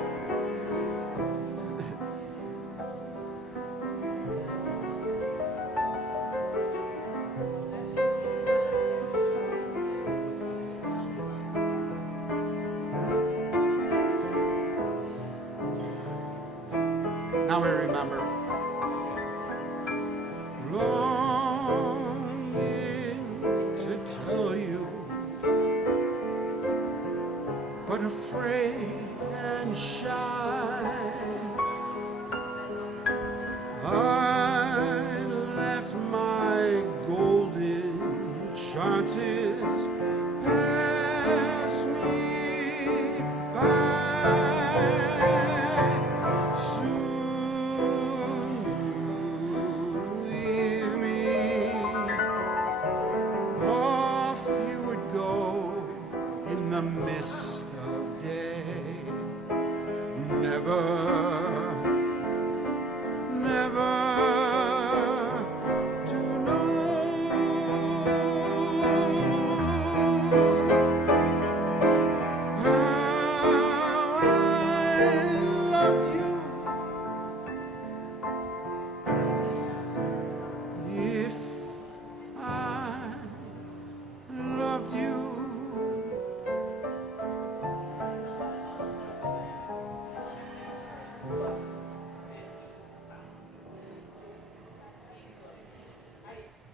Now we remember. Longing to tell you, but afraid and shy. I let my golden chances pass me by. Soon you'd leave me, off you would go in the mist of day. Never, never to know how I love you. If I loved you.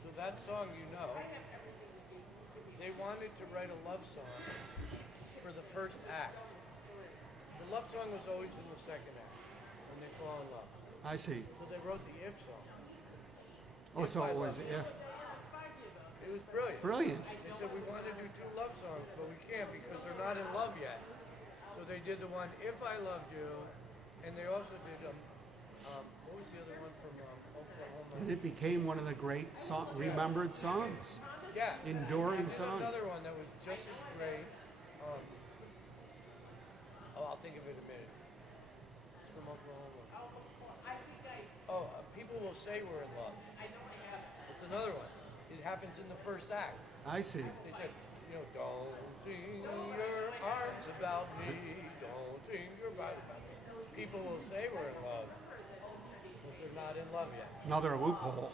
So that song, you know, they wanted to write a love song for the first act. The love song was always in the second act, when they fall in love. I see. So they wrote the if song. Oh, so it was if. It was brilliant. Brilliant. They said, we want to do two love songs, but we can't because they're not in love yet. So they did the one, If I Loved You, and they also did, what was the other And it became one of the great remembered songs, Yeah. enduring There's songs. another one that was just as great. I'll think of it in a minute. It's from Oklahoma. People will say we're in love. It's another one. It happens in the first act. I see. They said, don't sing your arms about me, don't sing your body about me. People will say we're in love, because they're not in love yet. Another loophole.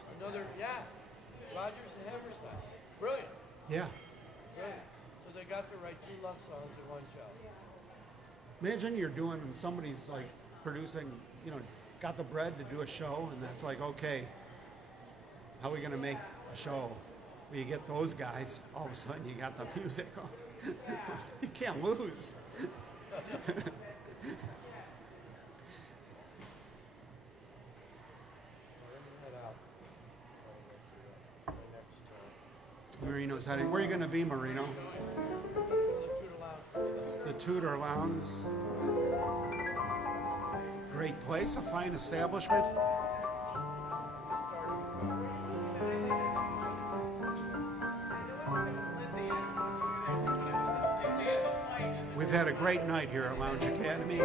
Rogers and Hammerstein. Brilliant. Yeah. Brilliant. So they got to write 2 love songs in one show. Imagine you're doing, somebody's like producing, got the bread to do a show, and that's like, okay, how are we going to make a show? Well, you get those guys, all of a sudden you got the music. You can't lose. Marino's heading. Where are you going to be, Marino? The Tudor Lounge. Great place, a fine establishment. We've had a great night here at Lounge Academy.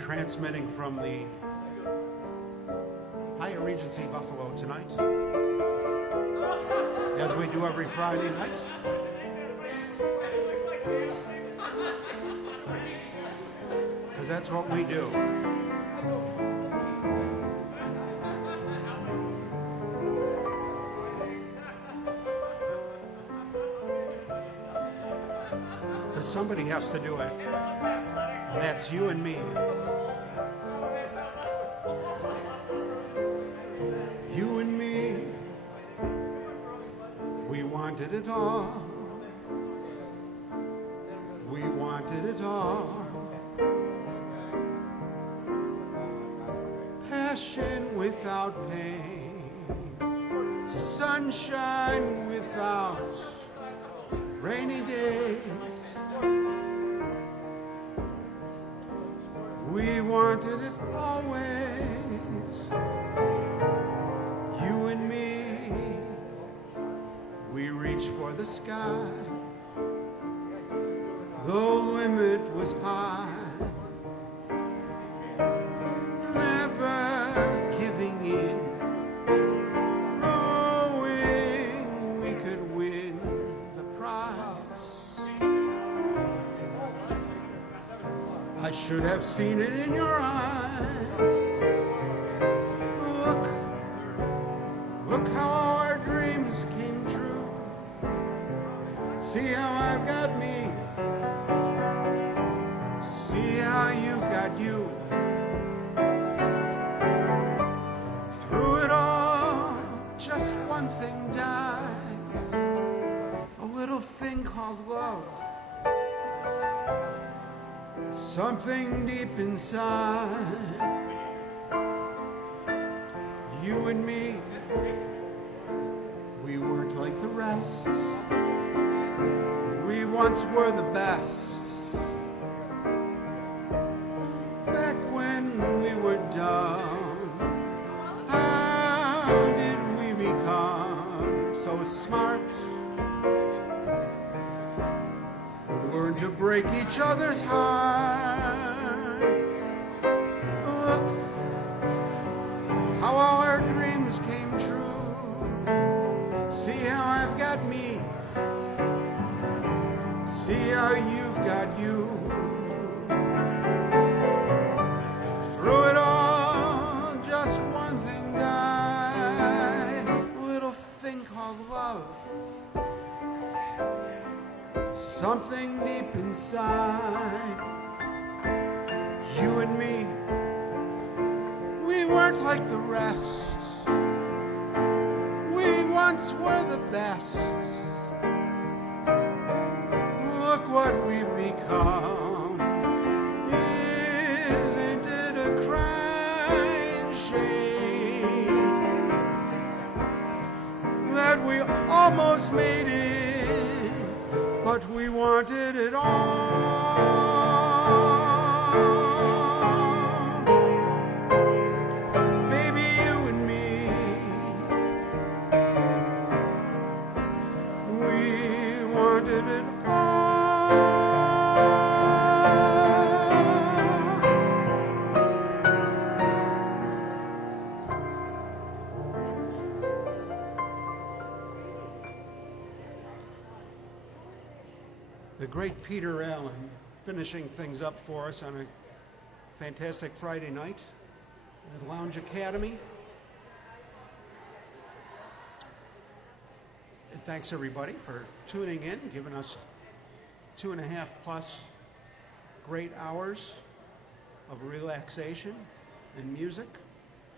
Transmitting from the Hyatt Regency Buffalo tonight, as we do every Friday night. Because that's what we do. Because somebody has to do it, and that's you and me. You and me, we wanted it all. We wanted it all. Passion without pain, sunshine without rainy days. We wanted it always. You and me, we reached for the sky. The limit was high. Never giving in, knowing we could win the prize. I should have seen it in your eyes. Look how our dreams came true. See how I've got me. See how you've got you. Through it all, just one thing died. A little thing called love. Something deep inside. You and me, we weren't like the rest. We once were the best. Back when we were dumb, how did we become so smart? Learn to break each other's heart. Look how all our dreams came true. See how I've got me. See how you've got you. Through it all, just one thing died. A little thing called love. Something deep inside. You and me, we weren't like the rest. We once were the best. Look what we've become. Isn't it a crying shame that we almost made it, but we wanted it all? Baby, you and me, we wanted it all. The great Peter Allen finishing things up for us on a fantastic Friday night at Lounge Academy. And thanks everybody for tuning in, giving us 2.5 plus great hours of relaxation and music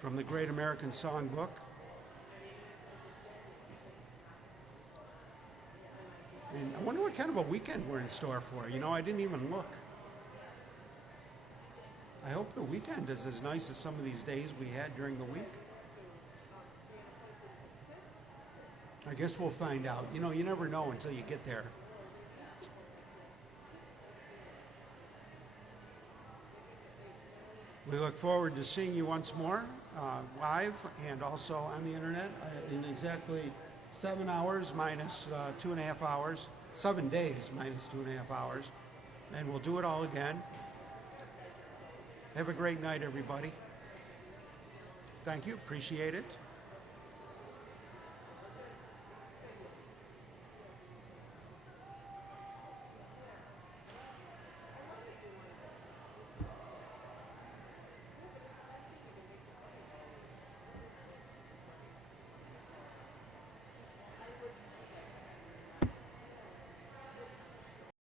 from the Great American Songbook. And I wonder what kind of a weekend we're in store for. You know, I didn't even look. I hope the weekend is as nice as some of these days we had during the week. I guess we'll find out. You know, you never know until you get there. We look forward to seeing you once more live and also on the internet in exactly 7 hours minus 2.5 hours, 7 days minus 2.5 hours, and we'll do it all again. Have a great night, everybody. Thank you. Appreciate it.